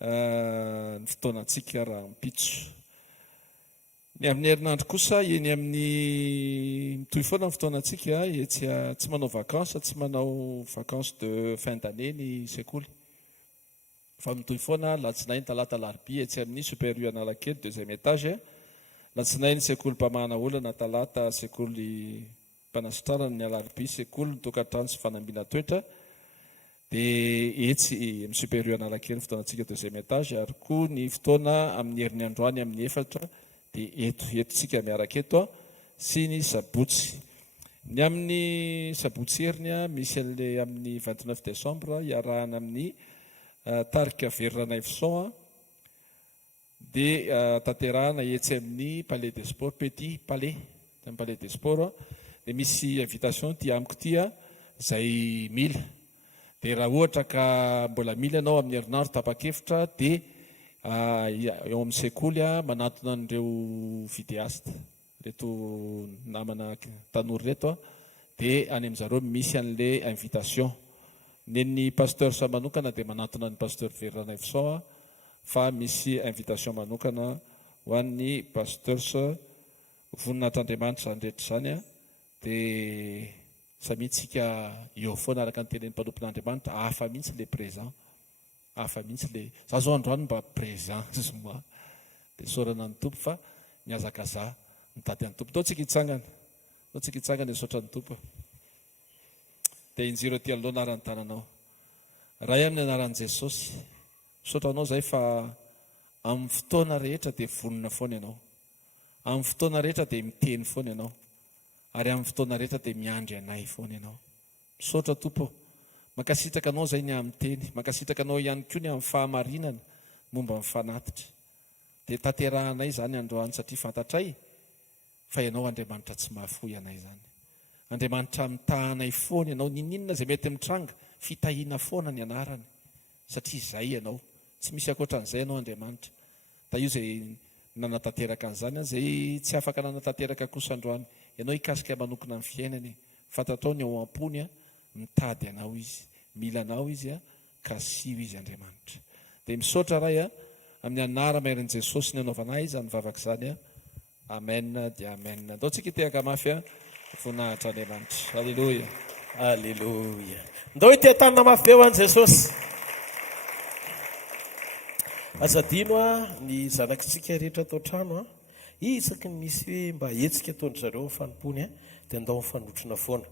ny fotoanantsika raha mipitso. Ny amin'ny herinandro kosa eny amin'ny mitohy foana ny fotoanantsika tsy manao vacances, tsy manao vacances de fin d'année ny sekoly. Fa mitohy foana latsinainy talata larobia etsy amin'ny super-U Analakely 2e étage. Latsinainy sekoly mpamahana olana talata sekoly mpanasitrarana ny alarobia sekoly nytokantrano sy fanambiana toetra. Dia etsy amin'ny super-U Analakely fotoanantsika 2e étage ary koa ny fotoana amin'ny herin'ny androany amin'ny 4 dia etotsika miaraka eto sy ny sabotsy. Ny amin'ny sabotsy heriny misy an'ilay amin'ny 29 décembre iarahana amin'ny tarika Verana Efson dia tanterahana etsy amin'ny Palais des Sports, Petit Palais, amin'ny Palais des Sports dia misy invitation ty amiko ty zay mila. Dia raha ohatra ka mbola mila ianao amin'ny herinandro tapa-kevitra dia eo amin'ny sekoly manatona an'ireo vidéaste reto namana tanora reto dia any amin'izareo misy an'ilay invitation. Nen'ny pasteur sa manokana dia manatona ny pasteur Verana Efson fa misy invitation manokana ho an'ny pasteur sa voninahitr'Andriamanitra zany rehetra zany dia samitsika eo foana araka ny telen'ny mpanompon'Andriamanitra hafa mihitsy le présent. Hafa mihitsy le zazao androany mba présent zoma dia sorana ny tompo fa miazaka za mitady any tompo. Taotsika hitsangana isotra ny tompo. Dia injiro ty aloha anarany tananao. Ray amin'ny anaran'i Jesosy. Misotranao zay fa amin'ny fotoana rehetra dia vonona foana ianao. Amin'ny fotoana rehetra dia miteny foana ianao. Ary amin'ny fotoana rehetra dia miandry anay foana ianao. Misotra tompo. Makasitraka anao zay ny amin'ny teny. Makasitraka anao ihany koa ny amin'ny fahamarinana momba amin'ny fanatitra. Dia tanterahanay zany androany satria fantatray fa ianao Andriamanitra tsy mahafoy anay zany. Andriamanitra mitahanay foana ianao, ninona zay mety mitranga, fitahiana foana ny anarany. Satria izay ianao, tsy misy ankoatran'izay ianao Andriamanitra. Da io zay nanatanteraka an'izany, zay tsy afaka nanatanteraka kosa androany. Ianao hikasika manokana amin'ny fiainany. Fantatrao ny ao am-pony mitady anao izy, mila anao izy ka sio izy Andriamanitra. Dia misaotra ray amin'ny anara-mairin'i Jesosy ny anaovana izy any vavaka izany. Amen dia amen. Andao tsika hitehaka mafy voninahitra Andriamanitra. Halleluja. Alleluia. Ndao ity tanana mafy eo an' Jesosy. Azadino ny zanakitsika rehetra atao trano isaky ny misy hoe mba hetsika ataondry zareo ny fanompony dia andao mifanotrona foana.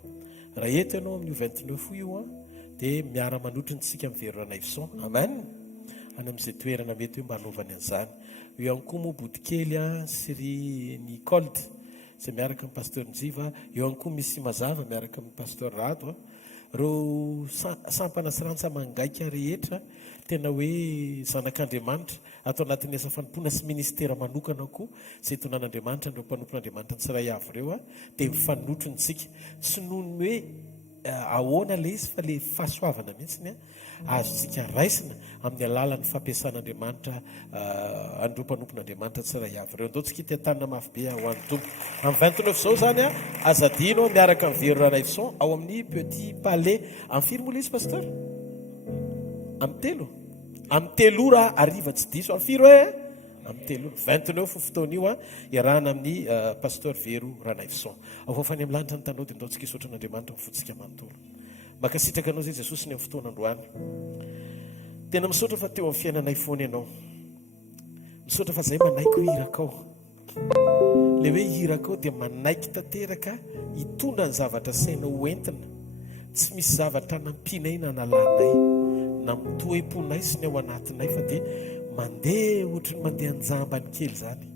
Raha eto ianao amin'ny 29 io dia miara-manotry ntsika miverona Ifson. Amen. Any amin'izay toerana mety hoe mba hanaovany an'izany. Io ihany koa moa Bodikely sy ry Nicold izay miaraka amin'ny pasteur Njiva. Eo ihany koa misy Mazava miaraka amin'ny pasteur Rado. Reo sampana sy rantsa mangaika rehetra tena hoe zanak'Andriamanitra atao anatin'ny asa fanompona sy ministera manokana koa izay tonan'Andriamanitra ireo mpanompon'Andriamanitra tsirairay avy ireo dia mifanotry ntsika tsy noho ny hoe ahoana le izy fa le fahasoavana mihitsiny azotsika raisina amin'ny alalan'ny fampiasan'Andriamanitra an'ireo mpanompon'Andriamanitra tsirairay avy ireo. Andao tsika ity tanana mafy be ho an'ny tompo. Amin'ny 29 zao zany azadino miaraka amin'ny verona Ifson ao amin'ny Petit Palais. Amin'ny firy mola izy pasteur? Amin'ny telo. Amin'ny telo raha ariva tsy diso. Amin'ny firy hoe? Amin'ny telo. 29 fotoana io iarahana amin'ny pasteur Vero Ranaifson. Avofany amin'ny lanitra ny tanao dia ndao tsika isotra n'Andriamanitra mifotsika manontolo. Makasitraka anao zay Jesosy ny amin'ny fotoana androany. Tena misotra fa teo amin'ny fiainanay foana ianao. Misotra fa zay manaiky ho hirakao. Le hoe hirakao dia manaiky tanteraka hitondra ny zavatra saina hoentina. Tsy misy zavatra nampinay na nalanay na mitoeponay sy ny ao anatinay fa dia mandeha ohatry ny mandeha anjambany kely zany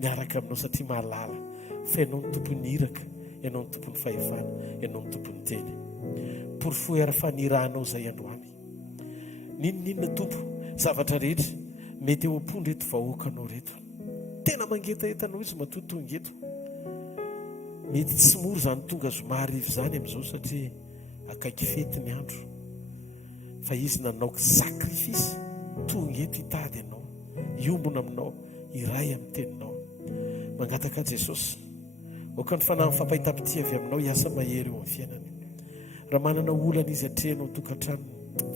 miaraka aminao satria mahalala fa ianao ny tompony hiraka, ianao ny tompony fahefana, ianao ny tompony teny. Porfoy ara-fanirahanao zay androany. Ninona tompo zavatra rehetra mety eo am-pony reto vahoakanao reto. Tena mangetaetanao izy matotongeto. Mety tsy moro zany tonga zomarivo zany amin'izao satria akaiky fety ny andro. Fa izy nanaoko sakrifisy tongeto hitady ianao, iombona aminao, iray amin'ny teninao. Mangataka Jesosy oka ny fanahy fampahita-pity avy aminao hiasa mahery eo amin'ny fiainany. Raha manana olana izy atrehanao tokantrano,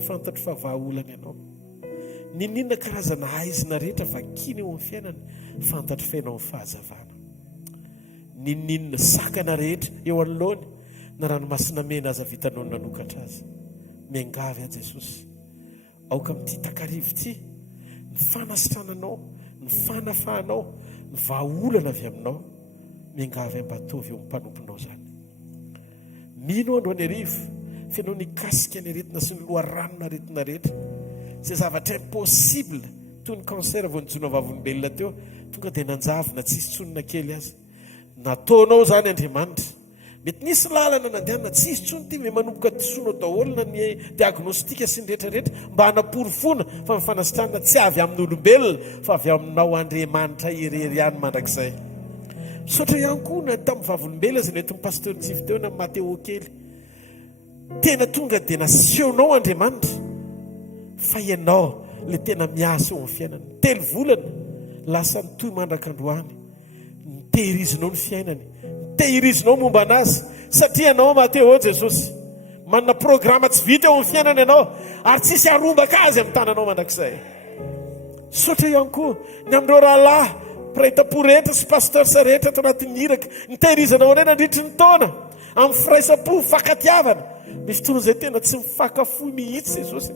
fantatro fa vahaolana ianao. Ninona karazana aizina rehetra vakiny eo amin'ny fiainany, fantatro fa ianao ny fahazavana. Ninona sakana rehetra eo anoloany na ranomasina mena aza vitanao nanokatra azy. Miangavy a Jesosy aoka amin'ity takarivo ity ny fanasitrananao, ny fanafahanao, ny vahaolana avy aminao. Miangavy ambatovy eo mpanomponao zany. Mino andro any arivo fianao nikasika ny aretina sy ny loharanona aretina rehetra izay zavatra impossible toy ny cancer vao nijono vavolombelona teo tonga dia nanjavina tsisy tsonina kely azy. Nataonao zany Andriamanitra. Mety nisy lalana nandehanana tsisy tsony ty me manomboka disoinao daholona ny diagnostika sy ny rehetrarehetra mba hanaporofona fa mifanasitranana tsy avy amin'ny olombelona fa avy aminao Andriamanitra irery ihany mandrakizay. Sotra ihany koa na tamin'ny vavolombelona izay nentin'ny pasteur Njivo teo na Mateo kely. Tena tonga dia nasehonao Andriamanitra fa ianao le tena miasa eo amin'ny fiainany. Telo volana lasa nitoy mandrakandroany nitehirizinao ny fiainany, nitehirizinao momba anazy satria ianao Mateo Jesosy manana programa tsy vita eo amin'ny fiainany ianao ary tsisy arombaka azy amin'ny tananao mandrakizay. Sotra ihany koa ny amin'ireo rahalahy praita-po rehetra sy pasteur sa rehetra ato anatin'ny hiraka nitehirizanao anay nandritry ny taona amin'ny firaisampo fakatiavana. Misy fotoana izay tena tsy mifakafoy mihitsy Jesosy.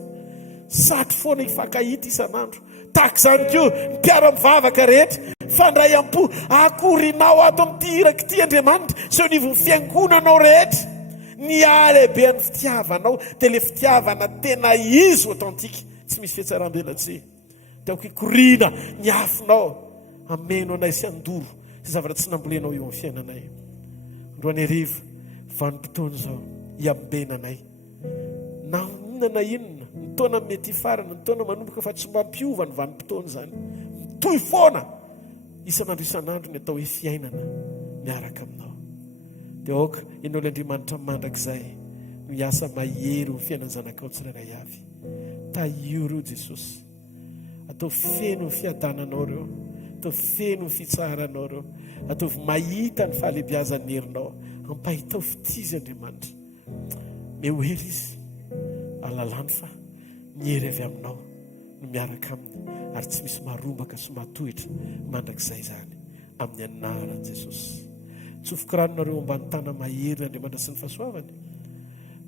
Satry foana hifankahita isan'andro tak zany ko ny mpiara-mivavaka rehetra fandray am-po akorinao ato amin'ity irak'ity Andriamanitra so nivo ny fiangonanao rehetra ny alehibe ny fitiavanao dia le fitiavana tena izy authentique tsy misy fiatsaram-belatsy tiako hikorina ny afinao ameno anay sy andoro sy zavatra tsy nambolenao eo amin'ny fiainanay androany arivo vanim-potoana zao iambenanay na inona na inona ny taona mety farana ny taona manomboka fa tsy mampiova ny vanim-potoana zany mitoy foana isan'andro isan'andro ny atao hoe fiainana miaraka aminao dia aoka ianao l'Andriamanitra mandrakizay no hiasa mahery ho fiainan zanakao tsirairay avy taio reo Jesosy atao feno ny fiadananao reo atao feno ny fitsaharanao reo atao mahita ny fahalebiazan'ny herinao ampahitao fitizy Andriamanitra mehoery izy alalany fa ny hery avy aminao no miaraka aminy ary tsy misy marombaka sy matohitra mandrakizay zany amin'ny anaran'i Jesosy tsofokiranonareo ambany tana mahery Andriamanitra sy ny fahasoavany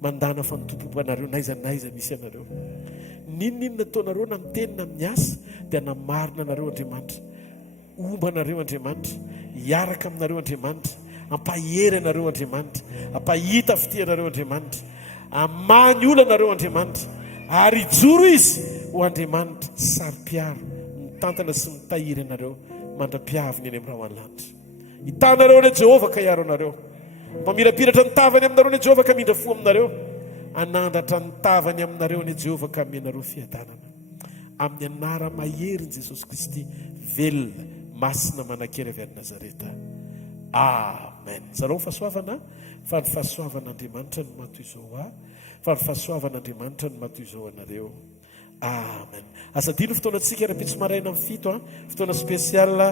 mandana fa mitompopanareo naizanaiza misy anareo ninninona taonareo na mitenina amin'ny asa dia namarina anareo Andriamanitra ombanareo Andriamanitra hiaraka aminareo Andriamanitra ampahery anareo Andriamanitra ampahita fitianareo Andriamanitra amany olanareo Andriamanitra ary ijoro izy ho Andriamanitra sary-piaro mitantana sy mitahiry anareo mandra-piaviny eny amin'ny rahoanlanitra hitanareo ny Jehovah ka hiaro anareo mamirapiratra ny tavany aminareo ny Jehovah ka mindra fo aminareo anandratra ny tavany aminareo ny Jehovah ka amenareo fiadanana amin'ny anara mahery Jesosy Kristy velona masina manan-kery avy any Nazareta amen. Zareo fahasoavana fa ny fahasoavan'Andriamanitra no matoy izao fa ny fahasoavan'Andriamanitra no matoy izao anareo amen. Asa dino fotoana antsika raha-pitsy maraina amin'ny fito fotoana spesiala